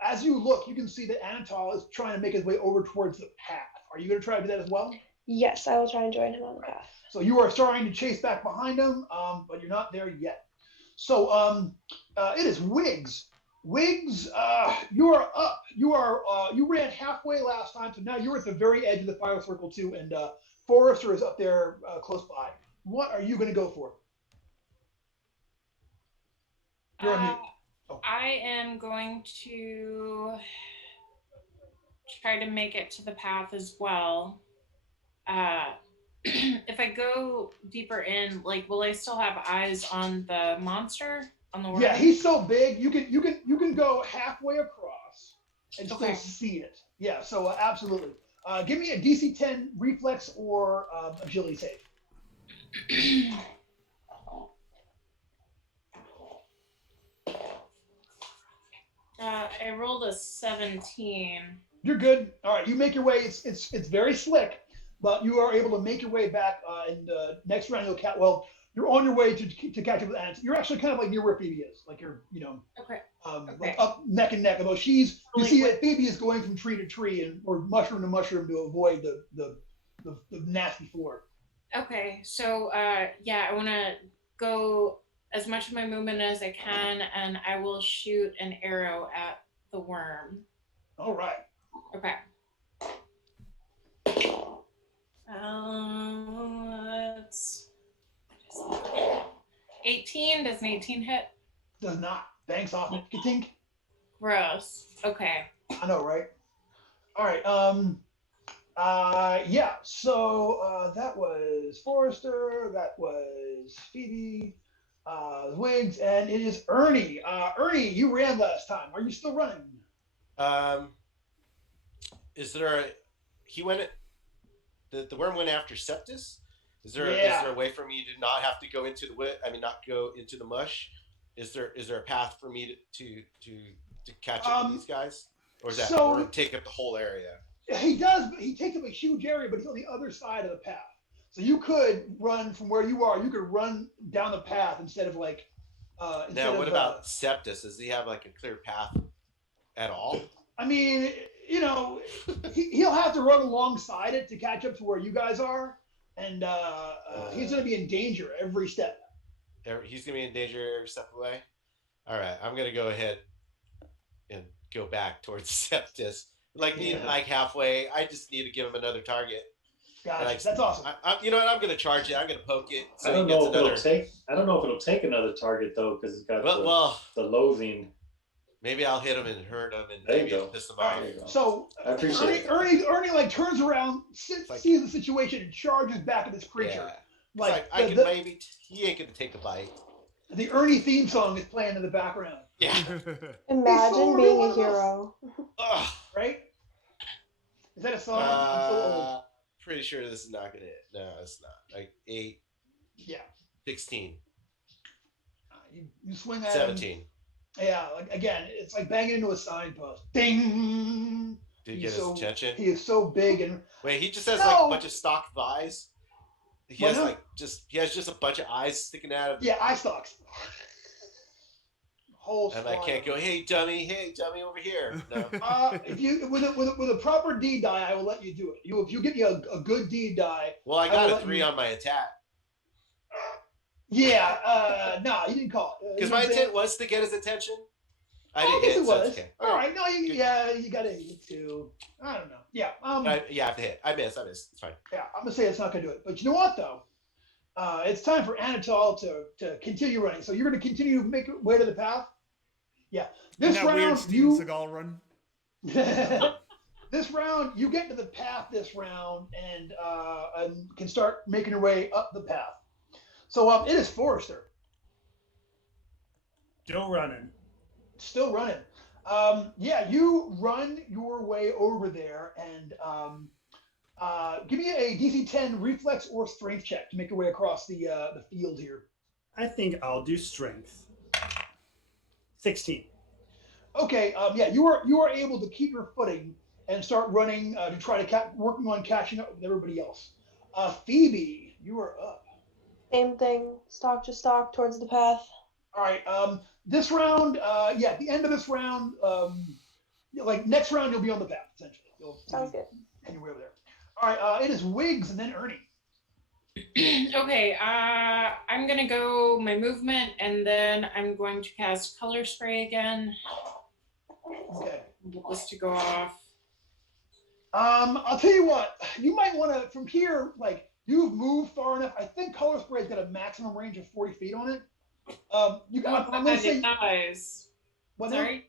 as you look, you can see that Anatol is trying to make his way over towards the path. Are you gonna try to do that as well? Yes, I will try and join him on the path. So you are starting to chase back behind him, but you're not there yet. So it is Wiggs. Wiggs, you are up. You ran halfway last time, so now you're at the very edge of the fire circle too, and Forrester is up there close by. What are you going to go for? You're on mute. Oh. I am going to try to make it to the path as well. If I go deeper in, like, will I still have eyes on the monster, on the worm? Yeah, he's so big. You can go halfway across and still see it. Yeah, so absolutely. Give me a DC 10 reflex or agility save. I rolled a 17. You're good. All right, you make your way. It's very slick, but you are able to make your way back. And next round you'll catch. Well, you're on your way to catch up with Anna. You're actually kind of like near where Phoebe is. Like you're, like up neck and neck. Although you see that Phoebe is going from tree to tree or mushroom to mushroom to avoid the nasty floor. Okay, so I want to go as much of my movement as I can, and I will shoot an arrow at the worm. All right. Okay. That's 18. Does an 18 hit? Does not. Thanks, off. Ka-tink. Gross. Okay. I know, right? All right. Yeah. So that was Forrester. That was Phoebe. Wiggs, and it is Ernie. Ernie, you ran last time. Are you still running? Is there the worm went after Septus? Is there a way for me to not have to go into not go into the mush? Is there a path for me to catch up with these guys? Or is that worm take up the whole area? He does, but he takes up a huge area, but he's on the other side of the path. So you could run from where you are. You could run down the path instead of like. Now, what about Septus? Does he have like a clear path at all? I mean, he'll have to run alongside it to catch up to where you guys are, and he's going to be in danger every step. He's going to be in danger every step away. All right, I'm going to go ahead and go back towards Septus. Like halfway. I just need to give him another target. Gotcha. That's awesome. You know what? I'm going to charge it. I'm going to poke it. So I don't know if it'll take another target though, because it's got the loathing. Maybe I'll hit him and hurt him, and maybe it'll piss him off. So I appreciate Ernie like turns around, sees the situation, and charges back at this creature. Yeah. He ain't going to take a bite. The Ernie theme song is playing in the background. Yeah. Imagine being a hero. Right? Is that a song? I'm so old. Pretty sure this is not gonna hit. No, it's not. Like 8. Yeah. 16. You swing at 17. him. Yeah. Like again, it's like banging into a signpost. Ding. Did he get his attention? He is so big and. Wait, he just has like a bunch of stalked eyes. He has just a bunch of eyes sticking out of. Yeah, eye stalks. And I can't go, hey dummy over here. No. If you with a proper D die, I will let you do it. If you get me a good D die. Well, I got a 3 on my attack. Yeah, no, you didn't call it. Because my intent was to get his attention. I guess it was. Okay. All right, no, you got to hit too. I don't know. Yeah. I have to hit. I miss. It's fine. Yeah, I'm gonna say it's not gonna do it. But you know what though? It's time for Anatol to continue running. So you're gonna continue to make your way to the path. Yeah. This round, weird Steven Seagal run. This round, you get to the path this round and can start making your way up the path. So it is Forrester. Still running. Still running. Yeah, you run your way over there and give me a DC 10 reflex or strength check to make your way across the field here. I think I'll do strength. 16. Okay, yeah, you are able to keep your footing and start running to try to working on catching up with everybody else. Phoebe, you are up. Same thing. Stalk to stalk towards the path. All right. This round, yeah, at the end of this round, like next round, you'll be on the path essentially. Sounds good. And your way over there. All right. It is Wiggs and then Ernie. Okay. I'm gonna go my movement, and then I'm going to cast color spray again. Okay. Get this to go off. I'll tell you what. You might want to from here. Like you've moved far enough. I think color spray's got a maximum range of 40 feet on it. You got. I'm gonna say. Eyes. What Sorry. Now?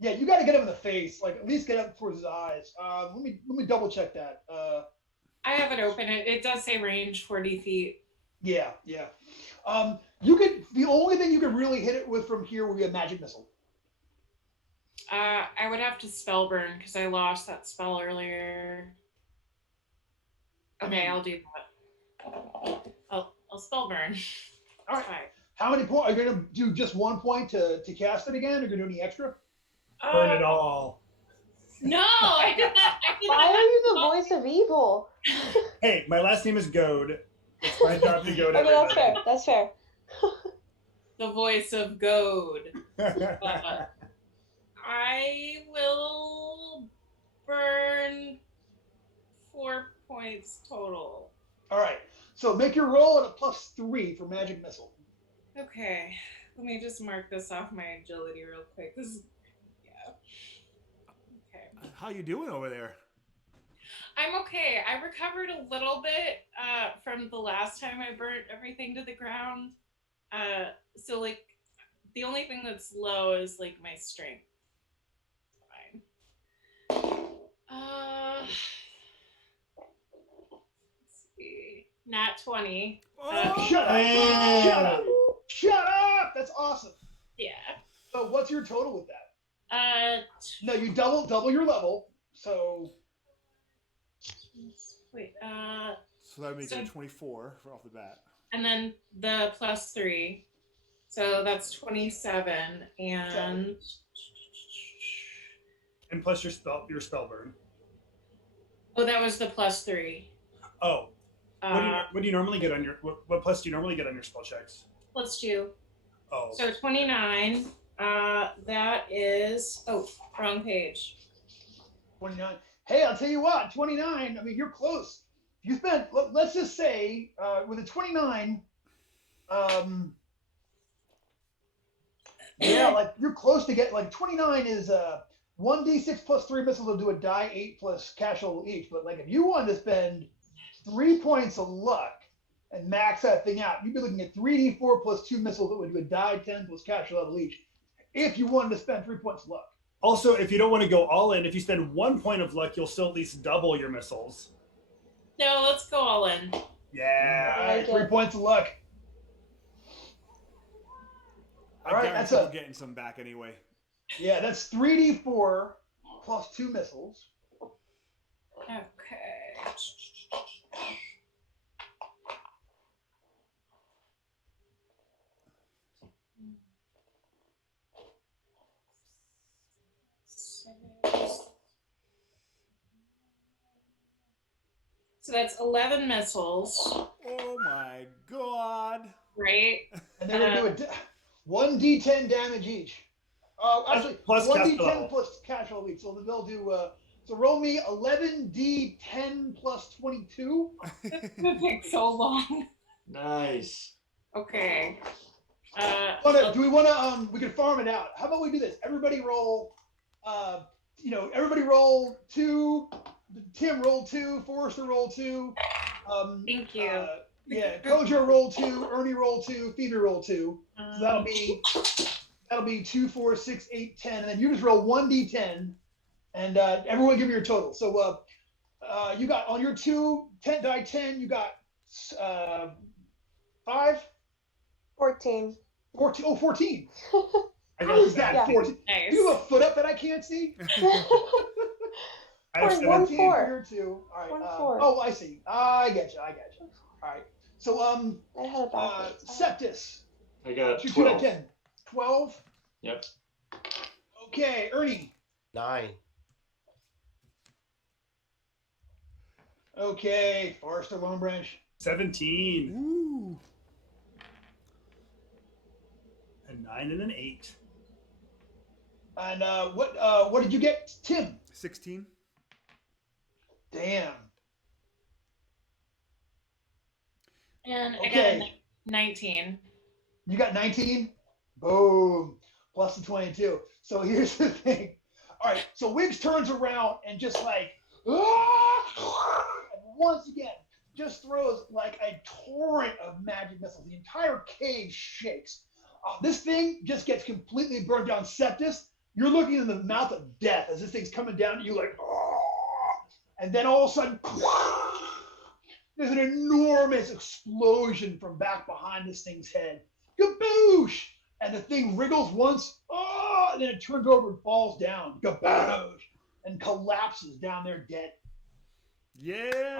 Yeah, you got to get him in the face. Like at least get up towards his eyes. Let me double check that. I have it open. It does say range 40 feet. Yeah. You could. The only thing you could really hit it with from here would be a magic missile. I would have to spell burn because I lost that spell earlier. Okay, I'll do that. I'll spell burn. All right. How many points? Are you going to do just 1 point to cast it again, or are you going to do any extra? Burn it all. No, I did not. Why are you the voice of evil? Hey, my last name is Goad. It's my job to goad Okay, everybody. that's fair. That's fair. The voice of Goad. I will burn 4 points total. All right. So make your roll at a +3 for magic missile. Okay. Let me just mark this off my agility real quick. This is, yeah. Okay. How you doing over there? I'm okay. I recovered a little bit from the last time I burnt everything to the ground. So like the only thing that's low is like my strength. Fine. Let's see. Nat 20. Shut up! Shut up! Shut up! That's awesome. Yeah. So what's your total with that? No, you double your level. So wait. So that makes it 24 off the bat. And then the +3, so that's 27, and plus your spell burn. Oh, that was the +3. Oh. What do you normally get on your what plus do you normally get on your spell checks? +2. Oh. So 29. That is wrong page. 29. Hey, I'll tell you what, 29. I mean, you're close. You spent. Let's just say with a 29. Yeah, like you're close to get like 29 is 1d6 plus 3 missiles will do a die 8 plus casual each. But like if you wanted to spend 3 points of luck and max that thing out, you'd be looking at 3d4 plus 2 missiles that would do a die 10 plus casual level each. If you wanted to spend 3 points of luck. Also, if you don't want to go all in, if you spend 1 point of luck, you'll still at least double your missiles. No, let's go all in. Yeah. All right, 3 points of luck. All right, that's getting some back anyway. Yeah, that's 3d4 plus 2 missiles. Okay. So that's 11 missiles. Oh my god. Right? And they're going to do 1d10 damage each. Actually, plus 1d10 plus casual each. So they'll do, so roll me 11d10 plus 22. It's going to take so long. Nice. Okay. Do we want to, we can farm it out. How about we do this? Everybody roll, everybody roll 2. Tim roll 2, Forrester roll 2. Thank you. Yeah, Kojo roll 2, Ernie roll 2, Phoebe roll 2. So that'll be 2, 4, 6, 8, 10, and then you just roll 1d10, and everyone give me your total. So you got on your die 10, you got 5? 14. 14. Oh, 14. I How is that Yeah. 14? Nice. You you have a foot up that I can't see? I have 1, 17. 4. Here too. All right. 1, 4. Oh, I see. I get you. All right. So I had it backwards. Septus. I got Shoot 12. 10. 12. Yep. Okay, Ernie. 9. Okay, Forrester Lone Branch. 17. Ooh. A 9 and an 8. And what did you get, Tim? 16. Damn. And I Okay. got a 19. You got 19? Boom. Plus the 22. So here's the thing. All right. So Wiggs turns around and just like, and once again, just throws like a torrent of magic missiles. The entire cave shakes. This thing just gets completely burned down. Septus, you're looking in the mouth of death as this thing's coming down to you like, and then all of a sudden, there's an enormous explosion from back behind this thing's head. Kaboosh! And the thing wriggles once, and then it turns over and falls down. Kaboosh! And collapses down there dead. Yeah.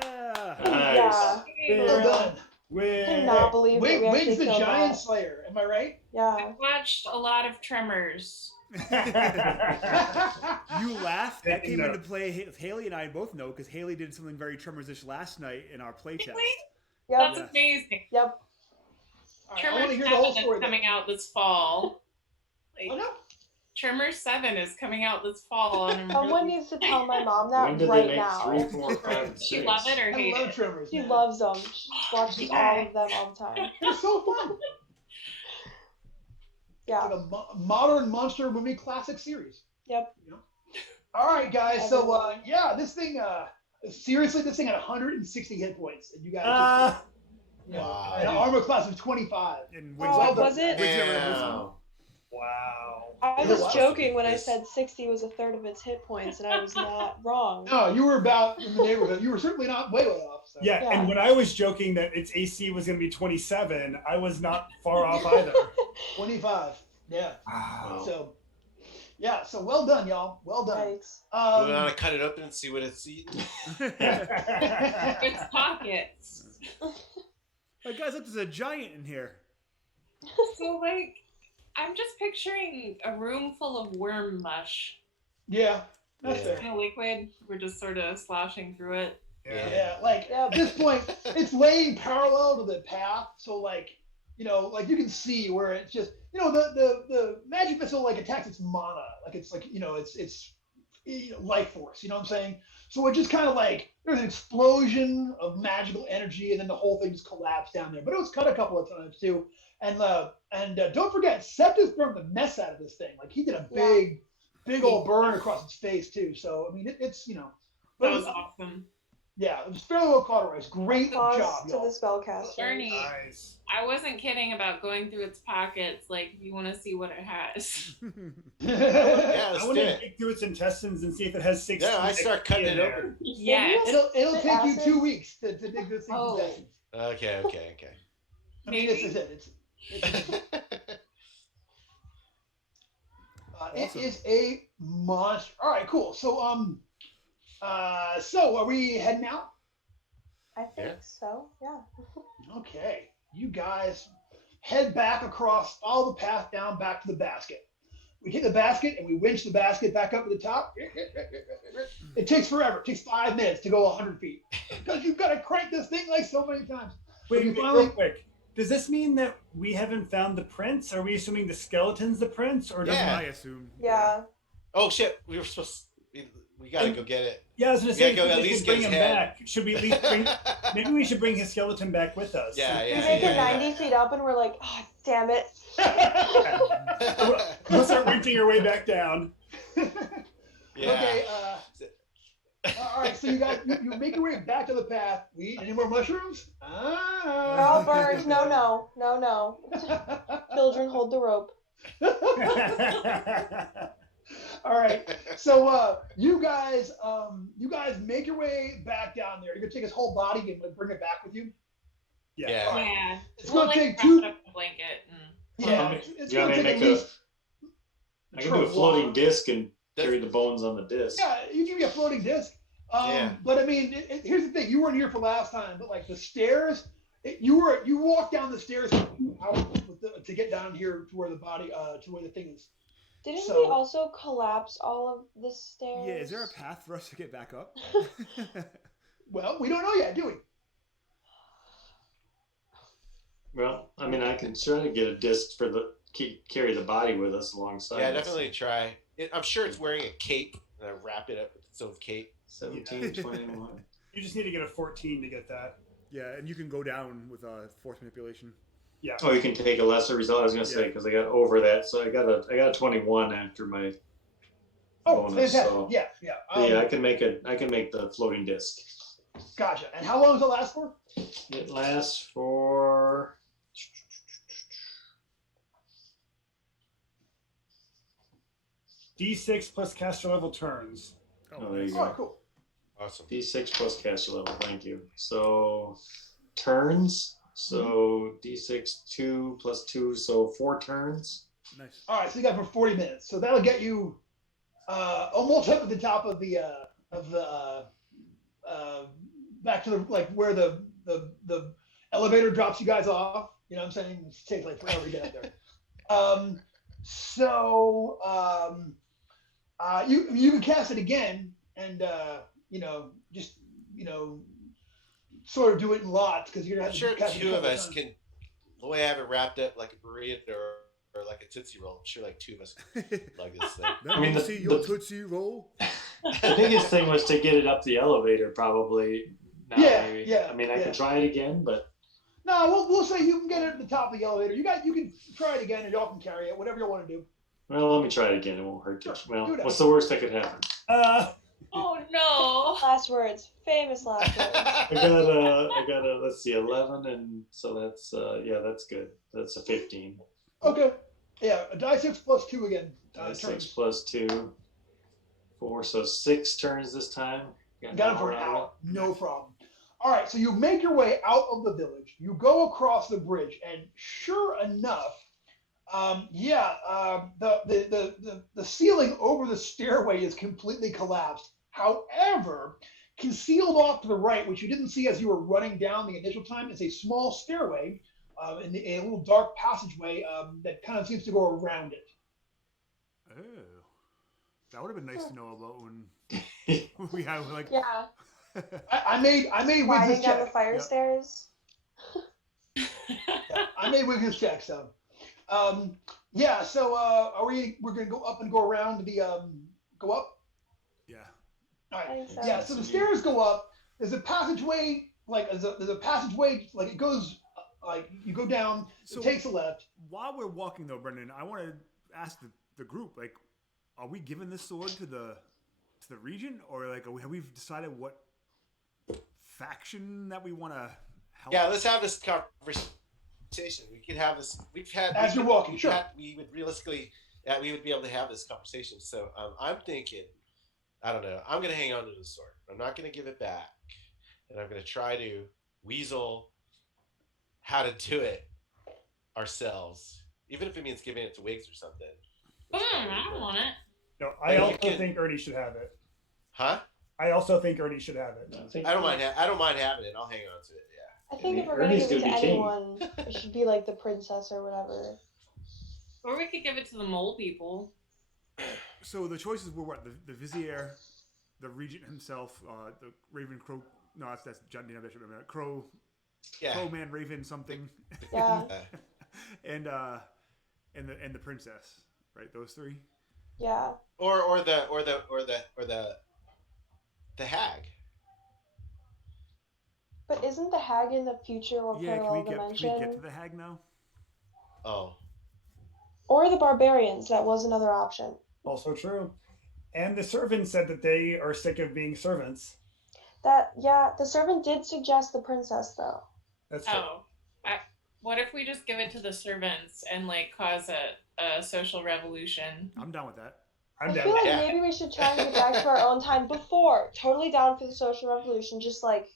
Yeah. Well done. I cannot believe that we actually Wiggs the killed Giant that. Slayer. Am I right? Yeah. I watched a lot of Tremors. You laughed. That came No. into play. Haley and I both know because Haley did something very Tremors-ish last night in our playtest. Really? Yep. That's Yes. amazing. Yep. All right, I Tremors want to 7 hear the whole is story. then. coming out this fall. Oh, Like, no. Tremors 7 is coming out this fall. And I'm Someone really- needs to tell my mom When that did right they make now. 3, 4, 5, and 6? Do you love it or I hate love it? Tremors. She man. loves them. She watches all of them all the time. They're so fun. Yeah. Like a modern monster movie classic series. Yep. You know? All right, guys. So Everyone. yeah, this thing. Seriously, this thing had 160 hit points, and you guys. Wow. An armor class of 25. And Oh, Well done. was it? Wow. Wow. I It was was. joking when I This- said 60 was a third of its hit points, and I was not wrong. No, you were about in the neighborhood. You were certainly not way off. So. Yeah, Yeah. and when I was joking that its AC was going to be 27, I was not far off either. 25. Yeah. Wow. So. Yeah. So well done, y'all. Well done. Yikes. We want to cut it open and see what it's eating. It's pockets. Like, guys, look, there's a giant in here. So, like, I'm just picturing a room full of worm mush. Yeah. That's Yeah. fair. Kind of liquid. We're just sort of sloshing through it. Yeah, like Yeah. at this point, it's laying parallel to the path, so like, like you can see where it's just, the magic missile like attacks its mana, like it's like, it's life force, you know what I'm saying? So it just kind of like there's an explosion of magical energy, and then the whole thing just collapsed down there. But it was cut a couple of times too, and don't forget, Septus burned the mess out of this thing. Like he did a big old burn across its face too. So I mean, it's That but was awesome. yeah, it was fairly well cauterized. Great Applause job, to y'all. the spellcaster. Ernie, Nice. I wasn't kidding about going through its pockets. Like, you want to see what it has. Yeah, I let's want do to it. dig through its intestines and see if it has 6. Yeah, I start cutting it open. Yes. It'll Is it take you acid? 2 weeks to dig this thing Oh. to death. Okay. I mean, this is it. It's Awesome. It is a monster. All right, cool. So so are we heading out? I think Yeah. so. Yeah. Okay, you guys head back across, follow the path down back to the basket. We hit the basket and we winch the basket back up to the top. It takes forever. It takes 5 minutes to go 100 feet because you've got to crank this thing like so many times. Wait, you wait, finally- real quick. Does this mean that we haven't found the prince? Are we assuming the skeleton's the prince? Or does Yeah. I assume. Yeah. Oh shit! We were supposed. We gotta go get it. Yeah, I was going to We say, gotta go if at we least should bring get him his head. back. Should we at least bring... Maybe we should bring his skeleton back with us. Yeah, We yeah. make it 90 feet up, and we're like, oh, damn it. We'll start winching our way back down. Yeah. Okay. All right. So you guys, you make your way back to the path. We eat any more mushrooms? We're all burned. No. Children hold the rope. All right. So you guys make your way back down there. You're gonna take his whole body and bring it back with you. Yeah. Yeah. All right. Yeah. It's We'll, gonna like, take wrap 2. it up in a blanket. And... Yeah. Yeah, It's you want gonna me to take at make least. I can do a floating disc and That's- carry the bones on the disc. Yeah, you give me a floating disc. Yeah. But I mean, here's the thing: you weren't here for last time, but like the stairs, you walked down the stairs for 2 hours to get down here to where the body, to where the thing is. Didn't So- we also collapse all of the stairs? Yeah, is there a path for us to get back up? Well, we don't know yet, do we? Well, I mean, I can try to get a disc for carry the body with us alongside. Yeah, us. definitely try. I'm sure it's wearing a cape, and I wrap it up with its own cape. 17, 21. You just need to get a 14 to get that. Yeah, and you can go down with force manipulation. Yeah. Oh, you can take a lesser result. I was gonna say because I got over that, so I got a 21 after my Oh, bonus. fantastic! So Yeah. yeah, I can make the floating disc. Gotcha. And how long does it last for? It lasts for D6 plus caster level turns. Oh, there you All go. right, cool. Awesome. D6 plus caster level. Thank you. So turns. So D6 2 plus 2, so 4 turns. Nice. All right, so you got for 40 minutes. So that'll get you almost up at the top of the back to the like where the elevator drops you guys off. You know what I'm saying? It takes like forever to get up there. You can cast it again and sort of do it in lots because you're gonna I'm have sure to cast it a two of couple us times. can. The way I have it wrapped up like a burrito or like a Tootsie Roll, I'm sure like two of us can lug this thing. Let I mean, me the- see your the- Tootsie Roll. The biggest thing was to get it up the elevator, probably. Now, Yeah, maybe. yeah, I mean, I yeah. can try it again, but No, we'll say you can get it at the top of the elevator. You can try it again and y'all can carry it, whatever you want to do. well, let me try it again. It won't hurt too. Sure, Well, do that. what's the worst that could happen? Oh no. Last words. Famous last words. I got a. Let's see, 11, and so that's that's good. That's a 15. Okay. Yeah, a die 6 plus 2 again. 6 turns. plus 2, 4, so 6 turns this time. Got it for an hour. No problem. All right, so you make your way out of the village. You go across the bridge, and sure enough, the ceiling over the stairway is completely collapsed. However, concealed off to the right, which you didn't see as you were running down the initial time, is a small stairway in a little dark passageway that kind of seems to go around it. Oh, that would have been nice to know about when we have like. Yeah. I made Riding Wiggins down the check. fire Yeah. stairs. Yeah, I made Wiggins check. So, we're gonna go up and go around the go up. Yeah. All right. I think so. Yeah, so the stairs go up. There's a passageway, there's a passageway, like it goes, like you go down, So- it takes a left. While we're walking though, Brendan, I want to ask the group like, are we giving this sword to the region, or like have we decided what faction that we want to help? Yeah, let's have this conversation. We could have this. As you're walking, sure. We would realistically, we would be able to have this conversation. So I'm thinking, I don't know. I'm gonna hang on to the sword. I'm not gonna give it back, and I'm gonna try to weasel how to do it ourselves, even if it means giving it to Wiggs or something. I don't want it. No, I But you also can- think Ernie should have it. Huh? I also think Ernie should have it. I don't mind. I don't mind having it. I'll hang on to it. Yeah. I think if we're Ernie's gonna give it gonna to be king. anyone, it should be like the princess or whatever. Or we could give it to the mole people. So the choices were what the vizier, the regent himself, the Raven Crow. No, that's John. That should be Crow. Yeah. Crow man, Raven something. Yeah. and the princess, right? Those three. Yeah. Or the hag. But isn't the hag in the future or Yeah, parallel can we dimension? get to the hag now? Oh. Or the barbarians? That was another option. Also true. And the servant said that they are sick of being servants. The servant did suggest the princess though. That's true. Oh. What if we just give it to the servants and like cause a social revolution? I'm down with that. I'm I down. feel like Yeah. maybe we should try and get back to our own time before. Totally down for the social revolution, just like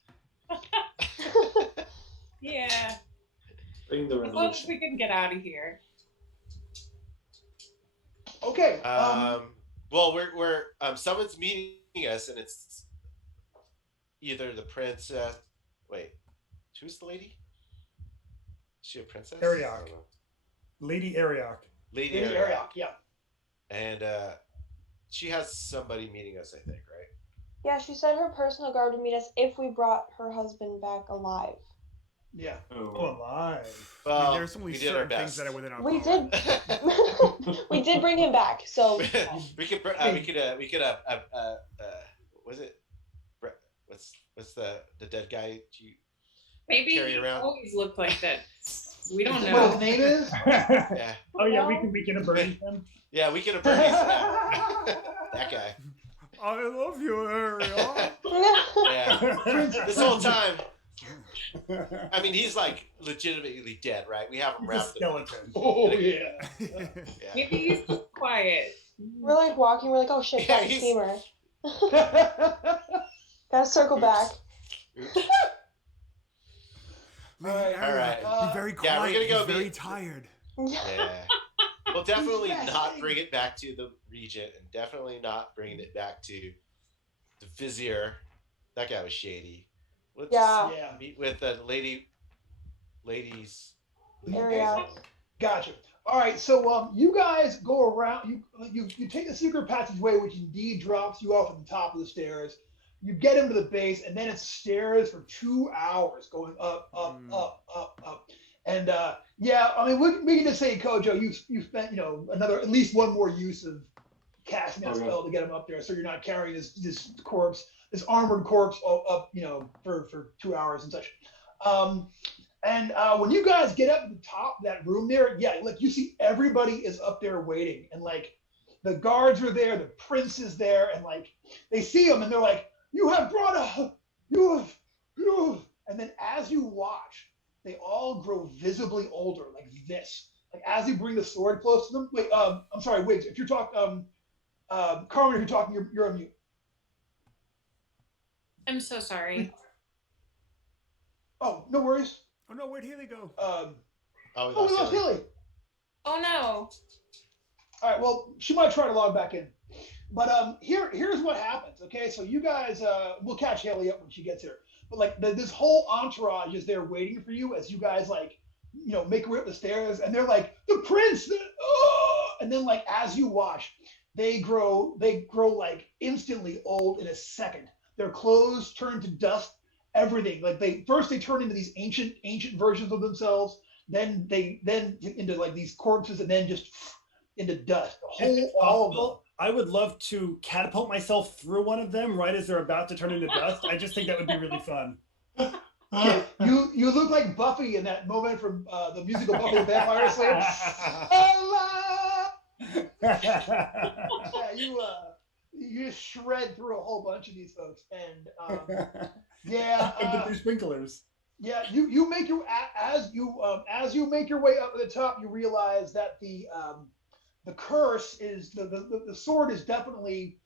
Yeah. Bring the As long as revolution. we can get out of here. Okay. Well, we're someone's meeting us, and it's either the princess. Wait, who's the lady? Is she a princess? Ariok. Lady Ariok. Lady Ariok, yeah. And she has somebody meeting us, I think, right? Yeah, she said her personal guard would meet us if we brought her husband back alive. Yeah. Oh, alive. I mean, there's only certain things that are within our We power. did. We did bring him back, so we could was it? What's the dead guy you Maybe carry he around? always looked like that. We don't know. What his name is? Yeah. Oh yeah, we can burn him. Yeah, we can burn that guy. I love you, Ariel. Yeah. This whole time. I mean, he's like legitimately dead, right? We have him wrapped. Skeleton. Oh yeah. Maybe he's just quiet. we're like walking. We're like, oh shit, Yeah, that's a he's- steamer. Gotta circle back. All right. Be very quiet. Yeah, we're gonna go He's very be- tired. Yeah. We'll definitely not fascinating. bring it back to the regent, and definitely not bringing it back to the vizier. That guy was shady. Let's Yeah. just meet with the ladies. Area. Gotcha. All right, so you guys go around. You take the secret passageway, which indeed drops you off at the top of the stairs. You get into the base, and then it's stairs for 2 hours, going up, up. And yeah, I mean, we can just say, Kojo, you spent another at least one more use of casting that spell to get him up there, so you're not carrying this corpse, this armored corpse up, for 2 hours and such. And when you guys get up to the top of that room there, yeah, like you see everybody is up there waiting, and like the guards are there, the prince is there, and like they see him and they're like, you have brought you have, and then as you watch, they all grow visibly older, like this. Like as you bring the sword close to them. Wait, I'm sorry, Wiggs. If you're talking, Carmen, if you're talking, you're on mute. I'm so sorry. Oh, no worries. Oh no, where'd Haley go? We lost Haley. Oh no. All right, well, she might try to log back in. But here's what happens, okay? So you guys, we'll catch Haley up when she gets here. But like this whole entourage is there waiting for you as you guys like, make your way up the stairs, and they're like, the prince, and then like as you watch, they grow like instantly old in a second. Their clothes turn to dust, everything. Like they turn into these ancient versions of themselves, then into like these corpses, and then just into dust. All of them. I would love to catapult myself through one of them right as they're about to turn into dust. I just think that would be really fun. Yeah, you look like Buffy in that moment from the musical Buffy the Vampire Slayer. Yeah, you just shred through a whole bunch of these folks, and the blue sprinklers. Yeah, you make your as you make your way up to the top, you realize that the curse is the sword is definitely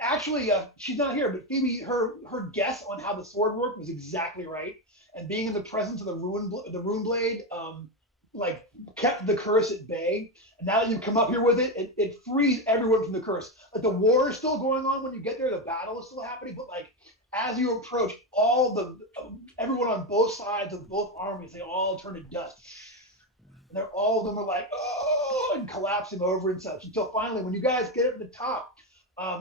actually she's not here, but Phoebe, her guess on how the sword worked was exactly right, and being in the presence of the rune blade like kept the curse at bay. And now that you come up here with it frees everyone from the curse. Like the war is still going on when you get there, the battle is still happening, but like as you approach, everyone on both sides of both armies, they all turn to dust. And all of them are like, oh, and collapsing over and such, until finally, when you guys get up to the top,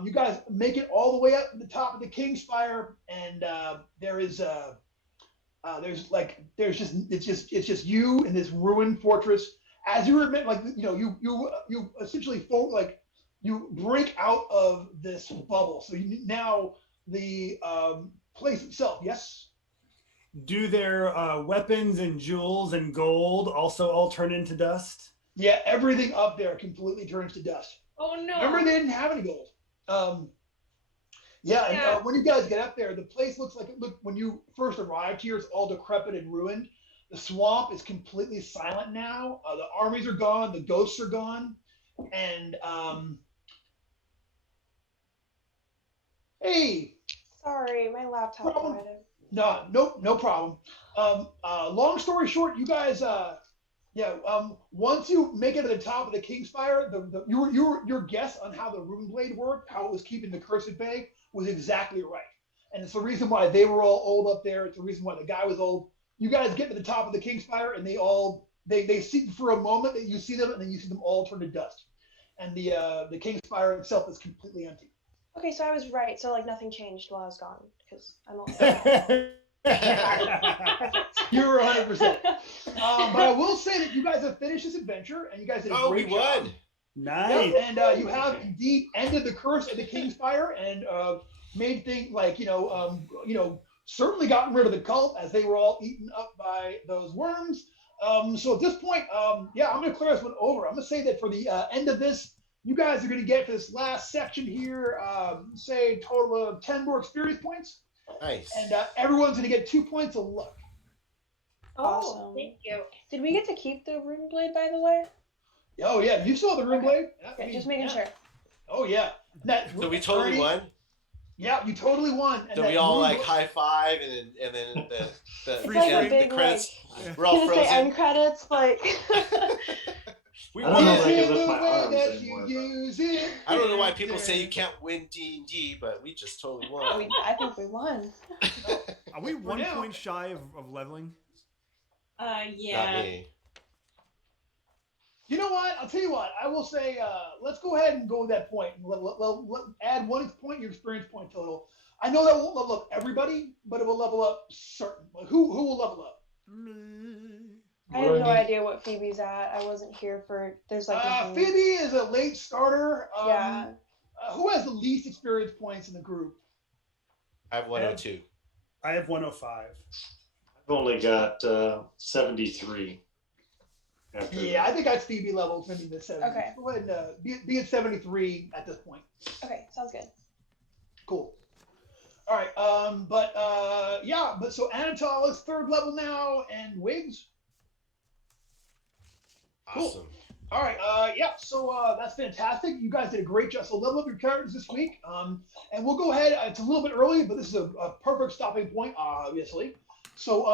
you guys make it all the way up to the top of the Kingspire, and it's just you in this ruined fortress. As you remember, like you essentially you break out of this bubble. So now the place itself, yes. Do their weapons and jewels and gold also all turn into dust? Yeah, everything up there completely turns to dust. Oh no! Remember, they didn't have any gold. And when you guys get up there, the place looks like it looked when you first arrived here. It's all decrepit and ruined. The swamp is completely silent now. The armies are gone. The ghosts are gone. And hey. Sorry, my laptop died. No problem. Long story short, you guys Yeah. Once you make it to the top of the Kingspire, your guess on how the rune blade worked, how it was keeping the curse at bay, was exactly right. And it's the reason why they were all old up there. It's the reason why the guy was old. You guys get to the top of the Kingspire, and they see for a moment that you see them, and then you see them all turn to dust. And the Kingspire itself is completely empty. Okay, so I was right. So like nothing changed while I was gone because I'm all. You're 100%. But I will say that you guys have finished this adventure, and you guys did a great job. Oh, we won. Nice. Yep, and you have indeed ended the curse of the Kingspire and made things like certainly gotten rid of the cult as they were all eaten up by those worms. So at this point, I'm going to clear this one over. I'm going to say that for the end of this, you guys are going to get for this last section here, say a total of 10 more experience points. Nice. And everyone's going to get 2 points of luck. Awesome. Thank you. Did we get to keep the rune blade, by the way? Oh, yeah. You saw the rune blade? Okay, just making sure. Oh, yeah. So we totally won? Yeah, you totally won. So we all like high five and then the credits. We're all frozen. Say end credits, like. We I don't know if I can lift the my way arms that anymore. you use it. I don't know why people say you can't win D&D, but we just totally won. I think we won. Are we 1 point shy of leveling? Yeah. Not me. You know what? I'll tell you what. I will say, let's go ahead and go with that point. Add 1 point your experience point total. I know that won't level up everybody, but it will level up certain. Like who will level up? I have no idea what Phoebe's at. I wasn't here for. There's like. Phoebe is a late starter. Yeah. Who has the least experience points in the group? I have 102. I have 105. I've only got 73. Yeah, I think I'd Phoebe level maybe the 70. Okay. Go ahead and be at 73 at this point. Okay, sounds good. Cool. All right. But so Anatol is 3rd level now, and Wiggs. Cool. Awesome. All right. So that's fantastic. You guys did a great job. So level up your characters this week. And we'll go ahead. It's a little bit early, but this is a perfect stopping point, obviously. So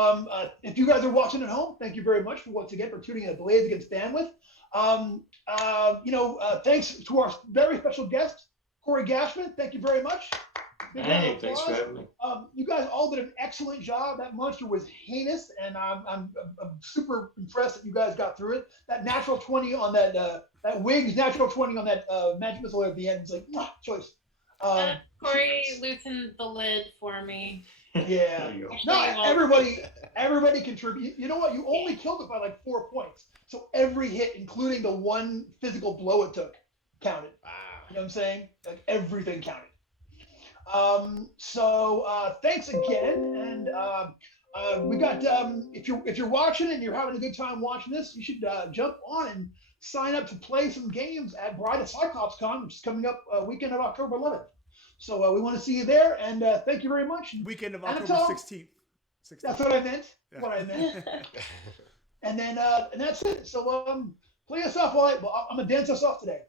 if you guys are watching at home, thank you very much once again for tuning in to Blades Against Bandwidth. Thanks to our very special guest, Cory Gashman. Thank you very much. Hey, thanks for having me. You guys all did an excellent job. That monster was heinous, and I'm super impressed that you guys got through it. That natural 20 on that Wiggs natural 20 on that magic missile at the end is like choice. Cory loosened the lid for me. Yeah. No, everybody contribute. You know what? You only killed it by like 4 points. So every hit, including the 1 physical blow it took, counted. Wow. You know what I'm saying? Like everything counted. Thanks again. And we got if you're watching and you're having a good time watching this, you should jump on and sign up to play some games at Bride of Cyclops Con, which is coming up weekend of October 11th. So we want to see you there, and thank you very much. Weekend of Anatol, October 16th. That's what I meant. Yeah. What I meant. And then and that's it. So play us off. I'm gonna dance us off today.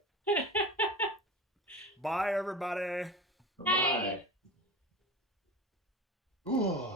Bye, everybody. Bye. Ooh.